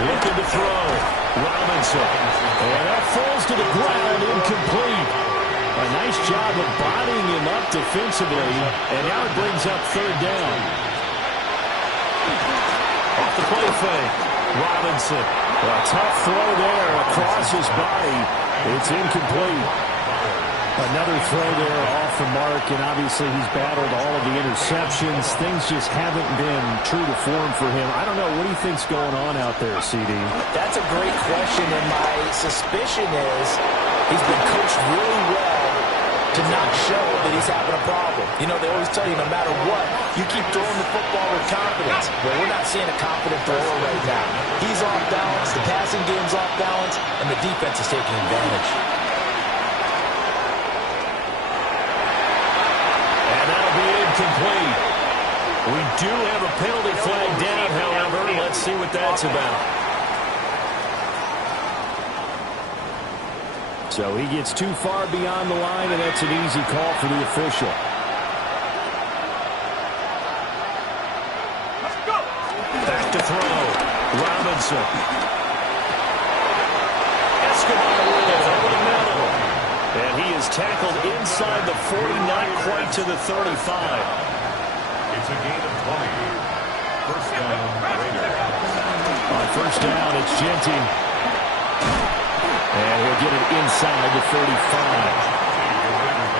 Looking to throw. Robinson. And that falls to the ground, incomplete. A nice job of bodying him up defensively, and now it brings up third down. Off the play fake. Robinson. A tough throw there across his body. It's incomplete. Another throw there off the mark, and obviously he's battled all of the interceptions. Things just haven't been true to form for him. I don't know. What do you think's going on out there, CD? That's a great question, and my suspicion is he's been coached really well to not show that he's having a problem. You know, they always tell you no matter what, you keep throwing the football with confidence. Well, we're not seeing a confident thrower right now. He's off balance, the passing game's off balance, and the defense is taking advantage. Complete. We do have a penalty flag down, however. Let's see what that's about. So he gets too far beyond the line, and that's an easy call for the official. Back to throw. Robinson. Escobar over the middle. And he is tackled inside the 40, not quite to the 35. It's a gain of 20. First down, Raiders. On first down, it's Genty. And he'll get it inside the 35.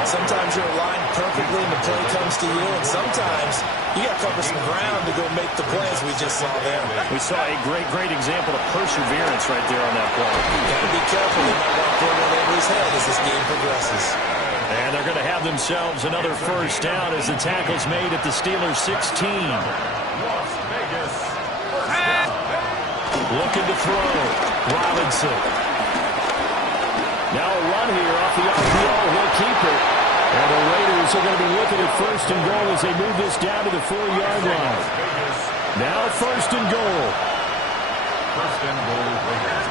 Sometimes you're aligned perfectly and the play comes to you, and sometimes you got to cover some ground to go make the plays we just saw there. We saw a great example of perseverance right there on that play. You got to be careful. They might want to throw one over his head as this game progresses. And they're going to have themselves another first down as the tackle's made at the Steelers' 16. Las Vegas. Looking to throw. Robinson. Now a run here off the RPO. He'll keep it. And the Raiders are going to be looking at first and goal as they move this down to the 4-yard line. Now first and goal. First and goal, Raiders.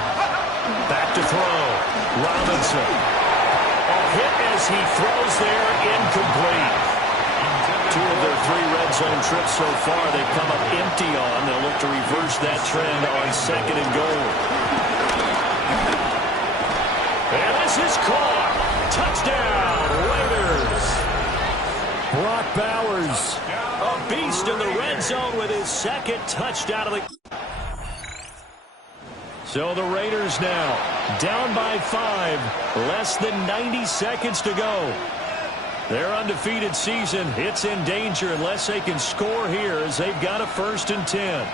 Back to throw. Robinson. A hit as he throws there. Incomplete. 2 of their 3 red zone trips so far they've come up empty on. They'll look to reverse that trend on second and goal. And this is caught. Touchdown, Raiders. Brock Bowers, a beast in the red zone with his second touchdown of the... So the Raiders now down by 5, less than 90 seconds to go. Their undefeated season, it's in danger unless they can score here as they've got a 1st and 10.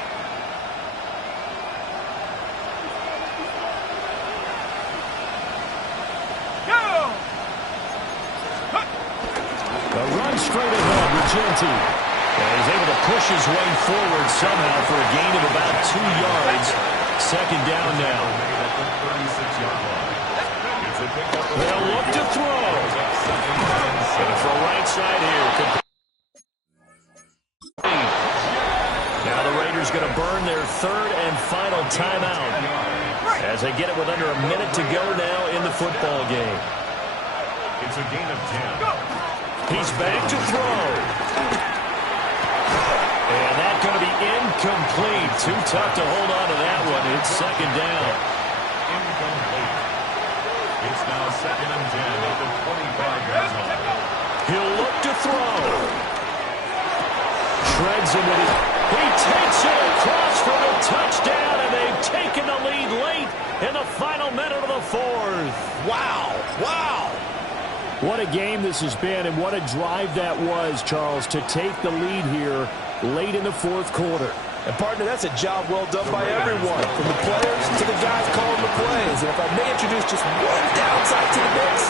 The run straight ahead with Genti. And he's able to push his way forward somehow for a gain of about 2 yards. Second down now. They'll look to throw. Going to throw right side here. Now the Raiders going to burn their 3rd and final timeout as they get it with under a minute to go now in the football game. It's a gain of 10. He's back to throw. And that's going to be incomplete. Too tough to hold on to that one. It's second down. Incomplete. It's now second and 10 at the 25-yard line. He'll look to throw. Shreds him with it. He takes it across for the touchdown, and they've taken the lead late in the final minute of the 4th. Wow. Wow. What a game this has been, and what a drive that was, Charles, to take the lead here late in the 4th quarter. And, partner, that's a job well done by everyone, from the players to the guys calling the plays. And if I may introduce just one downside to the mix,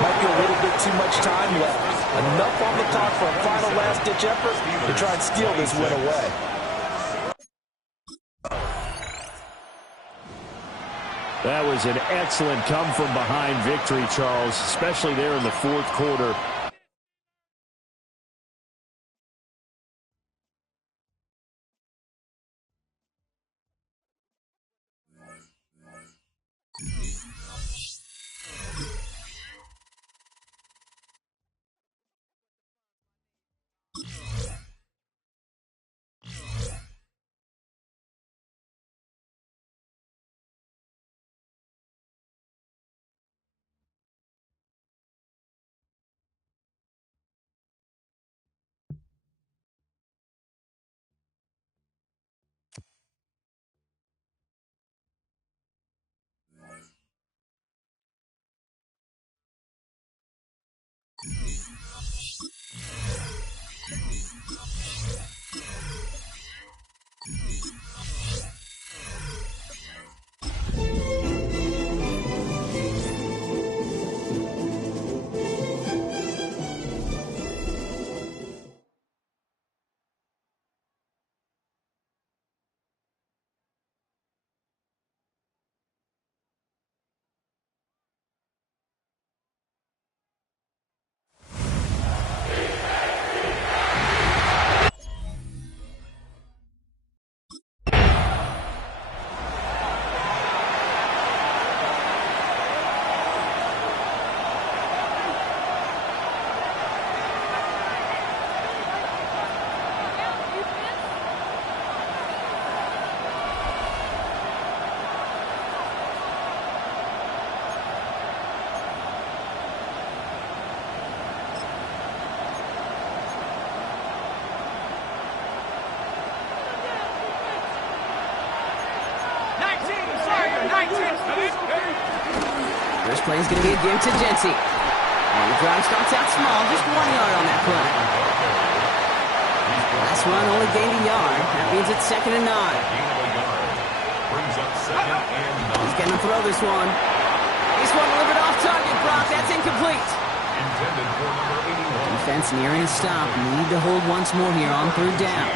might be a little bit too much time left. Enough on the clock for a final last-ditch effort to try and steal this win away. That was an excellent come-from-behind victory, Charles, especially there in the 4th quarter. First play is going to be again to Genti. And the drive starts out small, just 1 yard on that play. Last run only gained a yard. That means it's second and 9. He's going to throw this one. This one delivered off target, Brock. That's incomplete. Defense nearing a stop. Need to hold once more here on 3rd down.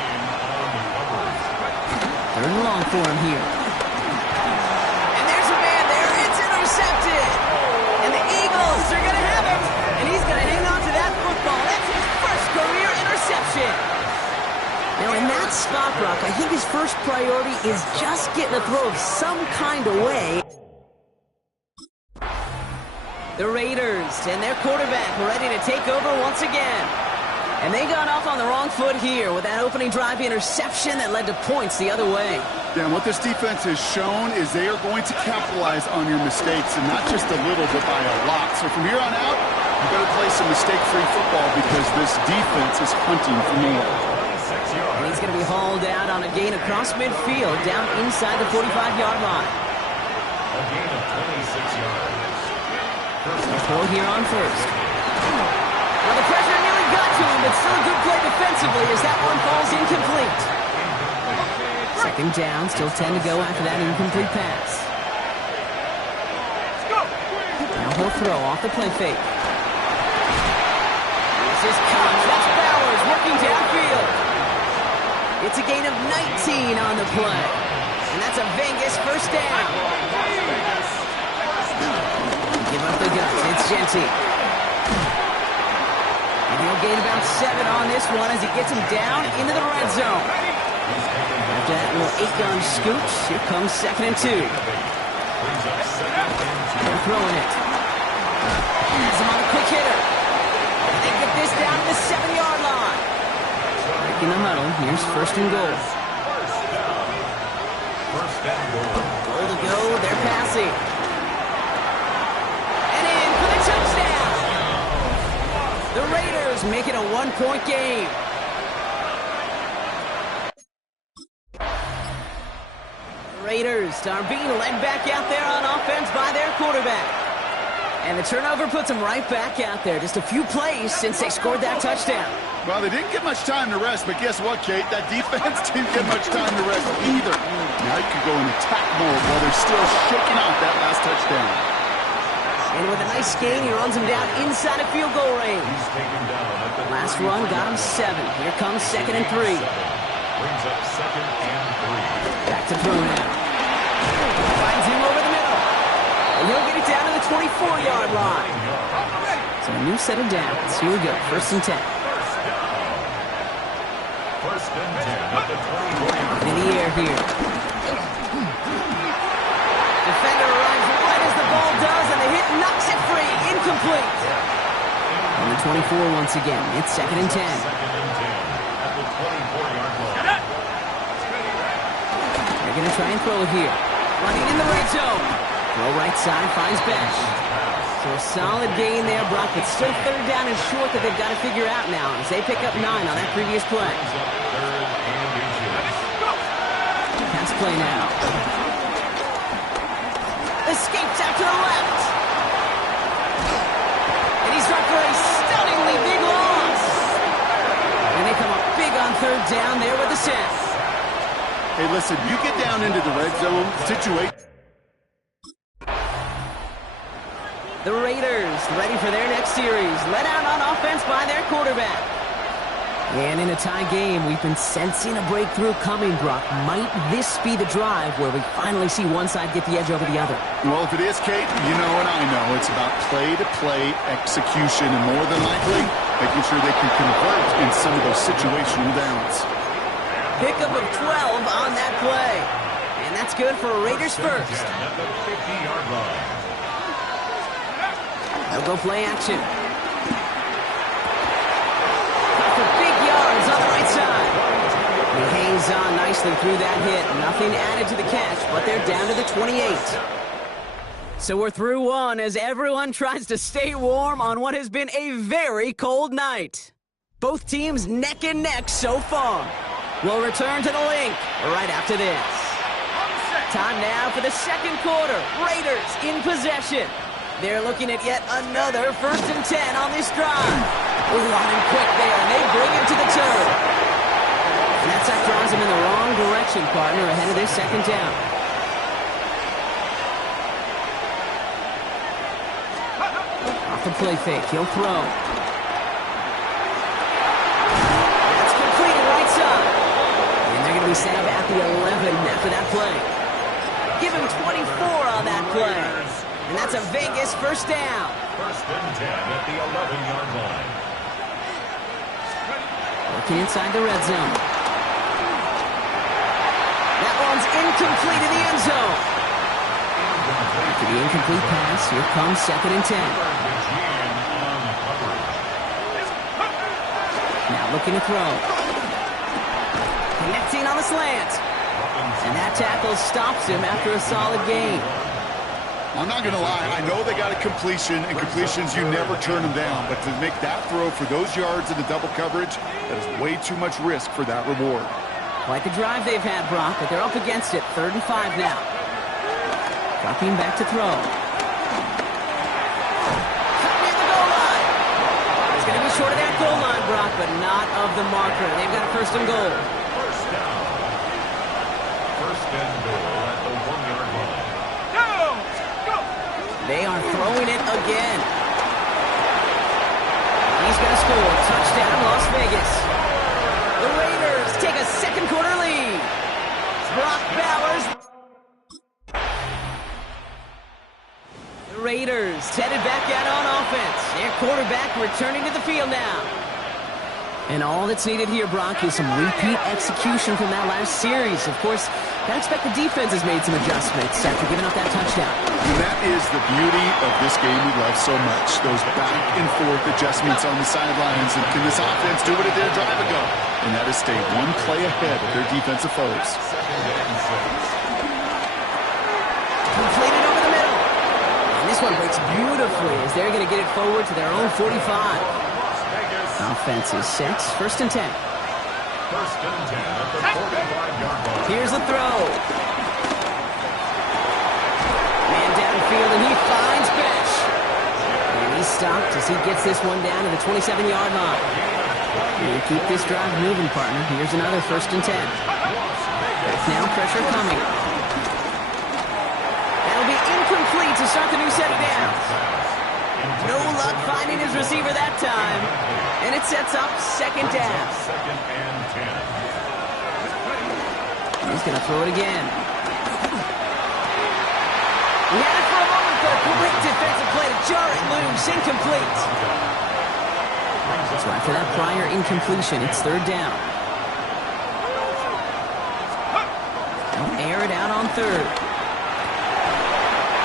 3rd and long for him here. spot, Brock. I think his first priority is just getting a throw of some kind of way. The Raiders and their quarterback ready to take over once again. And they got off on the wrong foot here with that opening drive interception that led to points the other way. Yeah, and what this defense has shown is they are going to capitalize on your mistakes, and not just a little, but by a lot. So from here on out, you better play some mistake-free football because this defense is hunting for more. And he's going to be hauled out on a gain across midfield down inside the 45-yard line. A gain of 26 yards. Throw here on first. Well, the pressure nearly got to him, but still a good play defensively as that one falls incomplete. Second down, still 10 to go after that incomplete pass. Now he'll throw off the play fake. This is Cox. That's Bowers working downfield. It's a gain of 19 on the play. And that's a Vegas first down. Give up the guts. It's Genty. And he'll gain about 7 on this one as he gets him down into the red zone. After that little 8-yard scooch, here comes 2nd and 2. They're throwing it. He's on a quick hitter. And they get this down to the 7-yard line. Breaking the huddle. Here's 1st and goal. Goal to go. They're passing. And in for the touchdown. The Raiders make it a 1-point game. Raiders are being led back out there on offense by their quarterback. And the turnover puts them right back out there. Just a few plays since they scored that touchdown. Well, they didn't get much time to rest, but guess what, Kate? That defense didn't get much time to rest either. Now you can go in attack mode while they're still shaking off that last touchdown. And with a nice gain, he runs him down inside of field goal range. Last run got him 7. Here comes 2nd and 3. Brings up 2nd and 3. Back to throw now. Finds him over the middle. And he'll get it down to the 24-yard line. So a new set of downs. Here we go. 1st and 10. 1st and 10 at the 24-yard line. In the air here. Defender arrives right as the ball does, and the hit knocks it free. Incomplete. On the 24 once again. It's 2nd and 10. 2nd and 10 at the 24-yard line. They're going to try and throw it here. Running in the red zone. Throw right side, finds Besh. So a solid gain there, Brock, but still 3rd down and short that they've got to figure out now as they pick up 9 on that previous play. Pass play now. Escapes out to the left. And he's run for a stunningly big loss. And they come up big on 3rd down there with the sack. Hey, listen, you get down into the red zone situation. The Raiders ready for their next series. Let out on offense by their quarterback. And in a tie game, we've been sensing a breakthrough coming, Brock. Might this be the drive where we finally see one side get the edge over the other? Well, if it is, Kate, you know and I know it's about play-to-play execution, and more than likely, making sure they can convert in some of those situational downs. Pickup of 12 on that play. And that's good for Raiders first. At the 50-yard line. They'll go play action. Got for big yards on the right side. He hangs on nicely through that hit. Nothing added to the catch, but they're down to the 28. So we're through one as everyone tries to stay warm on what has been a very cold night. Both teams neck and neck so far. We'll return to the link right after this. Time now for the 2nd quarter. Raiders in possession. They're looking at yet another 1st and 10 on this drive. Running quick there, and they bring him to the turf. And that sack drives him in the wrong direction, partner, ahead of this 2nd down. Off the play fake, he'll throw. That's completed right side. And they're going to be set up at the 11 after that play. Give him 24 on that play. And that's a Vegas first down. 1st and 10 at the 11-yard line. Working inside the red zone. That one's incomplete in the end zone. After the incomplete pass, here comes 2nd and 10. Now looking to throw. Connecting on the slant. And that tackle stops him after a solid gain. I'm not going to lie. I know they got a completion, and completions, you never turn them down. But to make that throw for those yards in the double coverage, that is way too much risk for that reward. Quite the drive they've had, Brock, but they're up against it. 3rd and 5 now. Dropping back to throw. Cut near the goal line. It's going to be short of that goal line, Brock, but not of the marker. They've got a 1st and goal. First down. 1st and goal at the 1-yard line. They are throwing it again. He's going to score. Touchdown, Las Vegas. The Raiders take a 2nd quarter lead. Brock Bowers. The Raiders headed back out on offense. Their quarterback returning to the field now. And all that's needed here, Brock, is some repeat execution from that last series. Of course, I expect the defense has made some adjustments after giving up that touchdown. And that is the beauty of this game we love so much. Those back-and-forth adjustments on the sidelines. And can this offense do what it did a drive ago? And that is stay one play ahead of their defensive foes. Completed over the middle. And this one breaks beautifully as they're going to get it forward to their own 45. Offense is set. 1st and 10. 1st and 10 at the 45-yard line. Here's the throw. Man downfield, and he finds Bench. And he's stopped as he gets this one down to the 27-yard line. You keep this drive moving, partner. Here's another 1st and 10. Back now, pressure coming. That'll be incomplete to start the new set of downs. No luck finding his receiver that time. And it sets up 2nd down. 2nd and 10. He's going to throw it again. He had it for a moment, though. Great defensive play to jar it loose. Incomplete. So after that prior incompletion, it's 3rd down. They'll air it out on 3rd.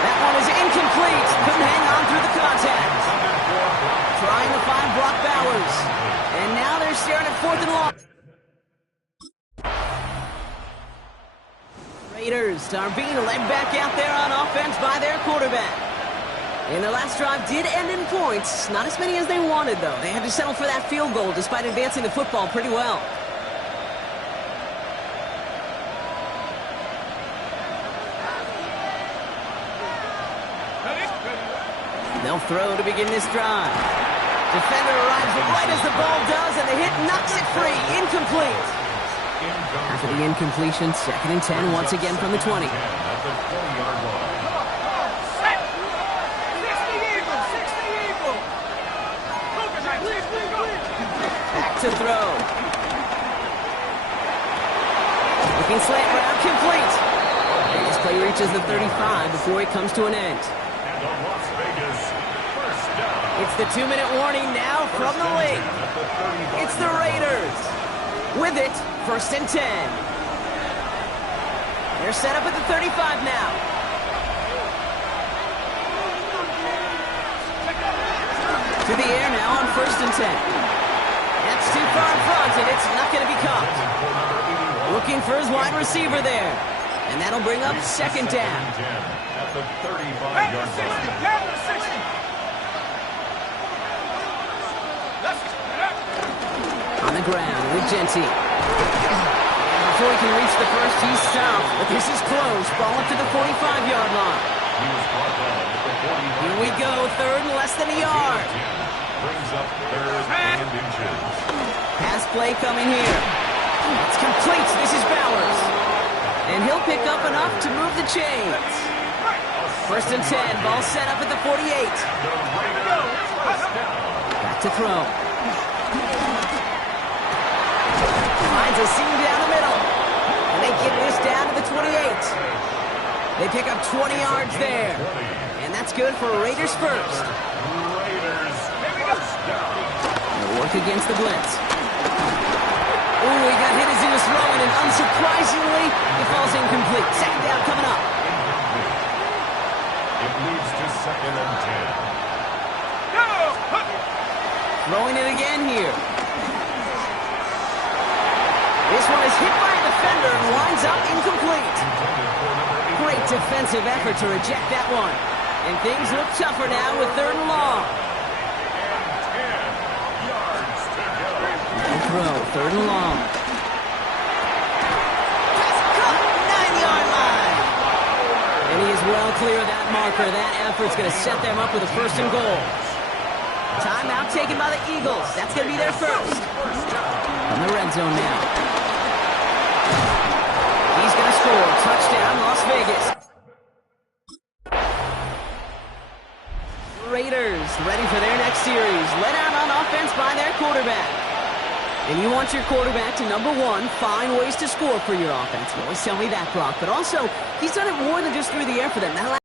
That one is incomplete. Couldn't hang on through the contact. Trying to find Brock Bowers. And now they're staring at 4th and long. Raiders are being led back out there on offense by their quarterback. And the last drive did end in points. Not as many as they wanted, though. They had to settle for that field goal despite advancing the football pretty well. They'll throw to begin this drive. Defender arrives right as the ball does, and the hit knocks it free. Incomplete. After the incompletion, 2nd and 10 once again from the 20. At the 20-yard line. Back to throw. Looking slant route, complete. And this play reaches the 35 before it comes to an end. And the Las Vegas first down. It's the 2-minute warning now from the league. At the 35. It's the Raiders. With it, 1st and 10. They're set up at the 35 now. To the air now on 1st and 10. That's too far in front, and it's not going to be caught. Looking for his wide receiver there. And that'll bring up 2nd down. At the 35-yard line. On the ground with Genty. And before he can reach the first, he's stopped. But this is close. Ball up to the 45-yard line. Here we go. 3rd and less than a yard. Brings up 3rd and inches. Pass play coming here. It's complete. This is Bowers. And he'll pick up enough to move the chains. 1st and 10. Ball set up at the 48. Back to throw. Finds a seam down the middle. And they get this down to the 28. They pick up 20 yards there. And that's good for Raiders first. Raiders first down. They'll work against the blitz. Ooh, he got hit as he was throwing, and unsurprisingly, it falls incomplete. Second down coming up. It leads to 2nd and 10. Throwing it again here. This one is hit by a defender and winds up incomplete. Great defensive effort to reject that one. And things look tougher now with 3rd and long. Throw, 3rd and long. Caught, 9-yard line. And he is well clear of that marker. That effort's going to set them up with a 1st and goal. Timeout taken by the Eagles. That's going to be their first. From the red zone now. He's going to score. Touchdown, Las Vegas. Raiders ready for their next series. Let out on offense by their quarterback. And you want your quarterback to, number one, find ways to score for your offense. You always tell me that, Brock. But also, he's done it more than just through the air for them. Now,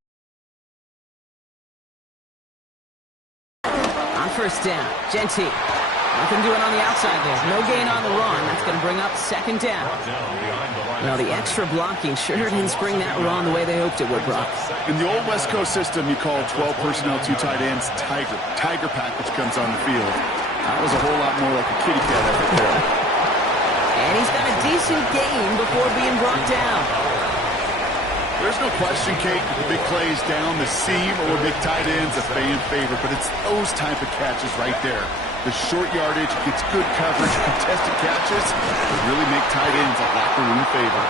on 1st down, Genty. Nothing doing on the outside there. No gain on the run. That's going to bring up 2nd down. Now, the extra blocking sure didn't spring that run the way they hoped it would, Brock. In the old West Coast system, you call 12 personnel, 2 tight ends, Tiger package comes on the field. That was a whole lot more like a kitty cat effort there. And he's got a decent gain before being brought down. There's no question, Kate, the big plays down the seam or big tight ends, a fan favorite, but it's those type of catches right there. The short yardage, gets good coverage, contested catches, that really make tight ends a locker room favorite.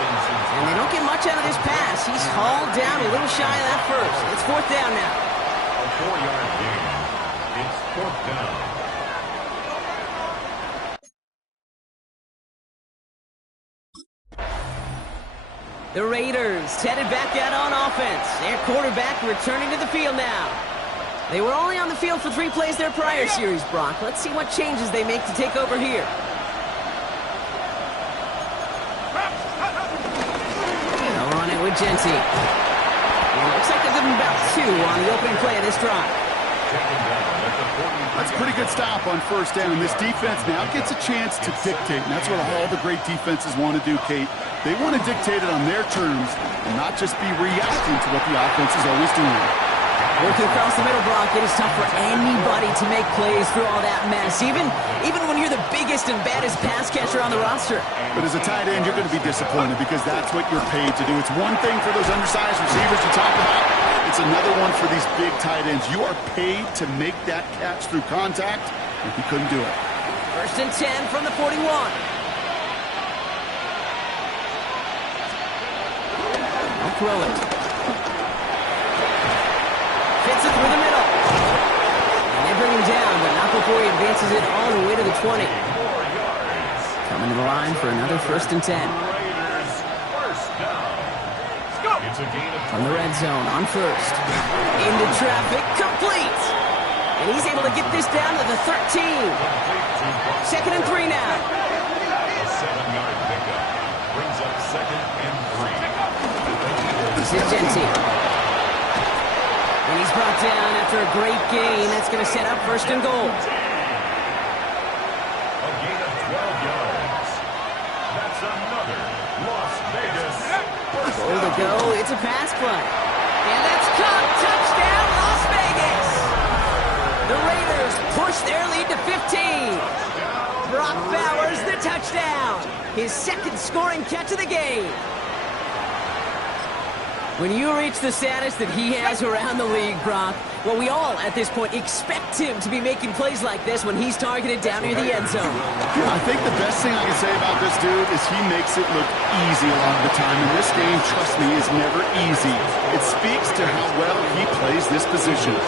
And they don't get much out of this pass. He's hauled down a little shy of that first. It's 4th down now. A 4-yard gain. It's 4th down. The Raiders headed back out on offense. Their quarterback returning to the field now. They were only on the field for 3 plays their prior series, Brock. Let's see what changes they make to take over here. They'll run it with Genty. It looks like they're giving about 2 on the opening play of this drive. That's a pretty good stop on 1st down. This defense now gets a chance to dictate, and that's what all the great defenses want to do, Kate. They want to dictate it on their terms and not just be reacting to what the offense is always doing. Working across the middle, Brock, it is tough for anybody to make plays through all that mess, even when you're the biggest and baddest pass catcher on the roster. But as a tight end, you're going to be disappointed because that's what you're paid to do. It's one thing for those undersized receivers you talk about. It's another one for these big tight ends. You are paid to make that catch through contact, and he couldn't do it. 1st and 10 from the 41. I'll throw it. Fits it through the middle. And they bring him down, but not before he advances it all the way to the 20. Coming to the line for another 1st and 10. From the red zone on 1st. Into traffic, complete. And he's able to get this down to the 13. 2nd and 3 now. A 7-yard pickup brings up 2nd and 3. This is Genty. And he's brought down after a great gain. That's going to set up 1st and goal. A gain of 12 yards. That's another Las Vegas first Goal to go. It's a pass play. And that's caught. Touchdown, Las Vegas. The Raiders push their lead to 15. Brock Bowers, the touchdown. His 2nd scoring catch of the game. When you reach the status that he has around the league, Brock, well, we all, at this point, expect him to be making plays like this when he's targeted down near the end zone. I think the best thing I can say about this dude is he makes it look easy a lot of the time. And this game, trust me, is never easy. It speaks to how well he plays this position.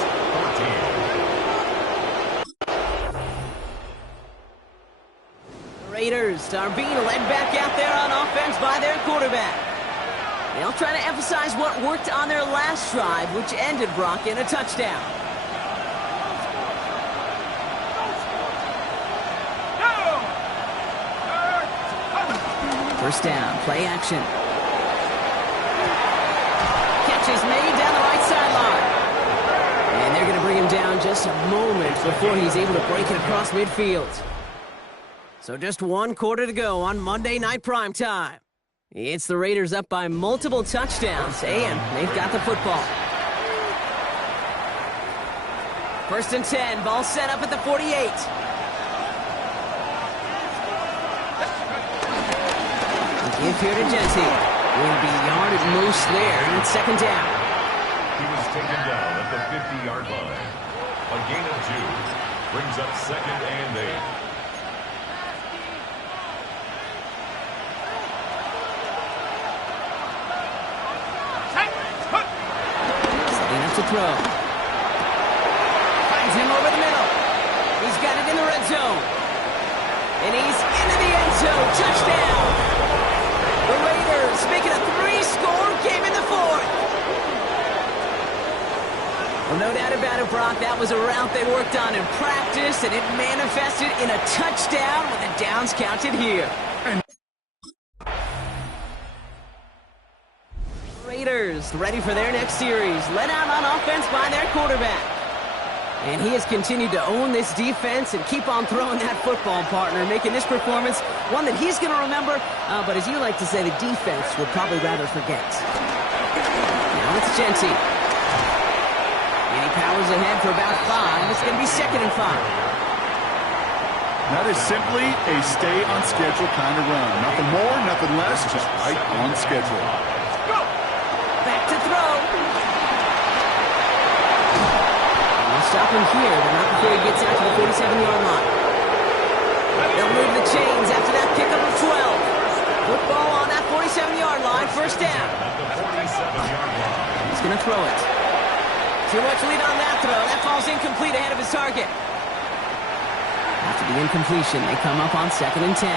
The Raiders are being led back out there on offense by their quarterback. They'll try to emphasize what worked on their last drive, which ended, Brock, in a touchdown. First down, play action. Catch is made down the right sideline. And they're going to bring him down just a moment before he's able to break it across midfield. So just one quarter to go on Monday Night Primetime. It's the Raiders up by multiple touchdowns, and they've got the football. 1st and 10, ball set up at the 48. Give here to Genty. Will be yard at most there, and it's 2nd down. He was taken down at the 50-yard line. A gain of 2 brings up 2nd and 8. To throw. Finds him over the middle. He's got it in the red zone. And he's into the end zone. Touchdown. The Raiders making a 3-score game in the 4th. Well, no doubt about it, Brock. That was a route they worked on in practice, and it manifested in a touchdown with the downs counted here. Raiders ready for their next series, led out on offense by their quarterback. And he has continued to own this defense and keep on throwing that football, partner, making this performance one that he's going to remember, but as you like to say, the defense would probably rather forget. Now it's Genty. And he powers ahead for about 5. It's going to be 2nd and 5. That is simply a stay-on-schedule kind of run. Nothing more, nothing less, just right on schedule. Back to throw. They'll stop him here, but not before he gets out to the 47-yard line. They'll move the chains after that pickup of 12. Football on that 47-yard line, 1st down. He's going to throw it. Too much lead on that throw. That falls incomplete ahead of his target. After the incompletion, they come up on 2nd and 10.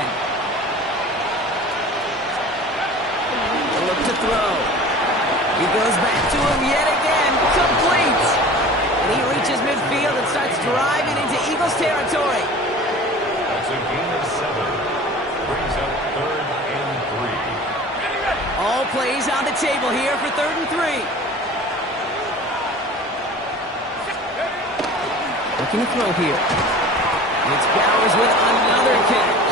They look to throw. He goes back to him yet again. Complete. And he reaches midfield and starts driving into Eagles territory. That's a gain of 7. Brings up 3rd and 3. All plays on the table here for 3rd and 3. Looking to throw here. It's Bowers with another catch.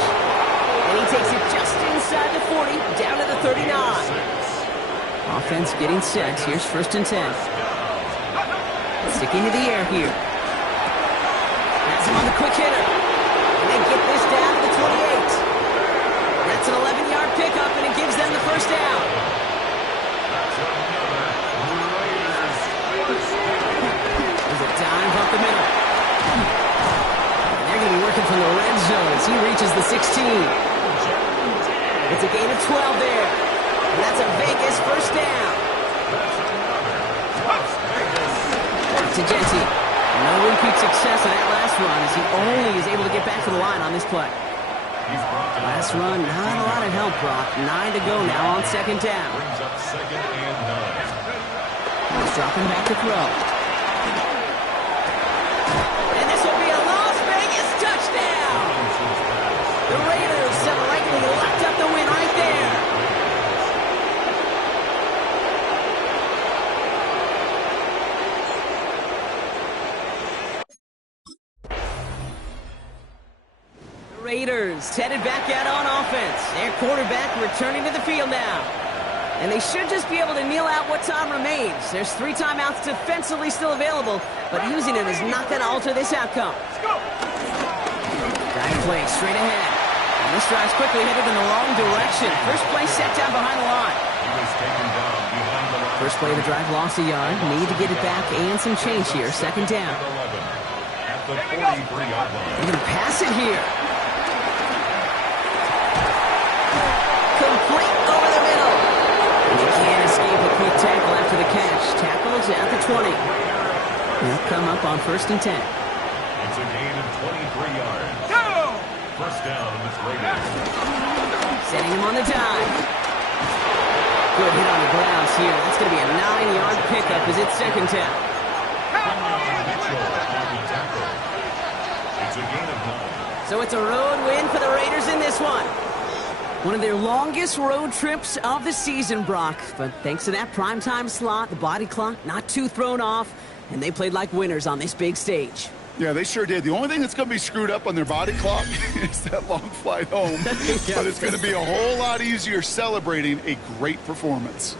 And he takes it just inside the 40, down to the 39. Offense getting set. Here's 1st and 10. Sticking to the air here. That's him on the quick hitter. And they get this down to the 28. That's an 11-yard pickup, and it gives them the 1st down. There's a dive up the middle. And they're going to be working from the red zone as he reaches the 16. It's a gain of 12 there. And that's a Vegas 1st down. Back to Genty. No repeat success on that last run as he only is able to get back to the line on this play. Last run, not a lot of help, Brock. 9 to go now on 2nd down. Brings up 2nd and 9. He's dropping back to throw. And this will be a Las Vegas touchdown. The Raiders have likely locked up the win right there. Raiders headed back out on offense. Their quarterback returning to the field now. And they should just be able to kneel out what time remains. There's 3 timeouts defensively still available, but using it is not going to alter this outcome. Dive play straight ahead. And this drive's quickly headed in the wrong direction. First play set down behind the line. First play of the drive lost a yard. Need to get it back and some change here. 2nd down. They're going to pass it here. Complete over the middle. And you can't escape a quick tackle after the catch. Tackles at the 20. They'll come up on 1st and 10. It's a gain of 23 yards. Go! 1st down, and it's Raiders. Setting him on the dive. Good hit on the grounds here. That's going to be a 9-yard pickup as it's 2nd down. It's a gain of 9. So it's a road win for the Raiders in this one. One of their longest road trips of the season, Brock. But thanks to that primetime slot, the body clock not too thrown off, and they played like winners on this big stage. Yeah, they sure did. The only thing that's going to be screwed up on their body clock is that long flight home. But it's going to be a whole lot easier celebrating a great performance.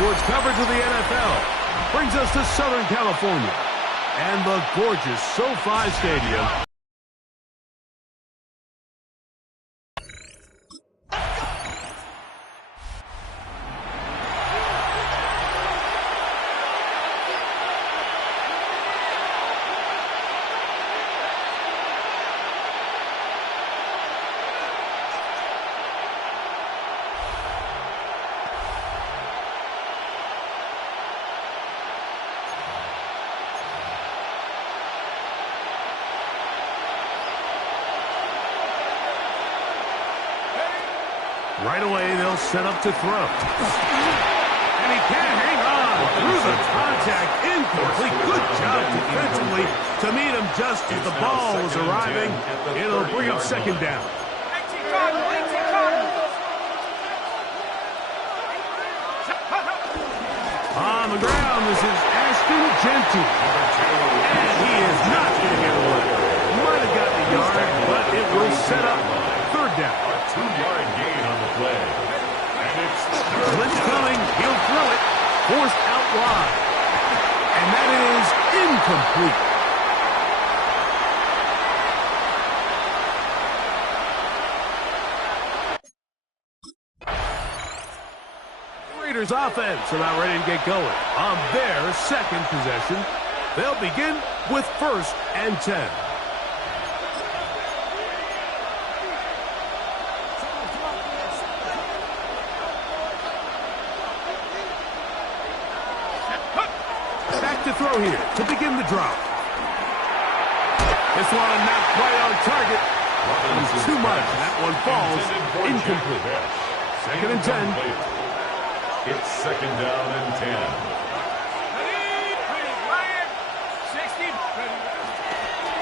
Sports coverage of the NFL brings us to Southern California and the gorgeous SoFi Stadium. Right away, they'll set up to throw. And he can't hang on through the contact. Incomplete. Good job defensively to meet him just as the ball was arriving. It'll bring up second down. On the ground, this is Ashton Genty. And he is not going to get away. Might have gotten a yard, but it will set up third down. A 2-yard gain on the play. And it's Blitz coming. He'll throw it. Forced out wide. And that is incomplete. Raiders offense about ready to get going on their second possession. They'll begin with 1st and 10. Back to throw here to begin the drop. This one not quite on target. It was too much. That one falls incomplete. 2nd and 10. It's 2nd down and 10.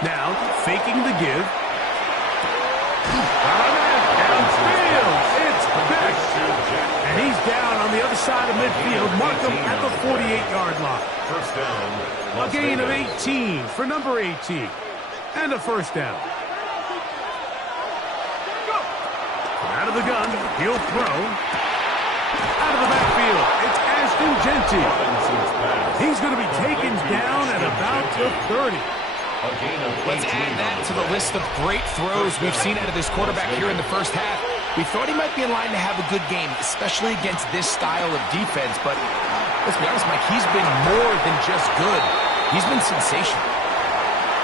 Now, faking the give. Downfield. It's Beck. And he's down on the other side of midfield. Mark him at the 48-yard line. First down. A gain of 18 for number 18. And a first down. Out of the gun. He'll throw. Out of the backfield, it's Ashton Genty. He's going to be taken down at about the 30. Let's add that to the list of great throws we've seen out of this quarterback here in the first half. We thought he might be in line to have a good game, especially against this style of defense. But let's be honest, Mike, he's been more than just good. He's been sensational.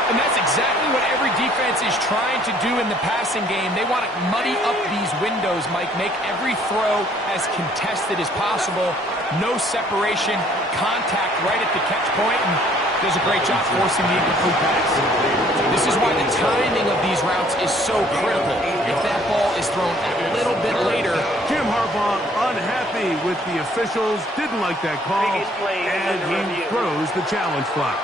And that's exactly what every defense is trying to do in the passing game. They want to muddy up these windows, Mike, make every throw as contested as possible. No separation, contact right at the catch point, and does a great job forcing the incomplete pass. This is why the timing of these routes is so critical. If that ball is thrown a little bit later. Jim Harbaugh unhappy with the officials, didn't like that call, and he throws the challenge flag.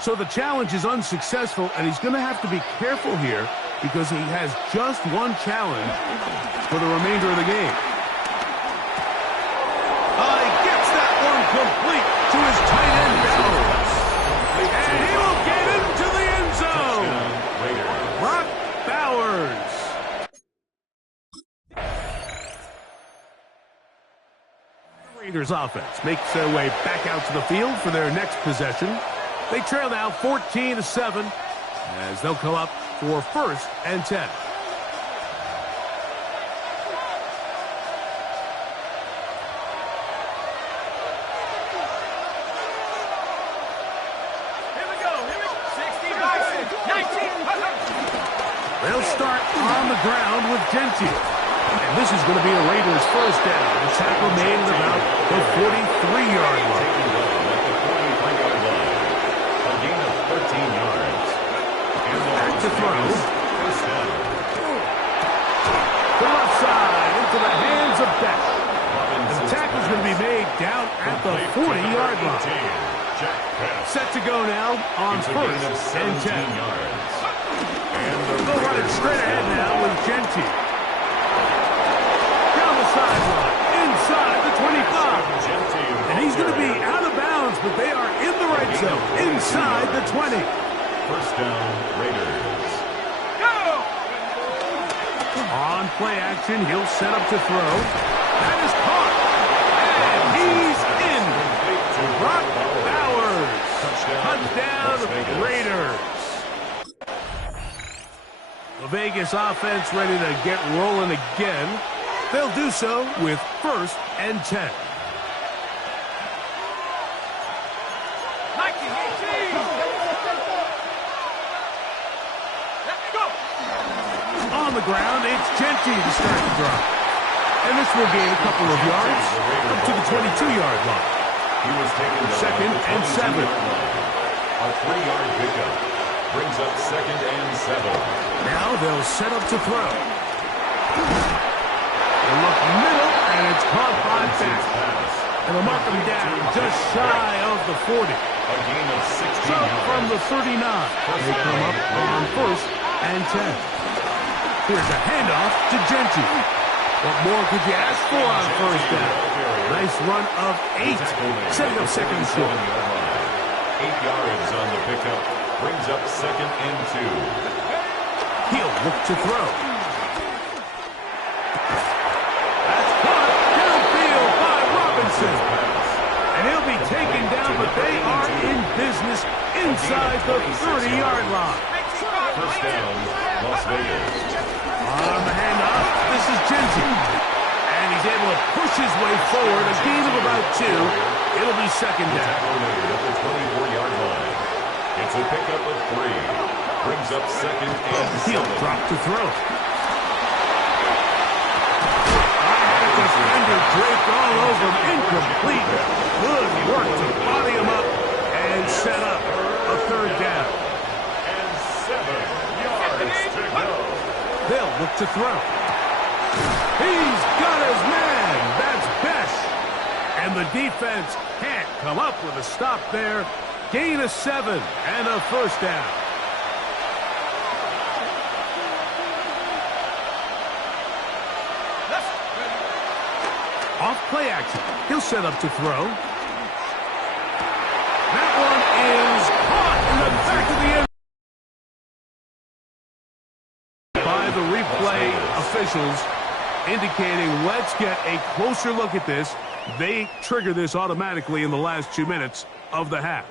So the challenge is unsuccessful, and he's going to have to be careful here because he has just one challenge for the remainder of the game. He gets that one complete to his tight end Bowers. And he will get into the end zone. Brock Bowers. The Raiders offense makes their way back out to the field for their next possession. They trail now 14-7 as they'll come up for 1st and 10. They'll start on the ground with Genty. And this is going to be a Raiders first down. The tackle made at about the 43-yard line. 13 yards. Back to throw. The left side into the hands of Beck. And the tackle's going to be made down at the 40-yard line. Set to go now on 1st and 10. They'll run it straight ahead now with Genty. Down the sideline, inside the 25. And he's going to be out of bounds, but they are in the red zone, inside the 20. First down, Raiders. Go! On play action, he'll set up to throw. That is caught. And he's in. Brock Bowers. Touchdown, Raiders. The Vegas offense ready to get rolling again. They'll do so with 1st and 10. On the ground, it's Genty to start the drive. And this will gain a couple of yards up to the 22-yard line. He was taken 2nd and 7. A 3-yard pickup brings up 2nd and 7. Now they'll set up to throw. They look middle, and it's caught by Beck. And they'll mark him down just shy of the 40. A gain of 16 So yards. from the 39, they come up on 1st and 10. Here's a handoff to Genty. What more could you ask for on 1st down? Nice run of 8, setting up 2nd and short. 8 yards on the pickup brings up 2nd and 2. He'll look to throw. That's caught downfield by Robinson. And he'll be taken down, but they are in business inside the 30-yard line. First down, Las Vegas. On the handoff, this is Genty. And he's able to push his way forward, a gain of about 2. It'll be 2nd down. At the 24-yard line. It's a pickup of 3. Brings up 2nd and 7. He'll drop to throw. Defender draped all over him, incomplete. Good work to body him up and set up a 3rd down. And 7 yards to go. They'll look to throw. He's got his man. That's Besh. And the defense can't come up with a stop there. Gain of 7 and a 1st down. Off play action. He'll set up to throw. That one is caught in the back of the end. By the replay officials indicating let's get a closer look at this. They trigger this automatically in the last 2 minutes of the half.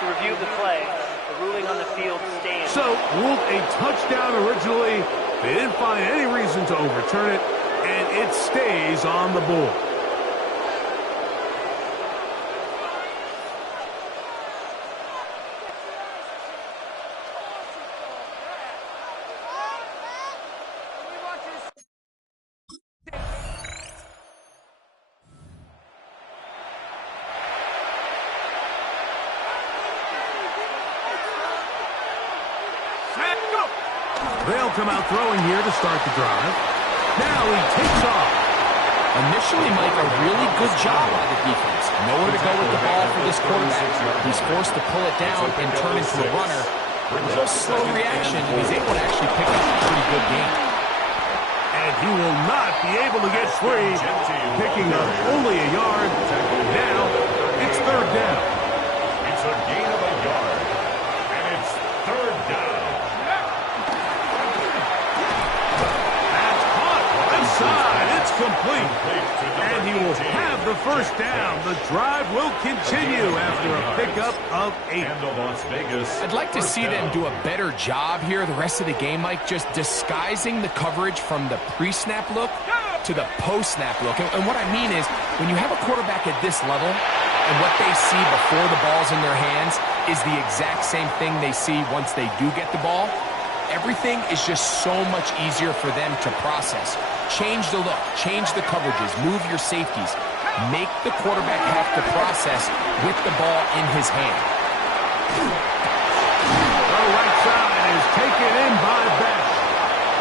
To review the play, the ruling on the field stands. So, ruled a touchdown originally. They didn't find any reason to overturn it, and it stays on the board. They'll come out throwing here to start the drive. Now he takes off. Initially, Mike, a really good job by the defense. Nowhere to go with the ball for this quarterback. He's forced to pull it down and turn into a runner. A little slow reaction, and he's able to actually pick up a pretty good game. And he will not be able to get free, picking up only a yard. Now it's third down. It's a gain of a yard, and it's third down. It's complete, and he will have the first down. The drive will continue after a pickup of 8. I'd like to see them do a better job here the rest of the game, Mike, just disguising the coverage from the pre-snap look to the post-snap look. And what I mean is, when you have a quarterback at this level, and what they see before the ball's in their hands is the exact same thing they see once they do get the ball, everything is just so much easier for them to process. Change the look, change the coverages, move your safeties. Make the quarterback have to process with the ball in his hand. The right side is taken in by Beck.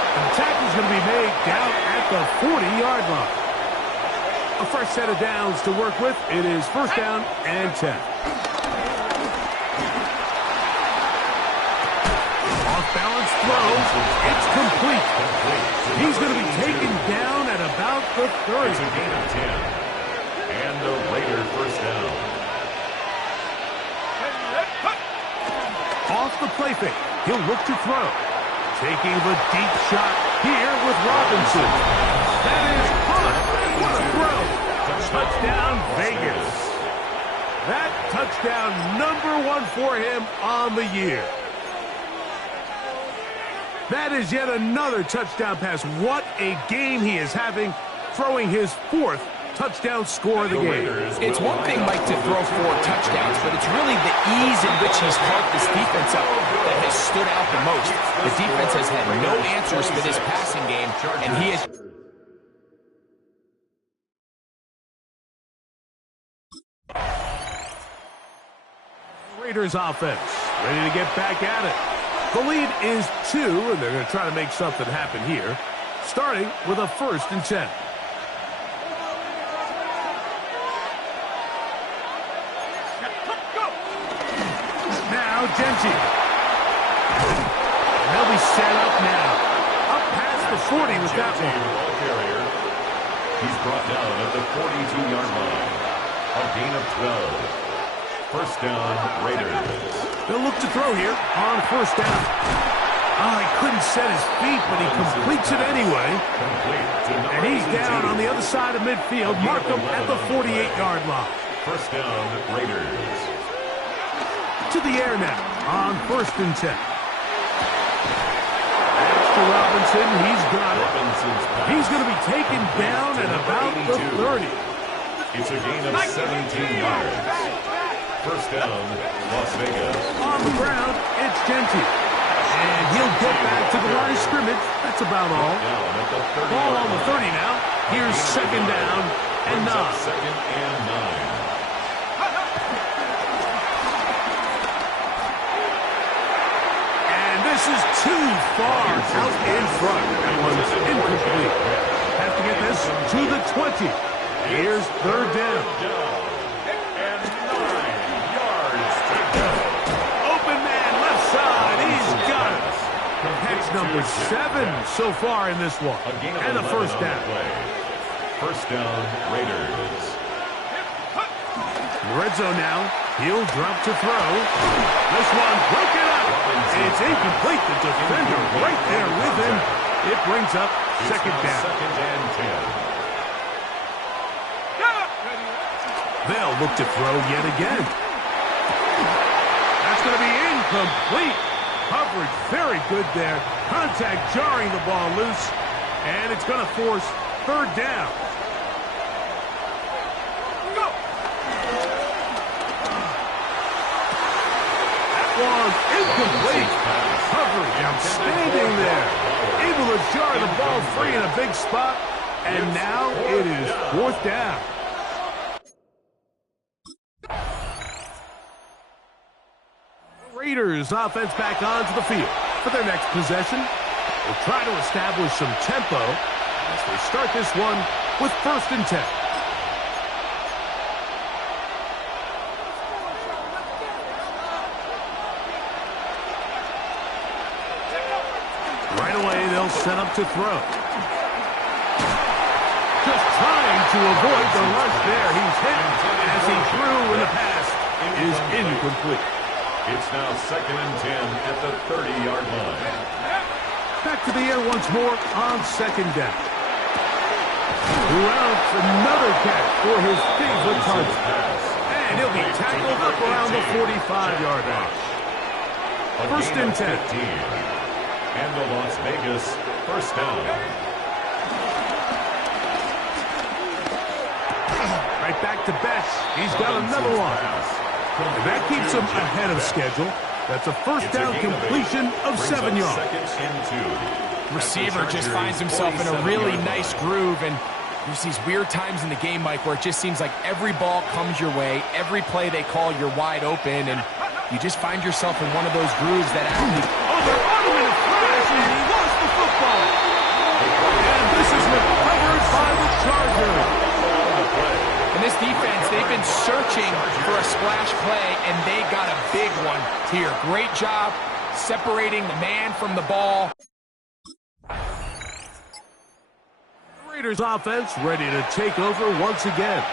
And the tackle is going to be made down at the 40-yard line. A fresh set of downs to work with. It is first down and 10. Off-balance throw. It's complete. He's going to be taken down at about the 30. It's a gain of 10. And the Raiders first down. Off the play fake. He'll look to throw. Taking the deep shot here with Robinson. That is caught. What a throw. Touchdown, Vegas. That touchdown #1 for him on the year. That is yet another touchdown pass. What a game he is having, throwing his 4th touchdown score of the game. It's one thing, Mike, to throw 4 touchdowns, but it's really the ease in which he's carved this defense up that has stood out the most. The defense has had no answers for this passing game, and he has... Raiders offense, ready to get back at it. The lead is 2, and they're going to try to make something happen here, starting with a 1st and 10. Now, Genty. They'll be set up now. Up past the 40 with that one. He's brought down at the 42-yard line. A gain of 12. First down, Raiders. They'll look to throw here on first down. Oh, he couldn't set his feet, but he completes it anyway. And he's down on the other side of midfield. Mark him at the 48-yard line. First down, Raiders. To the air now on 1st and 10. That's to Robinson. He's got it. He's going to be taken down at about the 30. It's a gain of 17 yards. First down, Las Vegas. On the ground, it's Genty. And he'll get back to the line of scrimmage. That's about all. Ball on the 30 now. Here's second down and 9. Second and 9. And this is too far out in front. That one's incomplete. Have to get this to the 20. Here's third down. That's number 7 so far in this one. And a first down. First down, Raiders. Red zone now. He'll drop to throw. This one broken up. It's incomplete. The defender right there with him. It brings up second down. Second and 10. They'll look to throw yet again. It's going to be incomplete. Coverage very good there. Contact jarring the ball loose. And it's going to force third down. Go! That one incomplete. Coverage outstanding there. Able to jar the ball free in a big spot. And now it is fourth down. Raiders offense back onto the field for their next possession. They'll try to establish some tempo as they start this one with 1st and 10. Right away, they'll set up to throw. Just trying to avoid the rush there. He's hit as he threw, and the pass is incomplete. It's now 2nd and 10 at the 30-yard line. Back to the air once more on 2nd down. Rounds another catch for his favorite target. And he'll be tackled up around the 45-yard line. 1st and 10. And the Las Vegas 1st down. Right back to Betts. He's got another one. And that keeps him ahead of schedule. That's a 1st down completion of 7 yards. Receiver just finds himself in a really nice groove, and there's these weird times in the game, Mike, where it just seems like every ball comes your way, every play they call, you're wide open, and you just find yourself in one of those grooves that actually... Oh, they're on him in a crash, and he lost the football. And this is recovered by the Chargers. And this defense, they've been searching for a splash play, and they got a big one here. Great job separating the man from the ball. Raiders offense ready to take over once again.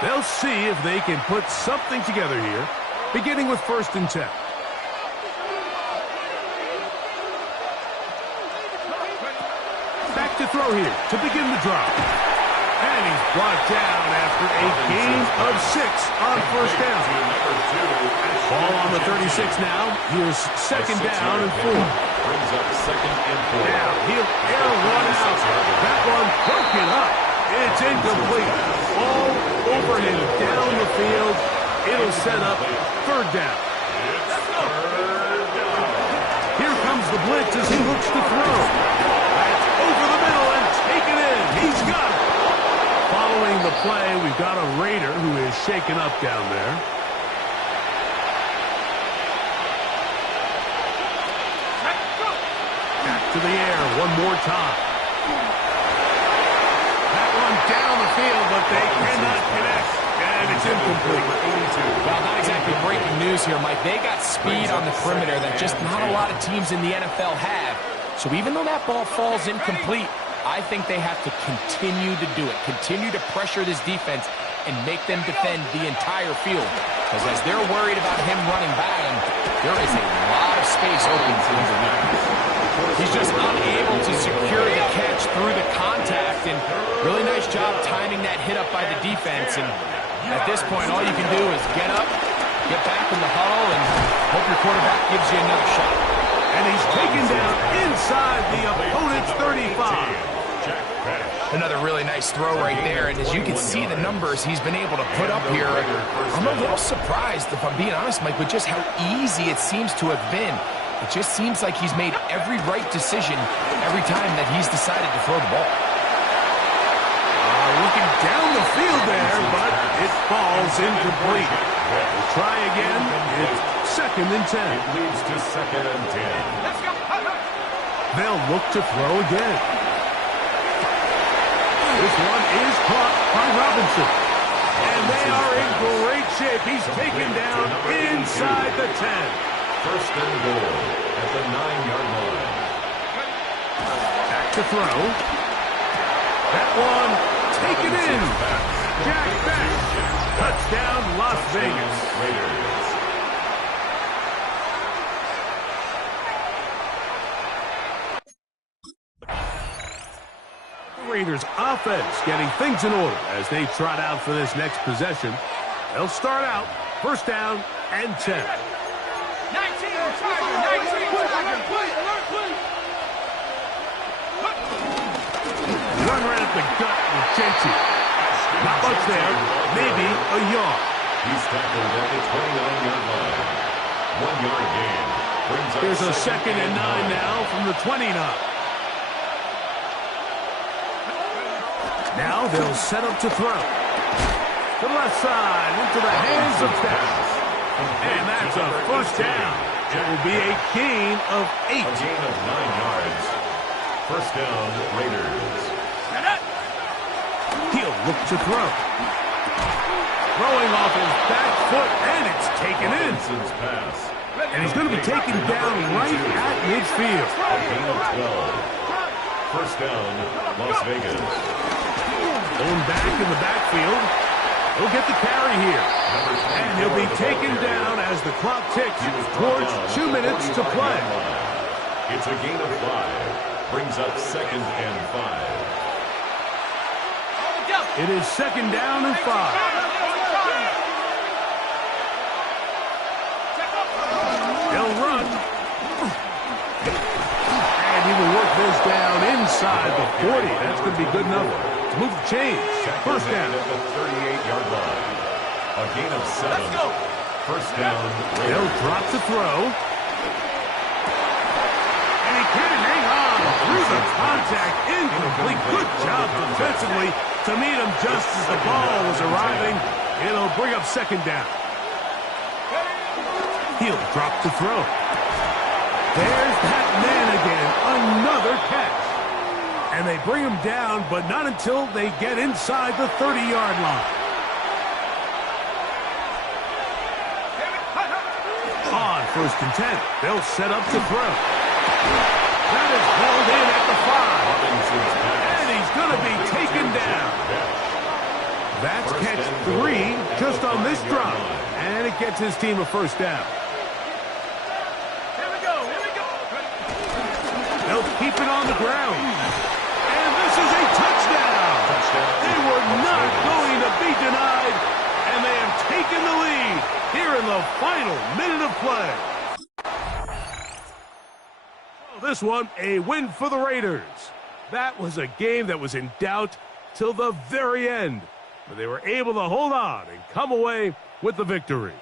They'll see if they can put something together here, beginning with 1st and 10. Back to throw here to begin the drive. And he's brought down after a gain of 6 on 1st down. Ball on the 36 now. Here's 2nd down and 4. Brings up 2nd and 4. Now he'll air one out. That one broken up. It's incomplete. All over him down the field. It'll set up 3rd down. Here comes the blitz as he looks to throw. That's over the middle and taken in. He's got it. Following the play, we've got a Raider who is shaken up down there. Back to the air one more time. That one down the field, but they cannot connect. And it's incomplete. Well, not exactly breaking news here, Mike. They got speed on the perimeter that just not a lot of teams in the NFL have. So even though that ball falls incomplete, I think they have to continue to do it, continue to pressure this defense and make them defend the entire field. Because as they're worried about him running by him, there is a lot of space open for him to run. He's just unable to secure the catch through the contact, and really nice job timing that hit up by the defense. And at this point, all you can do is get up, get back in the huddle, and hope your quarterback gives you another shot. And he's taken down inside the opponent's 35. Another really nice throw right there, and as you can see the numbers he's been able to put up here, I'm a little surprised, if I'm being honest, Mike, with just how easy it seems to have been. It just seems like he's made every right decision every time that he's decided to throw the ball. Looking down the field there, but it falls incomplete. We'll try again. It's 2nd and 10. It leads to 2nd and 10. They'll look to throw again. This one is caught by Robinson. And they are in great shape. He's taken down inside the 10. 1st and goal at the 9-yard line. Back to throw. That one taken in. Jack Beck. Touchdown, Las Vegas. Raiders. Raiders offense getting things in order as they trot out for this next possession. They'll start out 1st down and 10. Run right at the gut with Chensey. Not much there. Maybe a yard. He's tackled at the 29-yard line. 1-yard gain. Brings up Here's a second and 9 now from the 29. Now they'll set up to throw. To the left side, into the hands of Dallas. And that's a first down. It will be a gain of 8. A gain of 9 yards. First down, Raiders. He'll look to throw. Throwing off his back foot, and it's taken in. Robinson's pass. And he's going to be taken down right at midfield. A gain of 12. First down, Las Vegas. Going back in the backfield. He'll get the carry here. And he'll be taken down as the clock ticks towards 2 minutes to play. It's a gain of 5. Brings up second and 5. It is second down and 5. He'll run. And he will work this down inside the 40. That's going to be good enough to move the chains. First down. At the 38-yard line. A gain of 7. First down. They'll drop the throw. And he can't hang on through the contact. Incomplete. Good job defensively to meet him just as the ball was arriving. It'll bring up second down. He'll drop the throw. There's that man again. Another catch. And they bring him down, but not until they get inside the 30-yard line. On first and 10, they'll set up to throw. That is held in at the 5. And he's going to be taken down. That's catch 3 just on this drive. And it gets his team a first down. They'll keep it on the ground. And this is a touchdown. They were not going to be denied. And they have taken the lead here in the final minute of play. This one, a win for the Raiders. That was a game that was in doubt till the very end. But they were able to hold on and come away with the victory.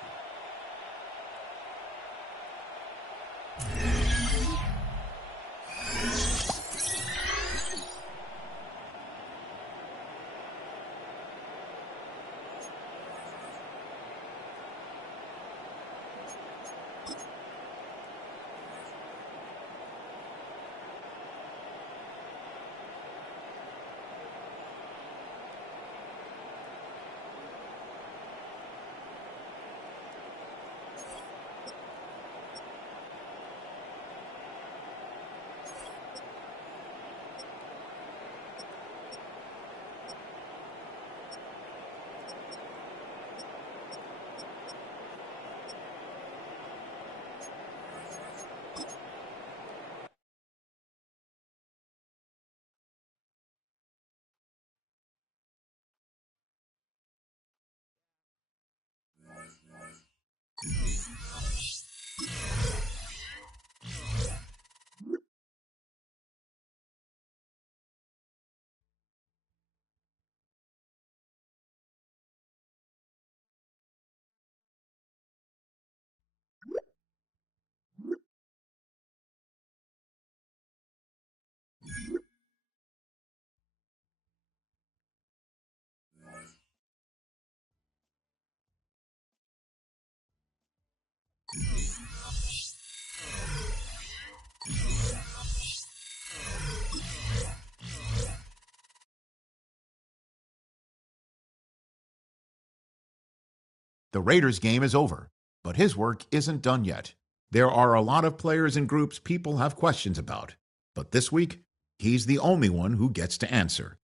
The Raiders game is over, but his work isn't done yet. There are a lot of players and groups people have questions about, but this week, he's the only one who gets to answer.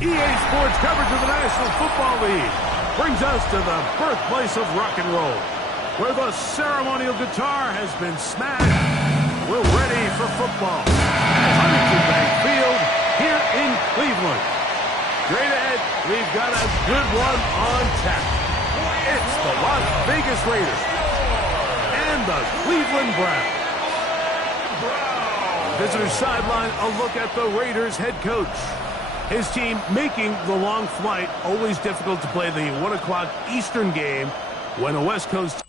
EA Sports coverage of the National Football League brings us to the birthplace of rock and roll, where the ceremonial guitar has been smashed. We're ready for football at Huntington Bank Field here in Cleveland. Straight ahead, we've got a good one on tap. It's the Las Vegas Raiders and the Cleveland Browns. Visitor sideline, a look at the Raiders head coach. His team making the long flight. Always difficult to play the 1 o'clock Eastern game when a West Coast...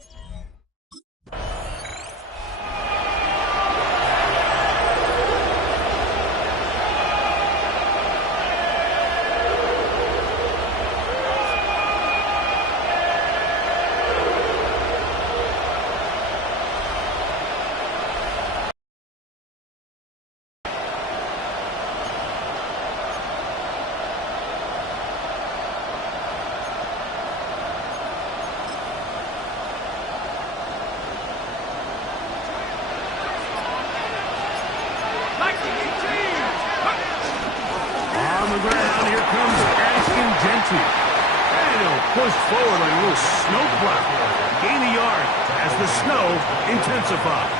pushed forward like a little snow plow. Gain a yard as the snow intensifies.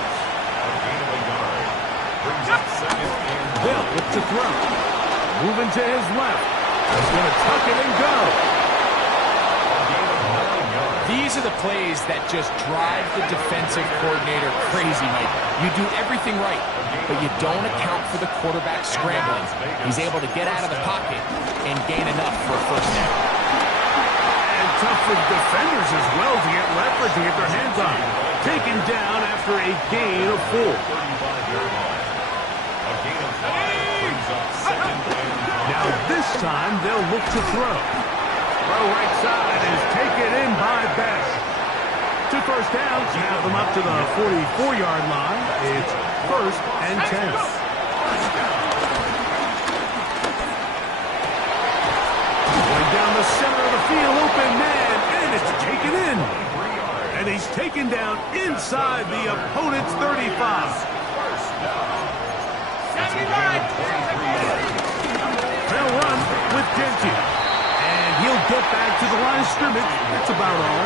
Bill with the throw. Moving to his left. He's going to tuck it and go. These are the plays that just drive the defensive coordinator crazy, Mike. You do everything right, but you don't account for the quarterback scrambling. He's able to get out of the pocket and gain enough for a first down. Tough for defenders as well to get leverage and get their hands on. Taken down after a gain of 4. Now this time they'll look to throw. Throw right side is taken in by Best. 2 first downs, have them up to the 44-yard line. It's 1st and 10. Down the center of the field, open man, and it's taken in. And he's taken down inside the opponent's 35. They'll run with Genty. And he'll get back to the line of scrimmage. That's about all.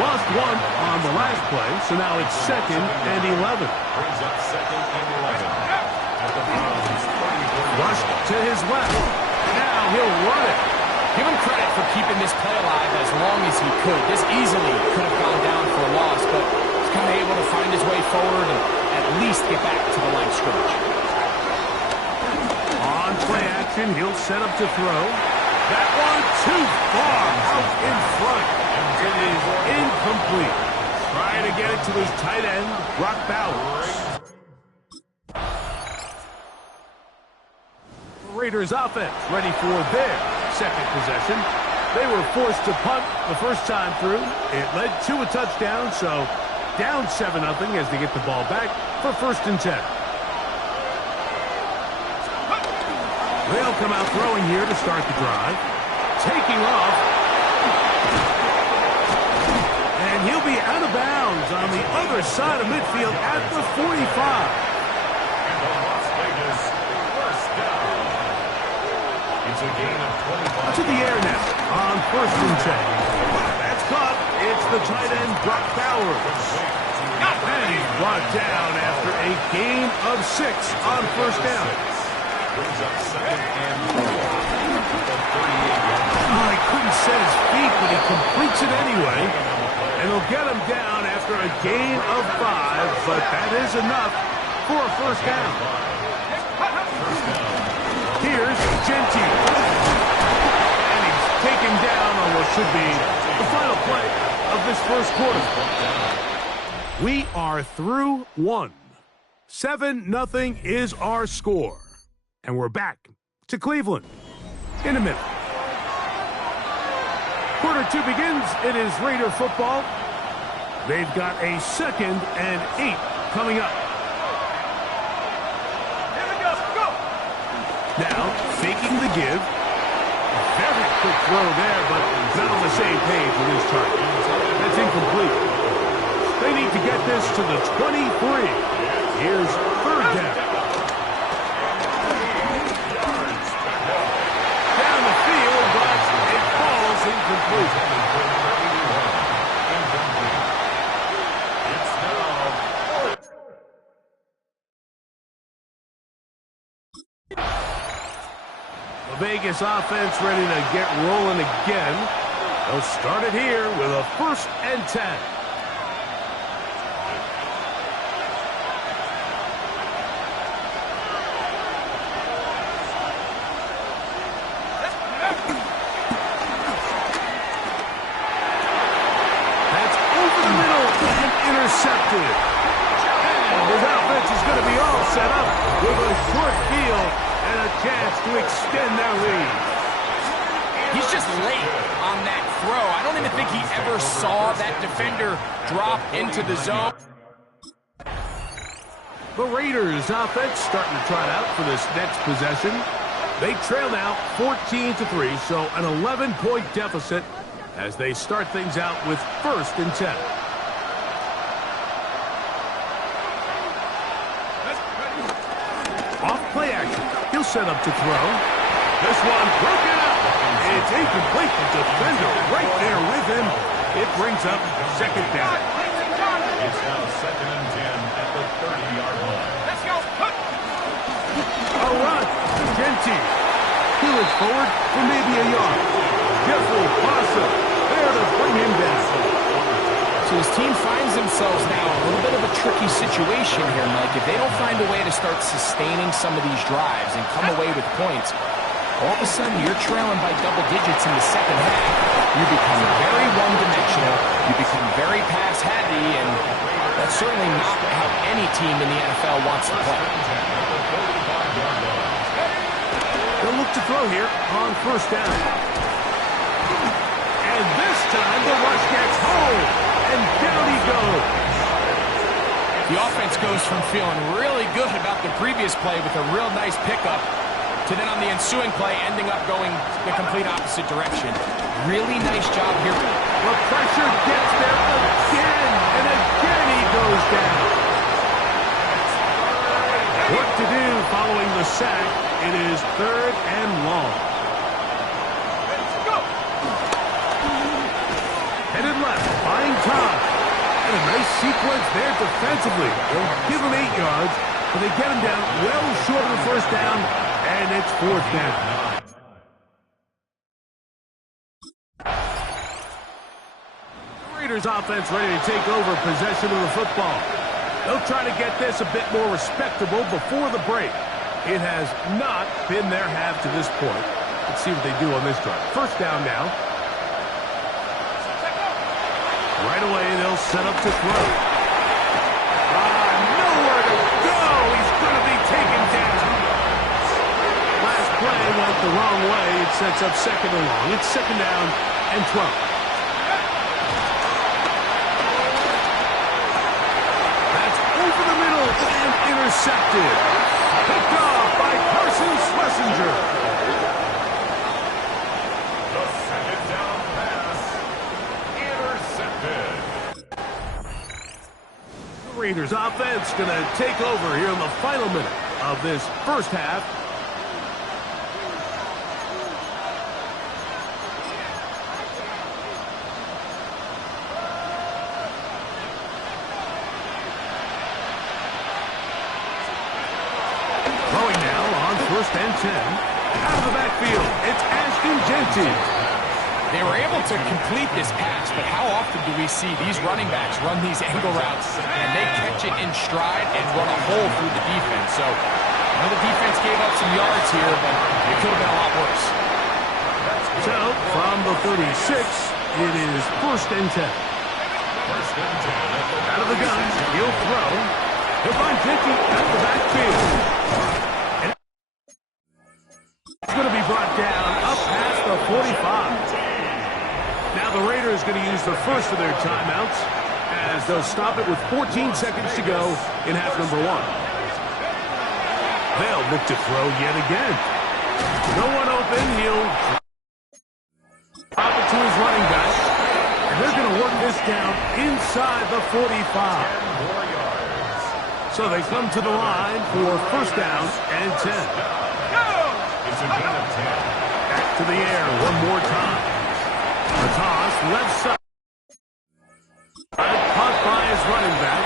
Lost 1 on the last play, so now it's 2nd and 11. Rush to his left. Now he'll run it. Give him credit for keeping this play alive as long as he could. This easily could have gone down for a loss, but he's kind of able to find his way forward and at least get back to the line of scrimmage. On play action, he'll set up to throw. That one too far out in front. It is incomplete. Trying to get it to his tight end, Brock Bowers. Raiders offense ready for their second possession. They were forced to punt the first time through. It led to a touchdown, so down 7-0 as they get the ball back for 1st and 10. They'll come out throwing here to start the drive. Taking off. And he'll be out of bounds on the other side of midfield at the 45. To the air now on 1st and 10. That's caught. It's the tight end, Brock Bowers. And he's brought down after a gain of 6 on 1st down. He couldn't set his feet, but he completes it anyway. And he'll get him down after a gain of 5, but that is enough for a 1st down. Here's Genty. And he's taken down on what should be the final play of this 1st quarter. We are through 1. 7-0 is our score. And we're back to Cleveland in a minute. Quarter 2 begins. It is Raider football. They've got a 2nd and 8 coming up. Now, faking the give. Very quick throw there, but not on the same page with his target. That's incomplete. They need to get this to the 23. Here's 3rd down. The Vegas offense ready to get rolling again. They'll start it here with a 1st and 10. That's over the middle and intercepted. And his offense is going to be all set up with a short field and a chance to extend their lead. He's just late on that throw. I don't even think he ever saw that defender drop into the zone. The Raiders offense starting to trot out for this next possession. They trail now 14-3, so an 11-point deficit as they start things out with 1st and 10. Off play action. He'll set up to throw. This one broken up. It's incomplete. The defender right there with him. It brings up 2nd down. It's now 2nd and 10 at the 30-yard line. Let's go. A run. Genty. Healing forward for maybe a yard. Jeffrey Passa there to bring him down. So his team finds themselves now in a little bit of a tricky situation here, Mike. If they don't find a way to start sustaining some of these drives and come away with points, all of a sudden you're trailing by double digits in the 2nd half. You become very one-dimensional. You become very pass-heavy, and that's certainly not how any team in the NFL wants to play. They'll look to throw here on 1st down. And this time the rush gets home. And down he goes. The offense goes from feeling really good about the previous play with a real nice pickup to then on the ensuing play ending up going the complete opposite direction. Really nice job here. The pressure gets there again, and again he goes down. Work to do following the sack. It is 3rd and long. Headed left, buying time. And a nice sequence there defensively. They'll give him 8 yards, but they get him down well short of the 1st down, and it's 4th down. The Raiders offense ready to take over possession of the football. They'll try to get this a bit more respectable before the break. It has not been their half to this point. Let's see what they do on this drive. 1st down now. Right away, they'll set up to throw. Nowhere to go. He's going to be taken down. Last play went the wrong way. It sets up 2nd and long. It's 2nd down and 12. That's over the middle and intercepted. Picked off by Carson Schlesinger. The 2nd down pass. Intercepted. The Raiders offense going to take over here in the final minute of this 1st half. Throwing now on 1st and 10. Out of the backfield, it's Ashton Genty. They were able to complete this pass, but how often do we see these running backs run these angle routes and they catch it in stride and run a hole through the defense? So I know the defense gave up some yards here, but it could have been a lot worse. So from the 36, it is 1st and 10. Out of the gun, he'll throw. He'll find Genty at the backfield. And it's going to be brought down up past the 45. Now the Raiders going to use the first of their timeouts as they'll stop it with 14 seconds to go in half number 1. They'll look to throw yet again. No one open. He'll drop it to his running back. And they're going to work this down inside the 45. So they come to the line for 1st down and 10. It's a gain of 10. Back to the air one more time. The toss, left side. Caught by his running back.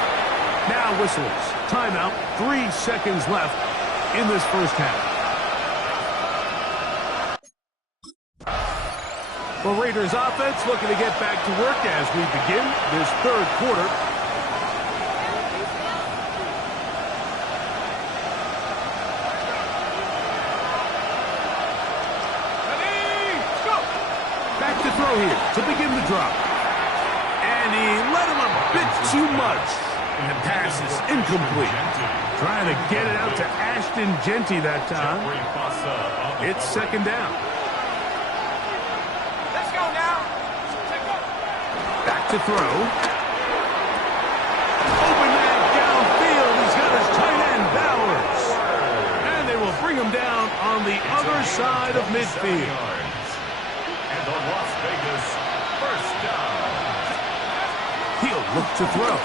Now whistles. Timeout. 3 seconds left in this 1st half. The Raiders offense looking to get back to work as we begin this third quarter. Back to throw here to begin the drop. And he let him a bit too much. And the pass is incomplete. Trying to get it out to Ashton Genty that time. It's second down. Let's go now. Back to throw. Open man downfield. He's got his tight end, Bowers. And they will bring him down on the other side of midfield. And the Las Vegas first down. He'll look to throw.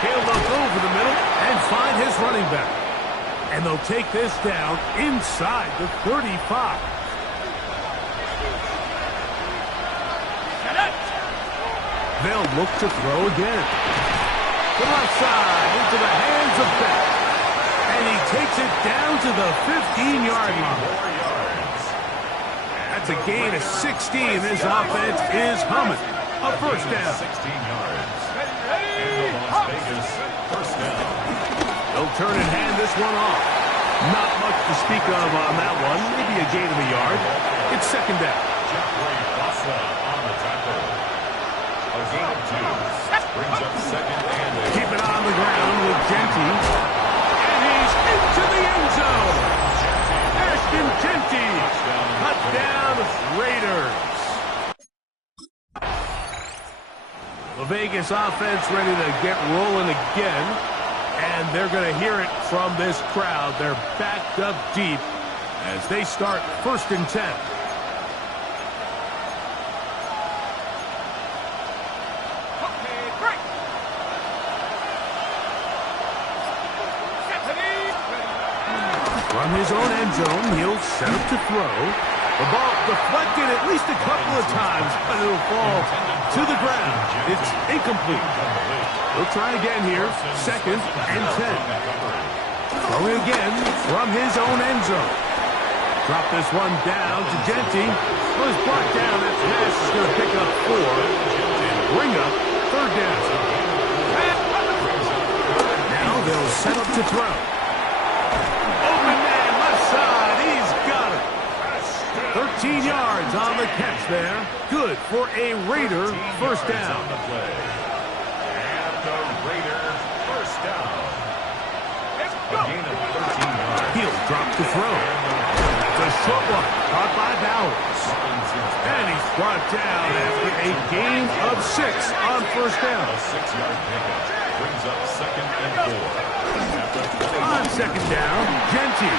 He'll look over the middle and find his running back. And they'll take this down inside the 35. They'll look to throw again. To the left side, into the hands of Beck. And he takes it down to the 15-yard line. That's a gain of 16. This offense is humming. A first down. 16 yards. And the Las Vegas first down. They'll turn and hand this one off. Not much to speak of on that one. Maybe a gain of a yard. It's second down. On the tackle. A gain of 2. Brings up second and 8. Keep it on the ground with Genty. And he's into the end zone. Ashton Genty. Touchdown Raiders. The Vegas offense ready to get rolling again. And they're going to hear it from this crowd. They're backed up deep as they start first and 10. From his own end zone, he'll set up to throw. The ball deflected at least a couple of times, but it'll fall to the ground. It's incomplete. He'll try again here, second and 10. Throwing again from his own end zone. Drop this one down to Genty. Was brought down. That pass is going to pick up 4 and bring up third down. Now they'll set up to throw. Open man, left side. He's got it. 13 yards on the catch there. Good for a Raider first down. And the Raiders first down. A gain of 13 yards. He'll drop to throw. It's a short one, caught by Bowers. And he's brought down after a gain of 6 on first down. A 6-yard pickup brings up second and 4. On second down, Genty.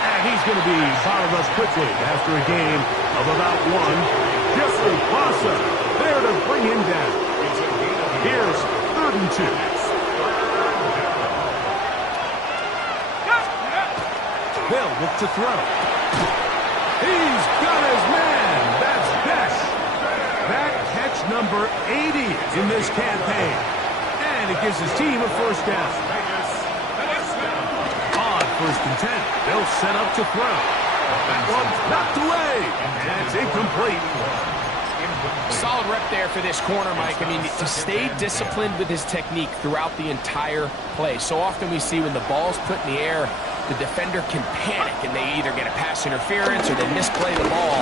And he's going to be followed up quickly after a gain of about 1. Jeffrey Bossa there to bring him down. Here's third and 2. They'll look to throw. He's got his man. That's Beck. That catch number 80 in this campaign. And it gives his team a first down. On first and 10, they'll set up to throw. That one's knocked away. And it's incomplete. Solid rep there for this corner, Mike. I mean, to stay disciplined with his technique throughout the entire play. So often we see when the ball's put in the air, the defender can panic and they either get a pass interference or they misplay the ball.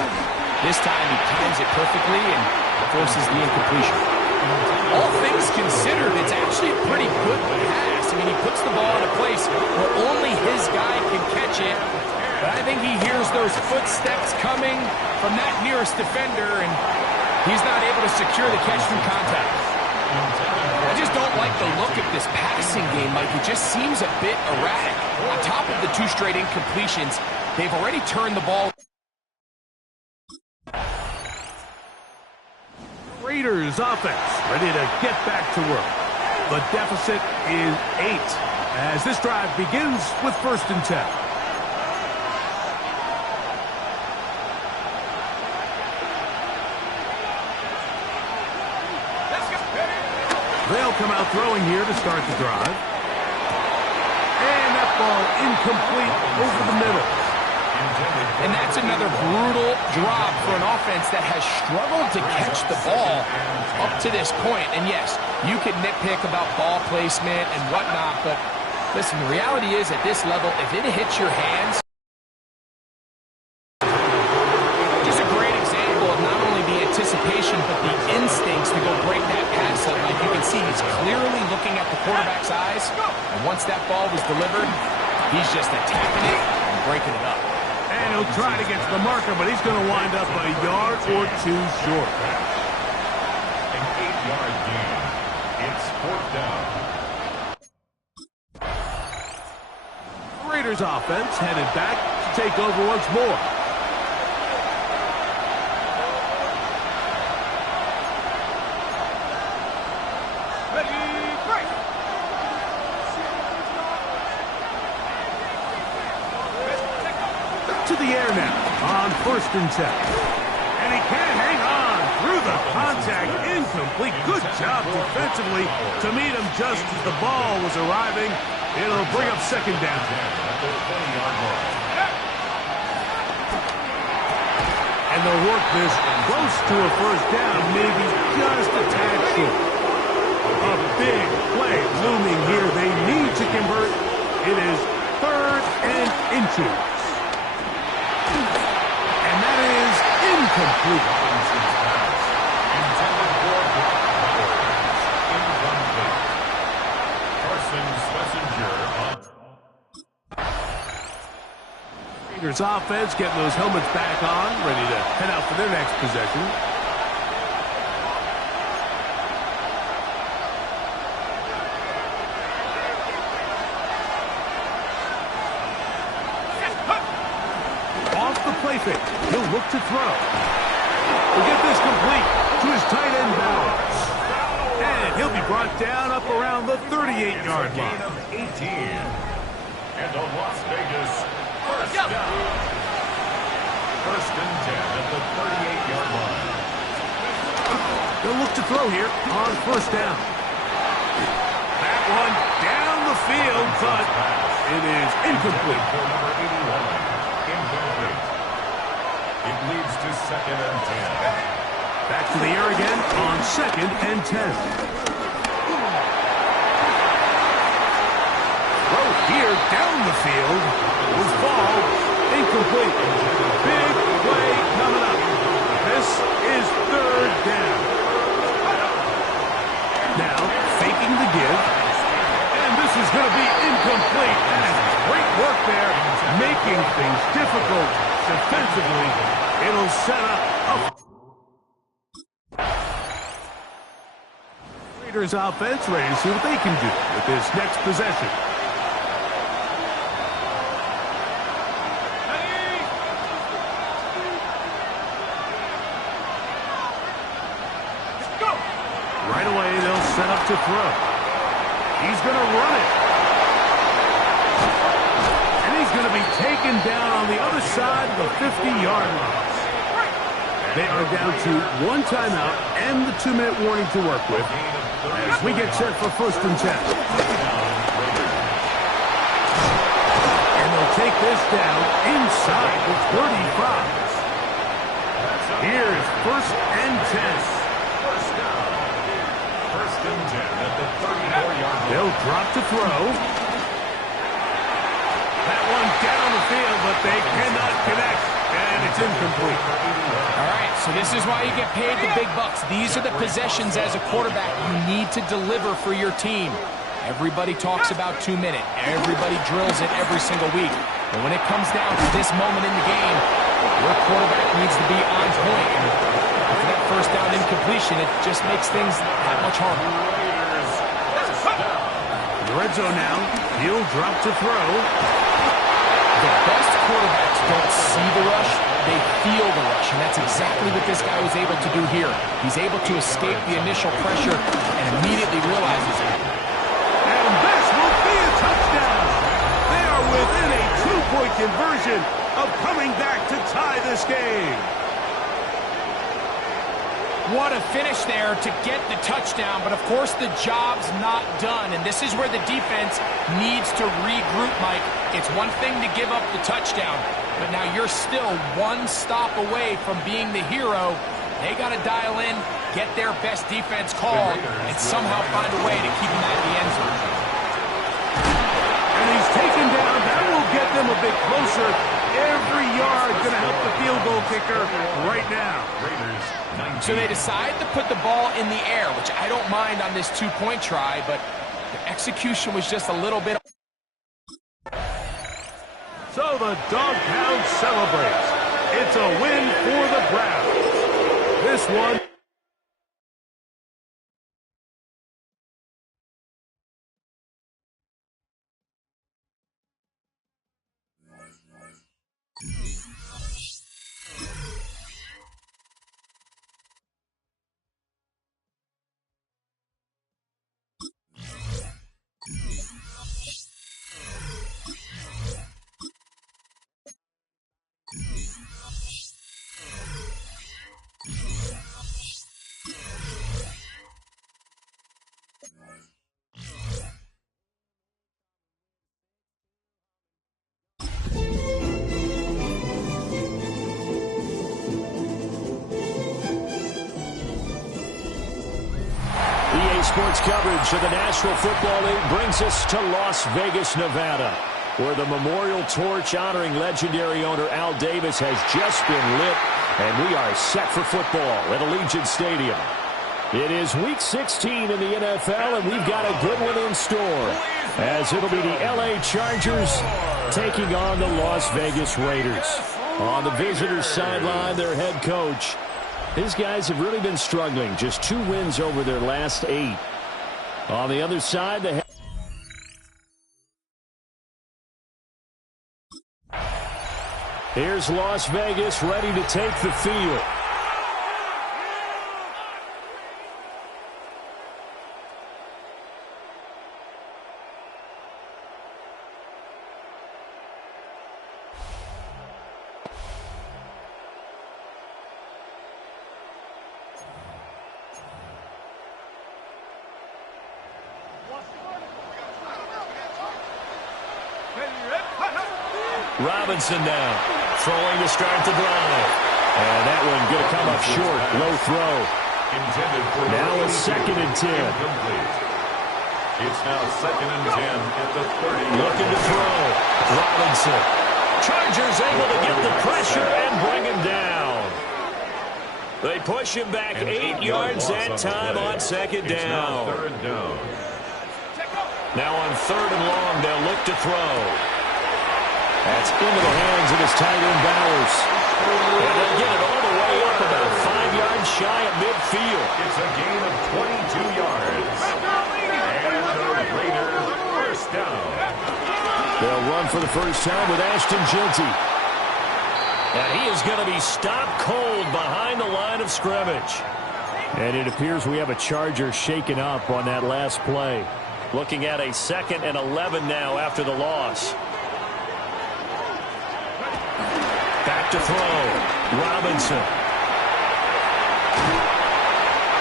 This time he times it perfectly and forces the incompletion. All things considered, it's actually a pretty good pass. I mean, he puts the ball in a place where only his guy can catch it. But I think he hears those footsteps coming from that nearest defender, and he's not able to secure the catch from contact. I just don't like the look of this passing game, Mike. It just seems a bit erratic. On top of the 2 straight incompletions, they've already turned the ball. Raiders offense ready to get back to work. The deficit is 8 as this drive begins with first and 10. They'll come out throwing here to start the drive. And that ball incomplete over the middle. And that's another brutal drop for an offense that has struggled to catch the ball up to this point. And yes, you can nitpick about ball placement and whatnot, but listen, the reality is at this level, if it hits your hands, just a great example of not only the anticipation, but the instincts to go break that pass up. Like you can see, he's clearly looking at the quarterback's eyes, and once that ball was delivered, he's just attacking it and breaking it up. And he'll try to get to the marker, but he's going to wind up a yard or two short. An 8-yard gain. It's 4th down. Raiders offense headed back to take over once more. To the air now on 1st and 10. And he can't hang on through the contact. Incomplete. Good job defensively to meet him just as the ball was arriving. It'll bring up 2nd down. And they'll work this close to a 1st down, maybe just a tad short. A big play looming here. They need to convert. It is 3rd and inches. And that is incomplete. Raiders offense getting those helmets back on, ready to head out for their next possession. Off the play fake, he'll look to throw. He'll get this complete to his tight end Bowers. And he'll be brought down up around the 38-yard line. 18. And the Las Vegas 1st down. 1st and 10 at the 38-yard line. They'll look to throw here on 1st down. That one down the field, but it is incomplete. For number 81. Incomplete. It leads to 2nd and 10. Back to the air again on 2nd and 10. Throw here down the field. Will fall. Incomplete. Big play coming up. This is 3rd down. Now, faking the give. And this is going to be incomplete. And great work there, making things difficult defensively. It'll set up a Raiders offense ready to see what they can do with this next possession. Right away, they'll set up to throw. He's going to run it. And he's going to be taken down on the other side of the 50-yard line. They are down to 1 timeout and the 2-minute warning to work with as we get set for 1st and 10. And they'll take this down inside the 35. Here's 1st and 10. 1st and 10 at the 34-yard line. They'll drop to throw. That one down the field, but they cannot connect. And it's incomplete. All right, so this is why you get paid the big bucks. These are the possessions as a quarterback you need to deliver for your team. Everybody talks about 2-minute. Everybody drills it every single week. But when it comes down to this moment in the game, your quarterback needs to be on point. And for that 1st down incompletion, it just makes things that much harder. The red zone now. He'll drop to throw. The best quarterbacks don't see the rush, they feel the rush, and that's exactly what this guy was able to do here. He's able to escape the initial pressure and immediately realizes it. And this will be a touchdown. They are within a 2-point conversion of coming back to tie this game. What a finish there to get the touchdown, but of course the job's not done, and this is where the defense needs to regroup, Mike. It's one thing to give up the touchdown, but now you're still one stop away from being the hero. They got to dial in, get their best defense call, and somehow find a way to keep them out of the end zone. And he's taken down. That will get them a bit closer. Every yard going to help the field goal kicker right now. So they decide to put the ball in the air, which I don't mind on this two-point try, but the execution was just a little bit. So the Dog Pound celebrates. It's a win for the Browns. This one. Sports coverage of the National Football League brings us to Las Vegas, Nevada, where the memorial torch honoring legendary owner Al Davis has just been lit, and we are set for football at Allegiant Stadium. It is Week 16 in the NFL, and we've got a good one in store, as it'll be the L.A. Chargers taking on the Las Vegas Raiders. On the visitors' sideline, their head coach. These guys have really been struggling. Just 2 wins over their last 8. On the other side, here's Las Vegas ready to take the field. Robinson now, throwing to start the drive. And that one going to come up short, low throw. Now a 2nd and 10. It's now 2nd and 10 at the 30. Looking to throw. Robinson. Chargers able to get the pressure and bring him down. They push him back 8 yards that time on 2nd down. Now on 3rd and long, they'll look to throw. That's into the hands of his tight end, Bowers. And they'll get it all the way up about 5 yards shy of midfield. It's a gain of 22 yards. And the Raiders first down. They'll run for the first time with Ashton Jeanty. And he is going to be stopped cold behind the line of scrimmage. And it appears we have a Charger shaken up on that last play. Looking at a 2nd and 11 now after the loss. Back to throw. Robinson.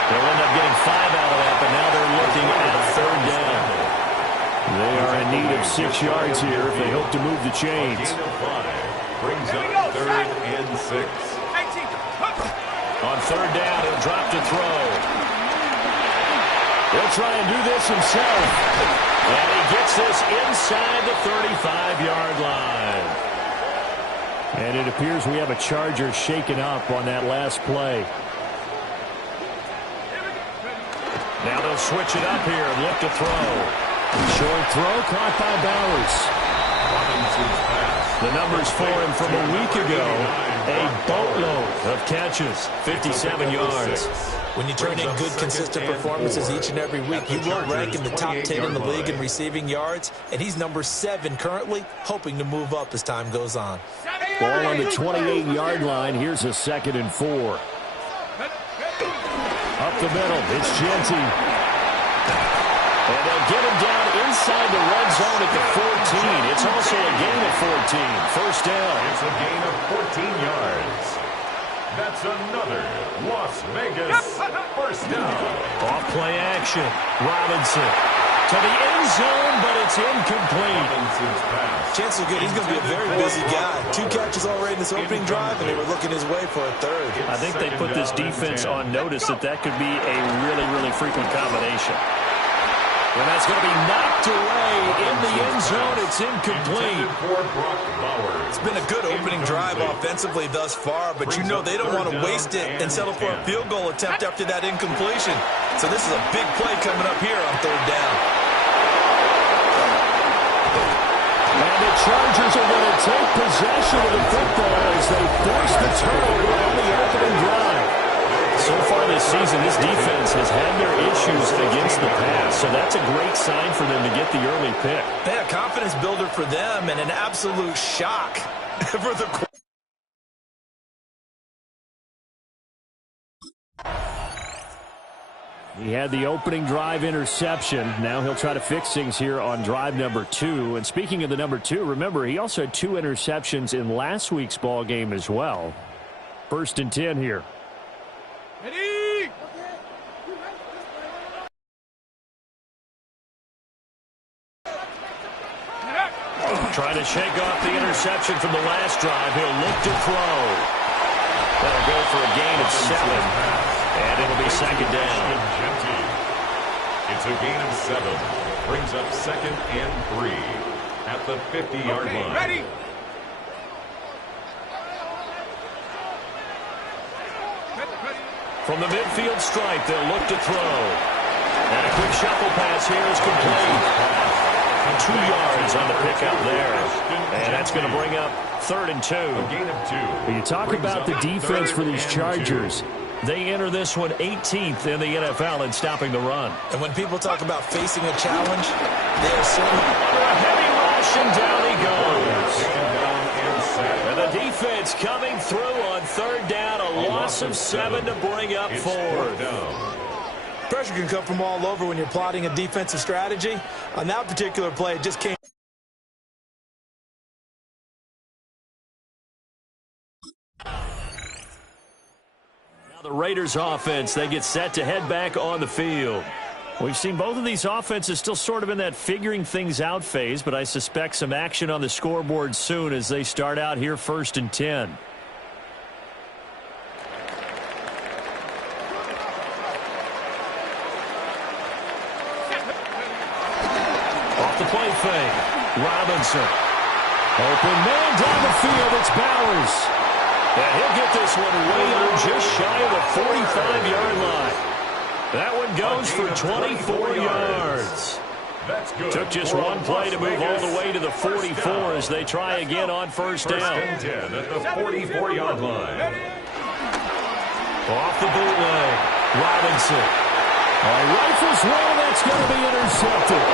They'll end up getting 5 out of that, but now they're looking at 3rd down. They are in need of 6 yards here if they hope to move the chains. Brings up 3rd and 6. On 3rd down, he'll drop to throw. He'll try and do this himself. And he gets this inside the 35-yard line. And it appears we have a Charger shaken up on that last play. Now they'll switch it up here and look to throw. Short throw caught by Bowers. The numbers for him from a week ago, a boatload of catches, 57 yards. When you turn in good, consistent performances each and every week, you will rank in the top 10 in the league in receiving yards, and he's number 7 currently, hoping to move up as time goes on. Ball on the 28-yard line. Here's a 2nd and 4. Up the middle, it's Jeanty. And they'll get him down inside the red zone at the 14. It's also a gain of 14. First down. It's a gain of 14 yards. That's another Las Vegas first down. Off play action. Robinson to the end zone, but it's incomplete. Chances are good he's going to be a very busy guy. 2 catches already in this opening drive, and they were looking his way for a third. I think they put this defense on notice that could be a really, really frequent combination. And that's going to be knocked away in the end zone. It's incomplete. It's been a good opening drive offensively thus far, but you know they don't want to waste it and settle for a field goal attempt after that incompletion. So this is a big play coming up here on third down. And the Chargers are going to take possession of the football as they force the turnover on the opening drive. So far this season, this defense has had their issues against the pass, so that's a great sign for them to get the early pick. Yeah, confidence builder for them and an absolute shock for the He had the opening drive interception. Now he'll try to fix things here on drive number 2. And speaking of the number 2, remember, he also had 2 interceptions in last week's ball game as well. 1st and 10 here. Ready? Trying to shake off the interception from the last drive. He'll look to throw. That'll go for a gain of 7. And it'll be second down. It's a gain of 7. Brings up 2nd and 3 at the 50-yard line. Ready? From the midfield stripe, they'll look to throw. And a quick shuffle pass here is complete. 2 yards on the pickup there. And that's going to bring up 3rd and 2. When you talk about the defense for these Chargers, they enter this one 18th in the NFL in stopping the run. And when people talk about facing a challenge, they are certainly a heavy rush, and down he goes. And the defense coming through on 3rd down, a loss of 7 to bring up 4th. Pressure can come from all over when you're plotting a defensive strategy. On that particular play, it just came. Now the Raiders offense, they get set to head back on the field. We've seen both of these offenses still sort of in that figuring things out phase, but I suspect some action on the scoreboard soon as they start out here 1st and 10. Off the play fake. Robinson. Open man down the field. It's Bowers. And he'll get this one way on just shy of the 45-yard line. That one goes for 24 yards. Took just one play to move all the way to the 44 as they try again on 1st down. 10 at the 44-yard line. Off the bootleg. Robinson. Rifles well, that's going to be intercepted.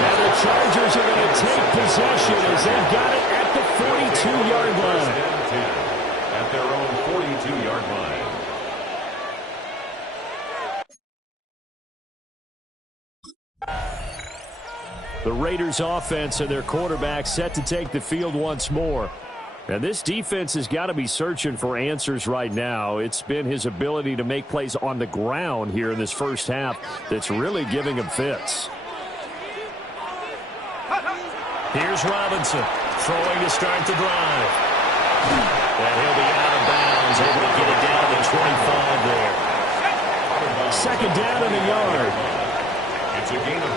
And the Chargers are going to take possession as they've got it at the 42-yard line. At their own 42-yard line. The Raiders offense and their quarterback set to take the field once more. And this defense has got to be searching for answers right now. It's been his ability to make plays on the ground here in this first half that's really giving him fits. Here's Robinson throwing to start the drive. And he'll be out of bounds, able to get it down to 25 there. 2nd down in the yard. It's a gain of 9.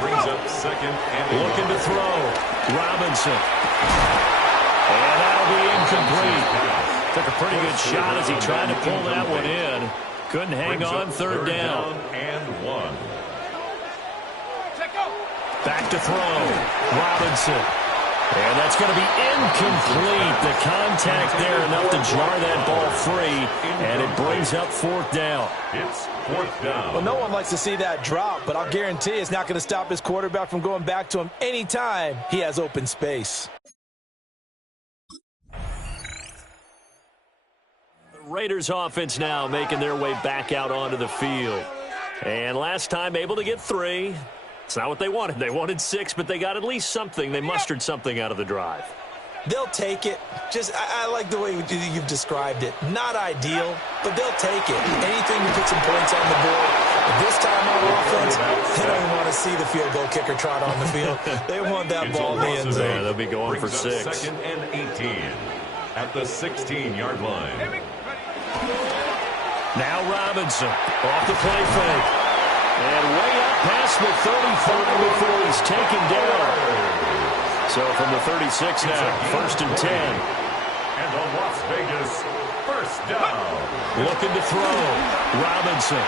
Brings up 2nd and looking to throw. Robinson. And that'll be incomplete. Took a pretty good shot as he tried to pull that one in. Couldn't hang on 3rd down. And 1. Back to throw. Robinson. And that's going to be incomplete. The contact there enough to jar that ball free. And it brings up 4th down. It's 4th down. Well, no one likes to see that drop, but I'll guarantee it's not going to stop his quarterback from going back to him anytime he has open space. The Raiders offense now making their way back out onto the field. And last time able to get 3. It's not what they wanted. They wanted 6, but they got at least something. They mustered something out of the drive. They'll take it. I like the way you've described it. Not ideal, but they'll take it. Anything to put some points on the board. But this time on offense, they don't even want to see the field goal kicker trot on the field. They want that ball in the end zone. Yeah, they'll be going for 6. Second and 18 at the 16-yard line. Now Robinson off the play fake. And way up past the 35 before he's taken down. So from the 36 now, first and 10. And the Las Vegas first down. Looking to throw. Robinson.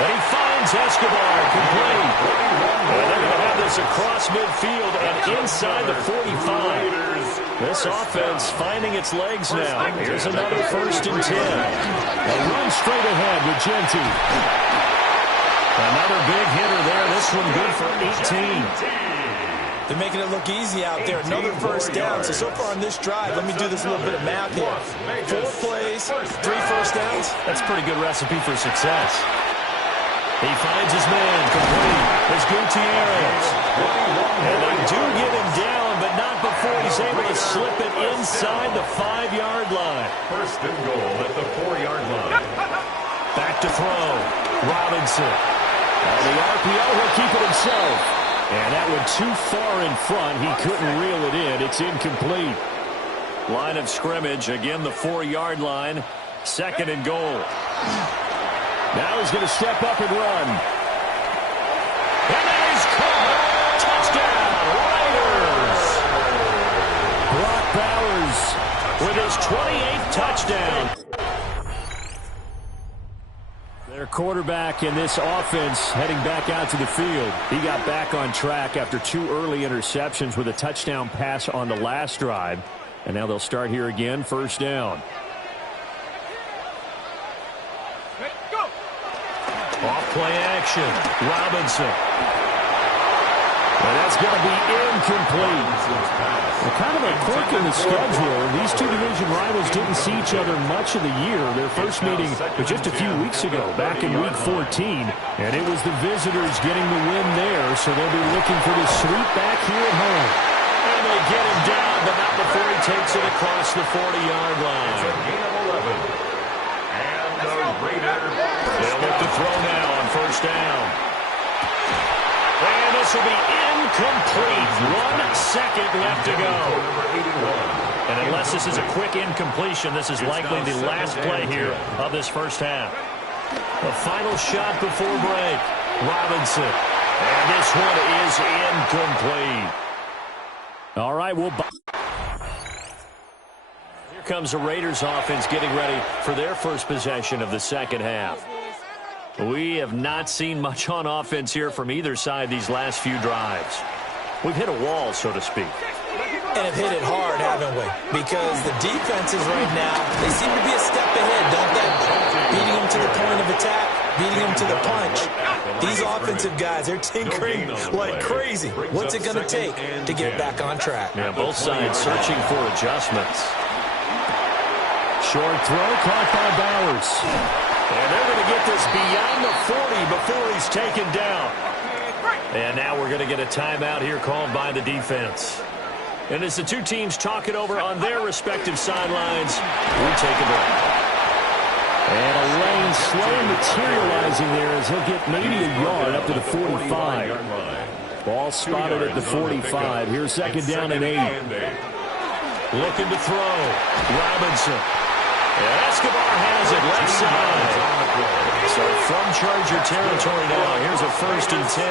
And he finds Escobar complete. And they're going to have this across midfield and inside the 45. This offense finding its legs now. Here's another first and 10. A run straight ahead with Genti. Another big hitter there. This one good for 18. They're making it look easy out there. Another first down. So far on this drive, let me do this little bit of math here. 4 plays, 3 first downs. That's a pretty good recipe for success. He finds his man complete. There's Gutierrez. And they do get him down, but not before he's able to slip it inside the 5-yard line. First and goal at the 4-yard line. Back to throw. Robinson. On the RPO, he'll keep it himself. And that went too far in front. He couldn't reel it in. It's incomplete. Line of scrimmage. Again, the 4-yard line. Second and goal. Now he's going to step up and run. And that is caught. Touchdown, Raiders. Brock Bowers with his 28th touchdown. Their quarterback in this offense heading back out to the field. He got back on track after 2 early interceptions with a touchdown pass on the last drive. And now they'll start here again, first down. Off play action. Robinson. And that's going to be incomplete. Well, kind of a quirk in the schedule. These two division rivals didn't see each other much of the year. Their first meeting was just a few weeks ago, back in Week 14. And it was the visitors getting the win there, so they'll be looking for the sweep back here at home. And they get him down, but not before he takes it across the 40-yard line. It's a gain of 11. And the Raiders. They'll look to throw now on first down. And this will be incomplete. 1 second left to go. And unless this is a quick incompletion, this is likely the last play here of this first half. The final shot before break. Robinson. And this one is incomplete. All right, here comes the Raiders offense getting ready for their first possession of the second half. We have not seen much on offense here from either side these last few drives. We've hit a wall, so to speak. And have hit it hard, haven't we? Because the defenses right now, they seem to be a step ahead, don't they? Beating them to the point of attack, beating them to the punch. These offensive guys, they're tinkering like crazy. What's it going to take to get back on track? Yeah, both sides searching for adjustments. Short throw caught by Bowers. And they're going to get this beyond the 40 before he's taken down. And now we're going to get a timeout here called by the defense. And as the two teams talk it over on their respective sidelines, we take a break. And a lane slow materializing there as he'll get maybe a yard up to the 45. Ball spotted at the 45. Here's second down and 8. Looking to throw. Robinson. And Escobar has it left side. So from Charger territory now, here's a first and 10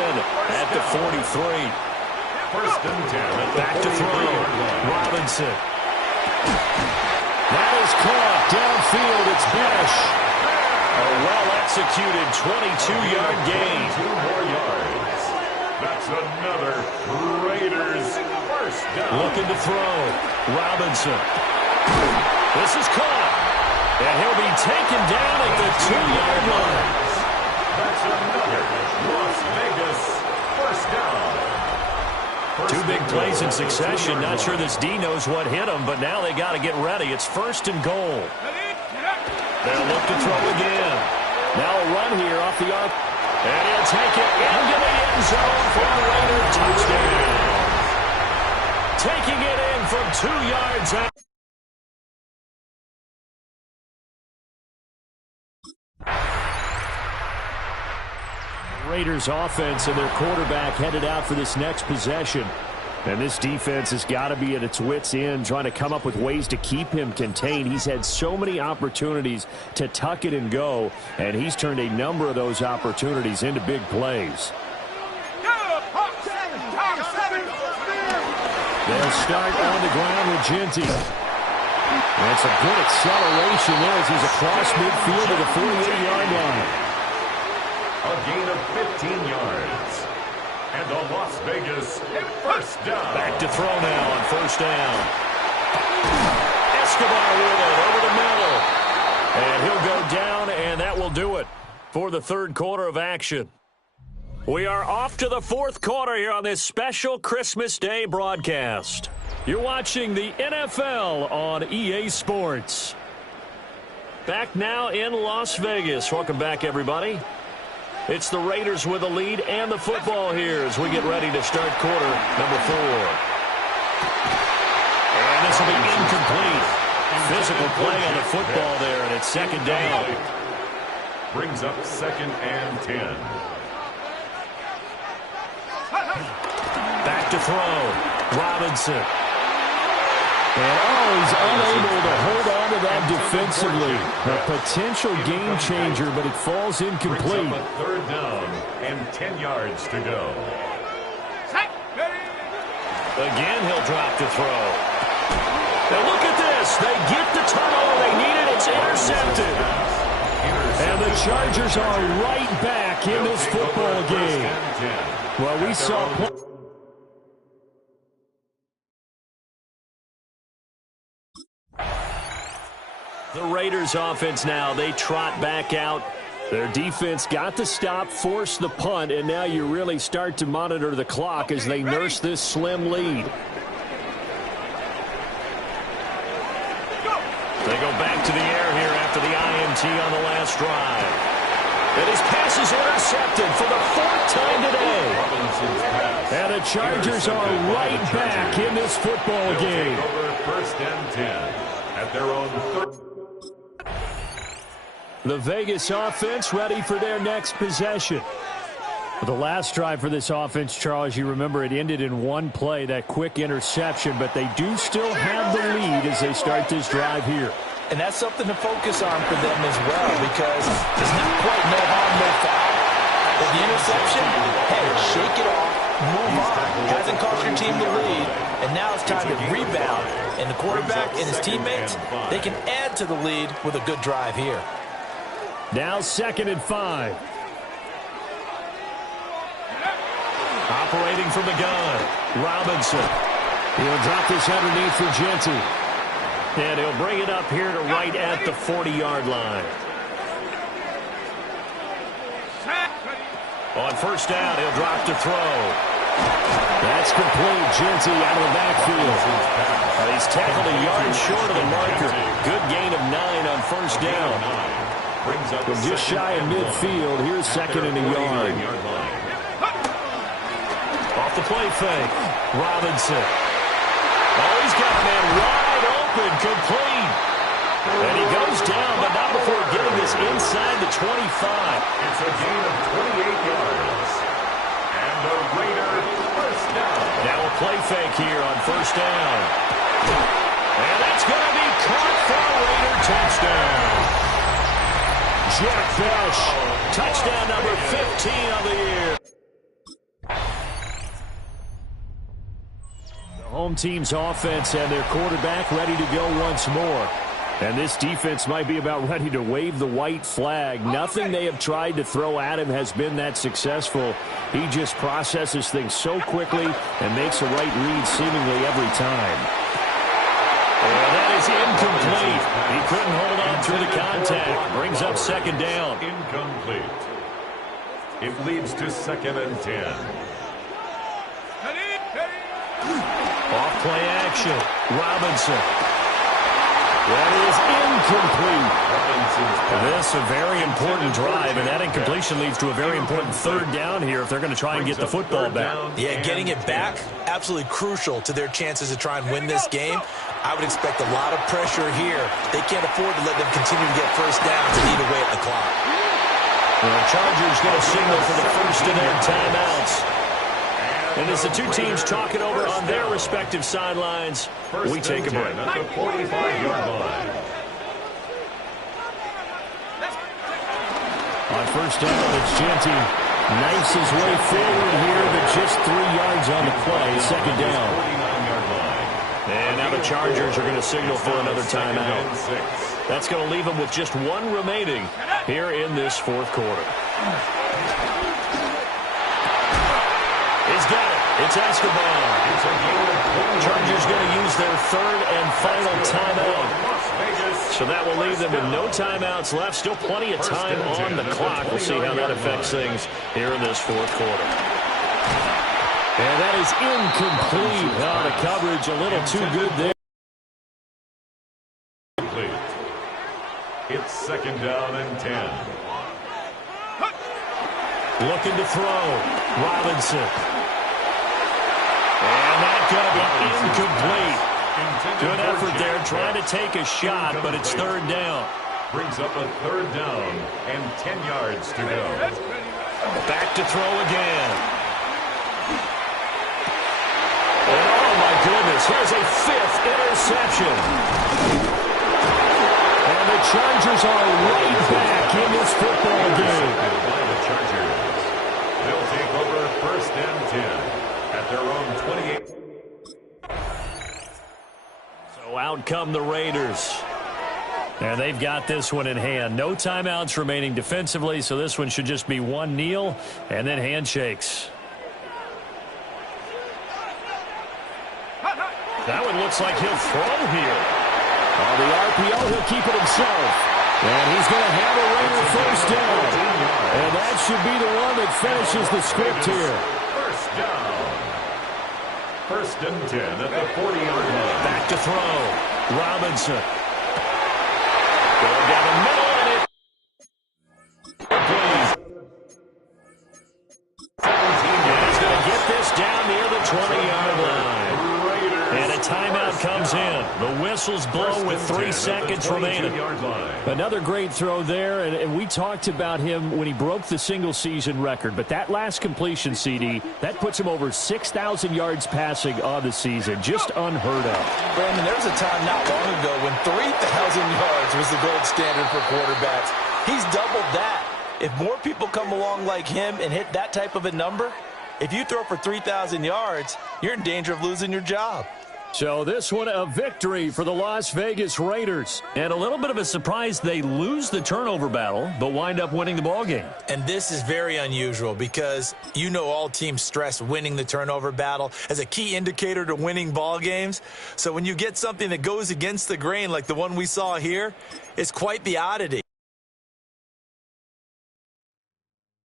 at the 43. First and 10. Back to throw. Robinson. That is caught. Downfield, it's Besh. A well-executed 22-yard gain. 2 more yards. That's another Raiders first down. Looking to throw. Robinson. This is caught. And he'll be taken down at the 2-yard line. That's another Las Vegas first down. Two big plays in succession. Not sure this D knows what hit him, but now they got to get ready. It's first and goal. They'll look to throw again. Now a run here off the arc. And he'll take it into the end zone for a Raider touchdown. Taking it from 2 yards out. Raiders offense and their quarterback headed out for this next possession. And this defense has got to be at its wits' end, trying to come up with ways to keep him contained. He's had so many opportunities to tuck it and go, and he's turned a number of those opportunities into big plays. They'll start on the ground with Genty. And some good acceleration there as he's across midfield to the 48-yard line. A gain of 15 yards. And the Las Vegas first down. Back to throw now on first down. Escobar with it over the middle. And he'll go down, and that will do it for the third quarter of action. We are off to the fourth quarter here on this special Christmas Day broadcast. You're watching the NFL on EA Sports. Back now in Las Vegas. Welcome back, everybody. It's the Raiders with the lead and the football here as we get ready to start quarter number 4. And this will be incomplete. Physical play on the football there, and it's second down. Brings up 2nd and 10. Back to throw. Robinson. And he's unable to hold on to that defensively. A potential game changer, but it falls incomplete. Brings up a 3rd down and 10 yards to go. Again, he'll drop to throw. Now look at this. They get the turnover they needed. It's intercepted. And the Chargers are right back in this football game. Well, we saw... The Raiders offense now, they trot back out. Their defense got the stop, forced the punt, and now you really start to monitor the clock as they nurse this slim lead. They go back to the air here after the INT on the last drive. And his pass is intercepted for the 4th time today. And the Chargers are right back in this football game. First and 10 at their own 3rd. The Vegas offense ready for their next possession. The last drive for this offense, Charles, you remember it ended in one play, that quick interception, but they do still have the lead as they start this drive here. And that's something to focus on for them as well, because it's not quite no harm, no foul. But the interception, hey, shake it off, move on. Hasn't cost your team the lead, and now it's time to rebound. And the quarterback and his teammates, they can add to the lead with a good drive here. Now 2nd and 5. Operating from the gun, Robinson. He'll drop this underneath for Genty. And he'll bring it up here to right at the 40-yard line. On first down, he'll drop to throw. That's complete. Genty out of the backfield. He's tackled a yard short of the marker. Good gain of 9 on first down. From just shy of midfield, here's 2nd and a yard. Off the play fake, Robinson. Oh, he's got a man wide open, complete. And he goes down, but not before getting this inside the 25. It's a gain of 28 yards. And the Raiders first down. Now a play fake here on first down. And that's going to be caught for a Raider touchdown. Jack Bush, touchdown number 15 of the year. The home team's offense and their quarterback ready to go once more. And this defense might be about ready to wave the white flag. Nothing they have tried to throw at him has been that successful. He just processes things so quickly and makes a right read seemingly every time. And that is incomplete. He couldn't hold on through the contact. Brings up 2nd down. Incomplete. It leads to 2nd and 10. Off play action. Robinson. That is incomplete. This a very important drive, and that incompletion leads to a very important third down here if they're going to try and get the football back. Yeah, getting it back, absolutely crucial to their chances to try and win this game. I would expect a lot of pressure here. They can't afford to let them continue to get first downs and eat away at the clock. The Chargers going to signal for the first of their timeouts. And as the two teams talk it over on their respective sidelines, we take a break. At the 45-yard line. On first down, it's Genty. Knifes his way forward here, but just 3 yards on the play. Second down. And now the Chargers are going to signal for another timeout. That's going to leave them with just one remaining here in this fourth quarter. He's got it. It's Escobar. Chargers going to use their third and final timeout. So that will leave them with no timeouts left. Still plenty of time on the clock. We'll see how that affects things here in this fourth quarter. And that is incomplete. Oh, the coverage a little too good there. It's second down and 10. Looking to throw. Robinson. And that's going to be incomplete. Good effort there, trying to take a shot, but it's third down. Brings up a third down and 10 yards to go. Back to throw again. And oh my goodness, here's a fifth interception. And the Chargers are right back in this football game. By the Chargers. They'll take over first and 10 at their own 28. So out come the Raiders. And they've got this one in hand. No timeouts remaining defensively, so this one should just be one kneel and then handshakes. That one looks like he'll throw here. On the RPO, he'll keep it himself. And he's going to have a Raider first down. And that should be the one that finishes the script here. First down. First and 10 at the 40-yard line. Back to throw. Robinson. Going down the middle, and it... And he's going to get this down near the 20-yard line. And a timeout comes in. The whistles blow with 3 seconds remaining. Another great throw there, and we talked about him when he broke the single-season record. But that last completion, CD, that puts him over 6,000 yards passing on the season. Just unheard of. Brandon, there was a time not long ago when 3,000 yards was the gold standard for quarterbacks. He's doubled that. If more people come along like him and hit that type of a number, if you throw for 3,000 yards, you're in danger of losing your job. So this one a victory for the Las Vegas Raiders. And a little bit of a surprise, they lose the turnover battle, but wind up winning the ballgame. And this is very unusual because you know all teams stress winning the turnover battle as a key indicator to winning ball games. So when you get something that goes against the grain like the one we saw here, it's quite the oddity.